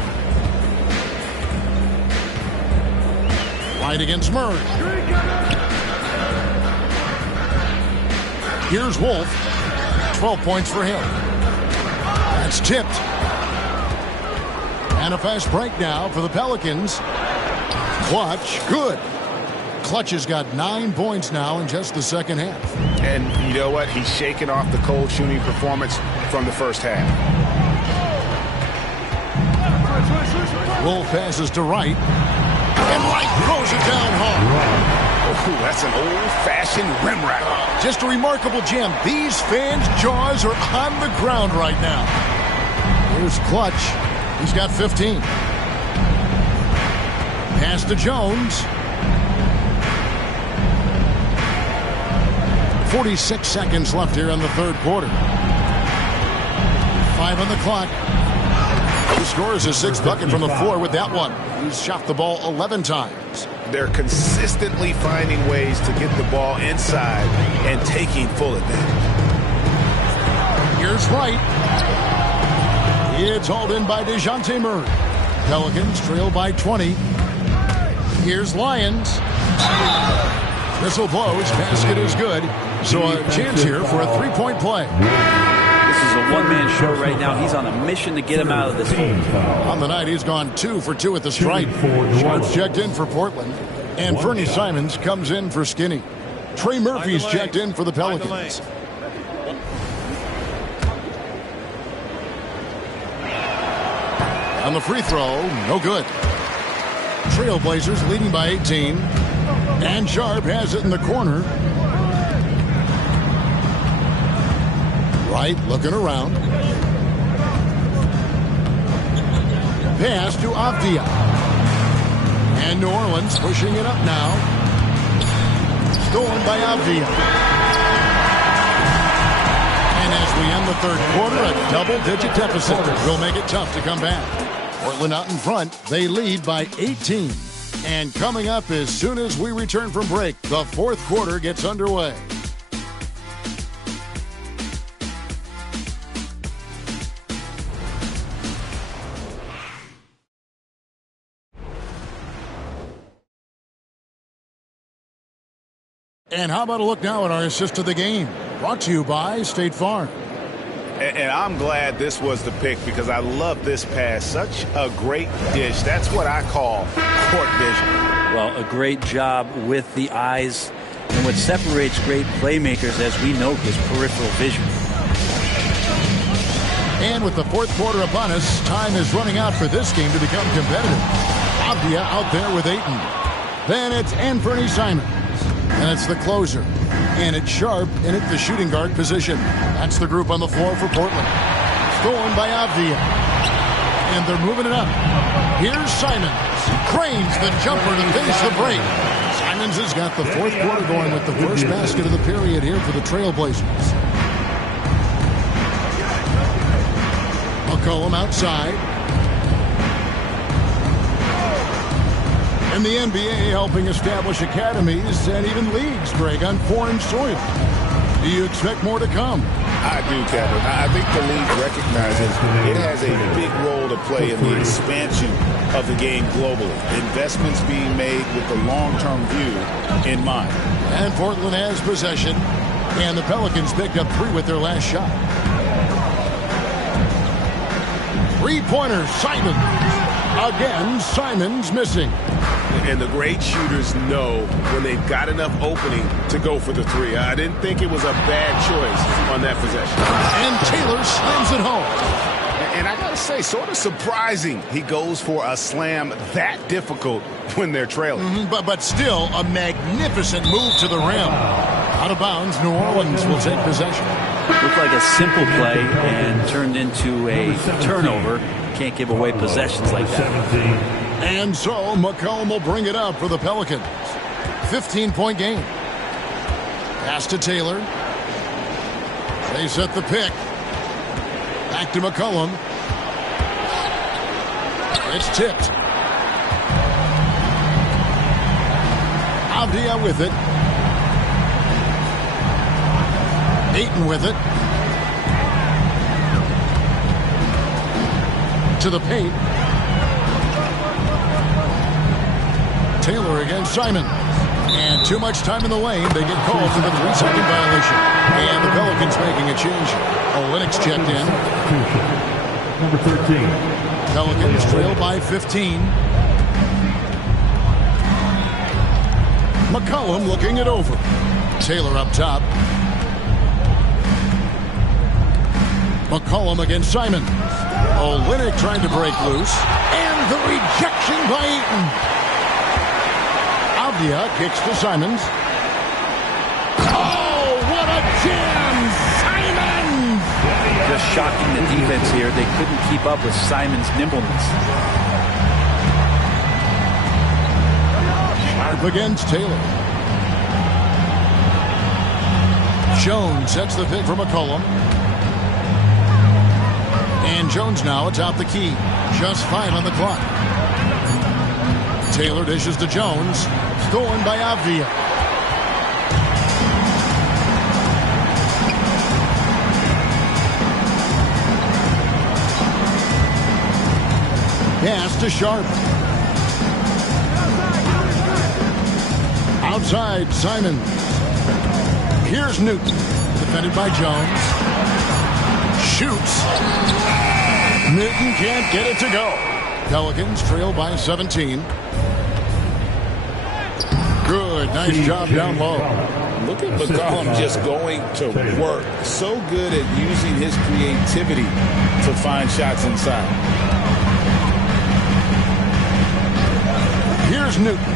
Right against Murray. Here's Wolf. 12 points for him. That's tipped. And a fast break now for the Pelicans. Clutch, good. Clutch has got 9 points now in just the second half. And you know what? He's shaking off the cold shooting performance from the first half. Wolf passes to Wright. And Wright throws it down hard. Oh, that's an old-fashioned rim ratter. Just a remarkable jam. These fans' jaws are on the ground right now. Here's Clutch. He's got 15. Pass to Jones. 46 seconds left here in the third quarter. 5 on the clock. He scores his 6th bucket from the floor with that one. He's shot the ball 11 times. They're consistently finding ways to get the ball inside and taking full advantage. Here's Wright. It's hauled in by DeJounte Murray. Pelicans trail by 20. Here's Lyons. Whistle blows. Basket is good. So a chance here for a 3-point play. This is a one-man show right now. He's on a mission to get him out of this hole. On the night, he's gone 2 for 2 at the stripe. Sharpe's checked in for Portland. And Fernie Simons comes in for Skinny. Trey Murphy's checked in for the Pelicans. On the free throw, no good. Trailblazers leading by 18. And Sharpe has it in the corner. Wright looking around. Pass to Avdia. And New Orleans pushing it up now. Stolen by Avdia. And as we end the third quarter, a double-digit deficit will make it tough to come back. Portland out in front. They lead by 18. And coming up as soon as we return from break, the fourth quarter gets underway. And how about a look now at our assist to the game? Brought to you by State Farm. And I'm glad this was the pick because I love this pass. Such a great dish. That's what I call court vision. Well, a great job with the eyes. And what separates great playmakers, as we know, is peripheral vision. And with the fourth quarter upon us, time is running out for this game to become competitive. Avdia out there with Ayton. Then it's Anthony Simons. And it's the closer. And it's Sharp in at the shooting guard position. That's the group on the floor for Portland. Stolen by Avdia. And they're moving it up. Here's Simons. Cranes the jumper to finish the break. Simons has got the fourth quarter going with the first basket of the period here for the Trailblazers. McCollum outside. And the NBA helping establish academies and even leagues, Greg, on foreign soil. Do you expect more to come? I do, Kevin. I think the league recognizes it has a big role to play in the expansion of the game globally. Investments being made with the long-term view in mind. And Portland has possession. And the Pelicans picked up 3 with their last shot. Three-pointer, Simons. Again, Simons missing. And the great shooters know when they've got enough opening to go for the three. I didn't think it was a bad choice on that possession. And Taylor slams it home. And I got to say, sort of surprising he goes for a slam that difficult when they're trailing. But still a magnificent move to the rim. Out of bounds, New Orleans will take possession. Looked like a simple play and turned into a turnover. Can't give away possessions like that. And so McCollum will bring it up for the Pelicans. 15-point game. Pass to Taylor. They set the pick. Back to McCollum. It's tipped. Avdia with it. Ayton with it. To the paint. Taylor against Simons. And too much time in the lane. They get called for the 3-second violation. And the Pelicans making a change. Olenek's checked in. Number 13. Pelicans trail by 15. McCollum looking it over. Taylor up top. McCollum against Simons. Olenek trying to break loose. And the rejection by Ayton. Avdia kicks to Simons. Oh, what a jam! Simons! Just shocking the defense here. They couldn't keep up with Simons' nimbleness. Sharp against Taylor. Jones sets the pick for McCollum. And Jones now atop the key. Just 5 on the clock. Taylor dishes to Jones. Stolen by Avdia. Pass to Sharp. Outside, Simons. Here's Newton. Defended by Jones. Shoots. Newton can't get it to go. Pelicans trail by 17. Good, nice job down low. Look at McCollum just going to work. So good at using his creativity to find shots inside. Here's Newton.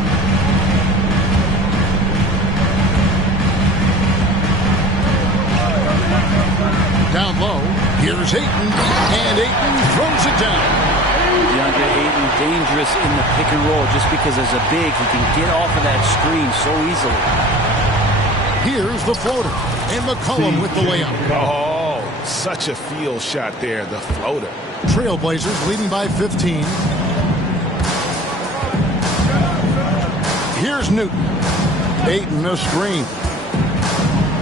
Down low, here's Ayton, and Ayton throws it down. DeAndre Ayton dangerous in the pick and roll just because as a big, he can get off of that screen so easily. Here's the floater, and McCollum with the layup. Oh, such a field shot there, the floater. Trailblazers leading by 15. Here's Newton. Ayton a screen.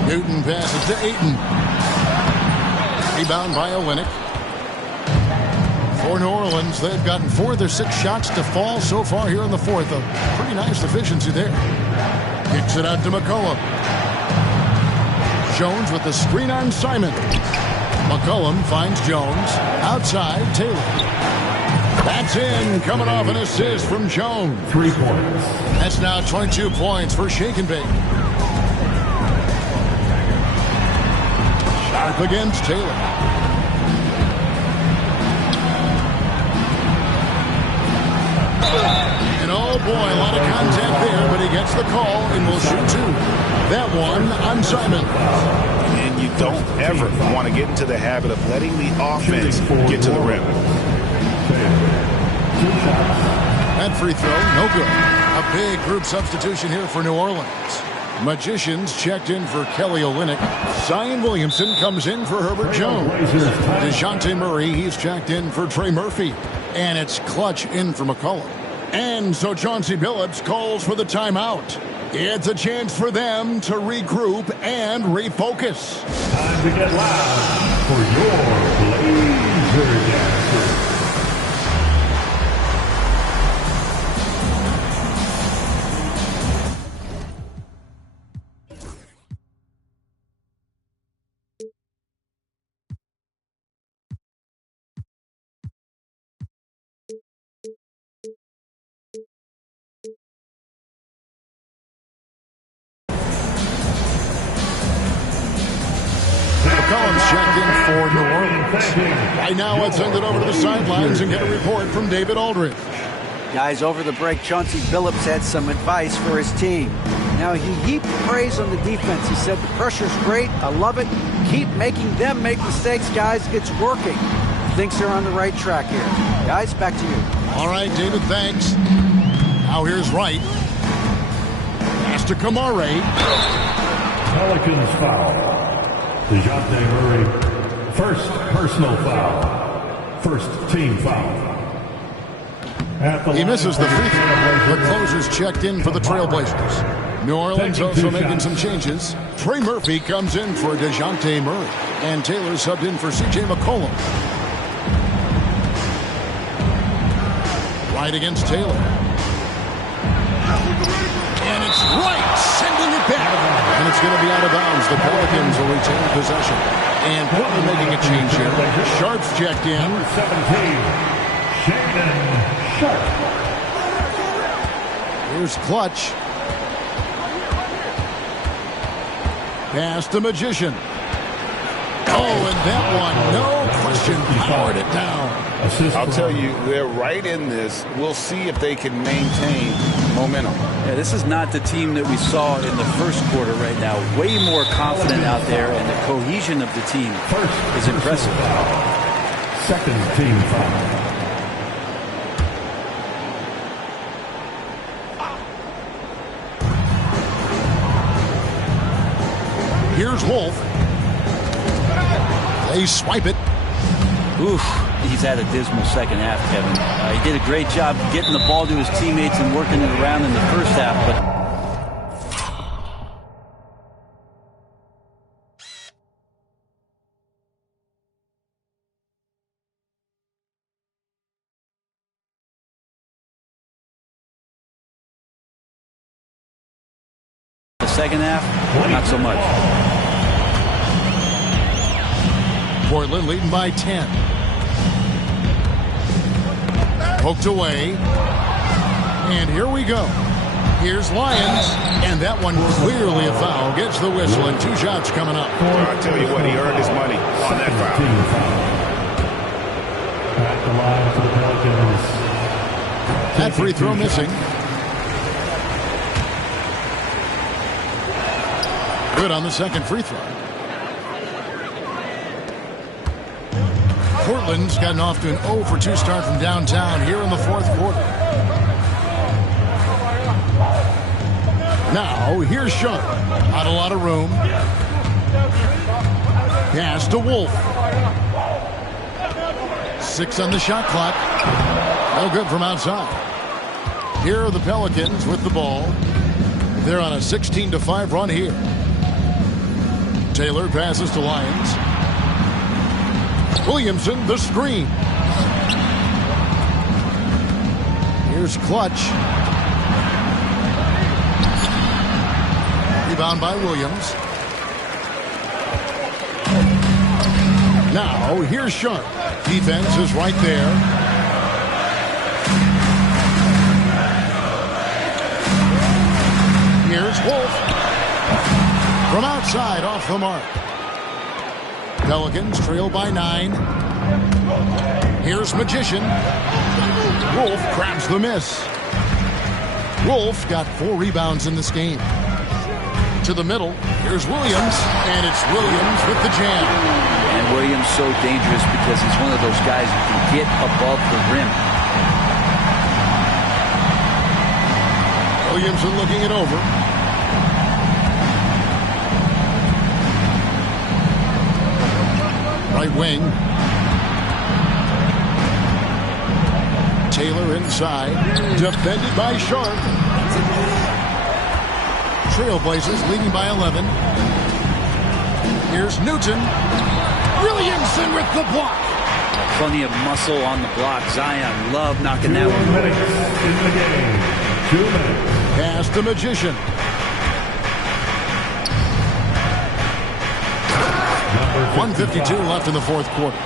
Newton passes to Ayton. Rebound by Olynyk. For New Orleans, they've gotten 4 of their 6 shots to fall so far here in the fourth. A pretty nice efficiency there. Kicks it out to McCollum. Jones with the screen on Simon. McCollum finds Jones. Outside, Taylor. That's in, coming off an assist from Jones. 3 points. That's now 22 points for Shake and Bake. Sharp against Taylor. And oh boy, a lot of contact there, but he gets the call and will shoot 2. That one on Simon. And you don't ever want to get into the habit of letting the offense get to the rim. That free throw, no good. A big group substitution here for New Orleans. Magicians checked in for Kelly Olynyk. Zion Williamson comes in for Herbert Jones. DeJounte Murray, he's checked in for Trey Murphy. And it's Clutch in for McCollum. And so Chauncey Billups calls for the timeout. It's a chance for them to regroup and refocus. Time to get loud for your Blazer Dancer. McCollum's checked in for New Orleans. Right now, let's send it over to the sidelines and get a report from David Aldridge. Guys, over the break, Chauncey Billups had some advice for his team. Now, he heaped praise on the defense. He said, the pressure's great. I love it. Keep making them make mistakes, guys. It's working. Thinks they're on the right track here. Guys, back to you. All right, David, thanks. Now here's Wright. Pass to Kamare. Pelicans foul. DeJounte Murray, first personal foul. First team foul. He misses the free throw. The closer's checked in for the Trailblazers. New Orleans also making some changes. Trey Murphy comes in for DeJounte Murray. And Taylor subbed in for C.J. McCollum. Right against Taylor. And it's Wright sending it back. And it's going to be out of bounds. The Pelicans will retain possession. And Portland making a change here. Sharp's checked in. Number 17, Shaedon Sharpe. Here's Clutch. Pass to Magician. Oh, and that one, no question, powered it down. I'll tell you, they're right in this. We'll see if they can maintain momentum. Yeah, this is not the team that we saw in the first quarter right now. Way more confident out there, and the cohesion of the team is impressive. Second team foul. Here's Wolf. They swipe it. Oof, he's had a dismal second half, Kevin. He did a great job getting the ball to his teammates and working it around in the first half, but the second half, not so much. Portland leading by 10. Poked away. And here we go. Here's Lyons. And that one clearly a foul. Gets the whistle and 2 shots coming up. I'll tell you what, he earned his money on that foul. At the line for the Pelicans. That free throw missing. Good on the second free throw. Portland's gotten off to an 0 for 2 start from downtown here in the fourth quarter. Now, here's Sharp. Not a lot of room. Pass to Wolf. 6 on the shot clock. No good from outside. Here are the Pelicans with the ball. They're on a 16-5 run here. Taylor passes to Lyons. Williamson, the screen. Here's Clutch. Rebound by Williams. Now, here's Sharp. Defense is right there. Here's Wolf. From outside, off the mark. Pelicans trail by 9. Here's Magician. Wolf grabs the miss. Wolf got 4 rebounds in this game. To the middle, here's Williams, and it's Williams with the jam. And Williams so dangerous because he's one of those guys who can get above the rim. Williamson looking it over. Right wing. Taylor inside. Defended by Sharp. Trailblazers leading by 11. Here's Newton. Williamson with the block. Plenty of muscle on the block. Zion love knocking that one. 2 minutes in the game. 2 minutes. Pass to Magician. Number 1:52 left in the fourth quarter.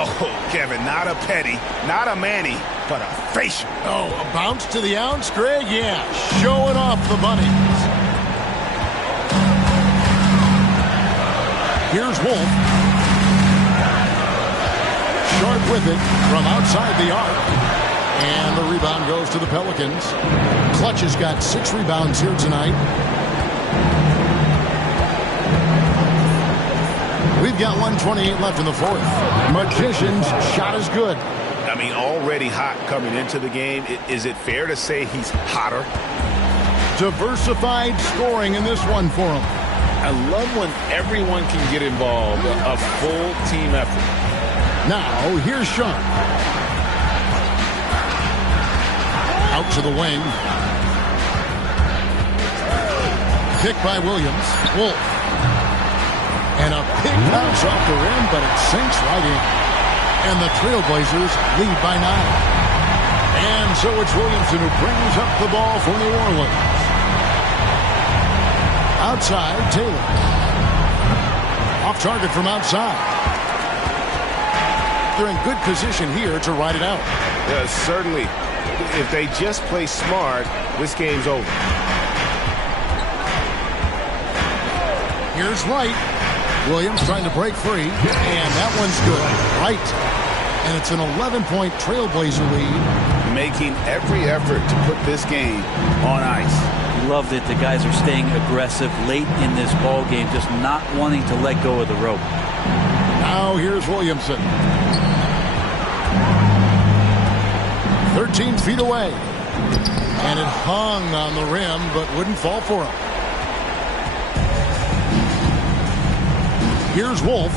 Oh, Kevin, not a petty, not a Manny, but a facial. Oh, a bounce to the ounce, Greg? Yeah, showing off the bunnies. Here's Wolf. Sharp with it from outside the arc. And the rebound goes to the Pelicans. Clutch has got 6 rebounds here tonight. We've got 1:28 left in the fourth. Magician's shot is good. I mean, already hot coming into the game. Is it fair to say he's hotter? Diversified scoring in this one for him. I love when everyone can get involved, a full team effort. Now, here's Sharp. Out to the wing. Pick by Williams. Wolf. And a pick bounce off the rim, but it sinks right in. And the Trailblazers lead by 9. And so it's Williamson who brings up the ball for New Orleans. Outside, Taylor. Off target from outside. They're in good position here to ride it out. Certainly. If they just play smart, this game's over. Here's Wright. Williams trying to break free, and that one's good. Right. And it's an 11-point Trailblazer lead. Making every effort to put this game on ice. Love that the guys are staying aggressive late in this ball game, just not wanting to let go of the rope. Now here's Williamson. 13 feet away. And it hung on the rim, but wouldn't fall for him. Here's Wolf.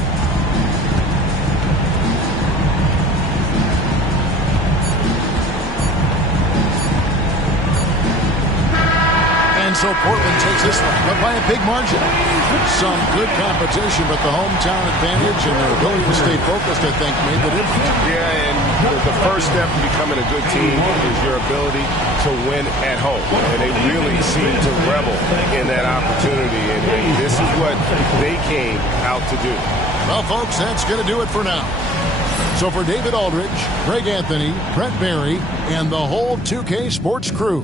And so Portland takes this one, but by a big margin. Some good competition, but the hometown advantage and their ability to stay focused, I think, made the difference. Yeah, and the first step in becoming a good team is your ability to win at home. And they really seem to revel in that opportunity, and this is what they came out to do. Well, folks, that's going to do it for now. So for David Aldridge, Greg Anthony, Brett Barry, and the whole 2K Sports crew,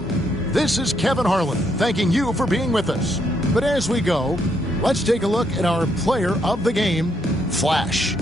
this is Kevin Harlan thanking you for being with us. But as we go, let's take a look at our player of the game, Flash.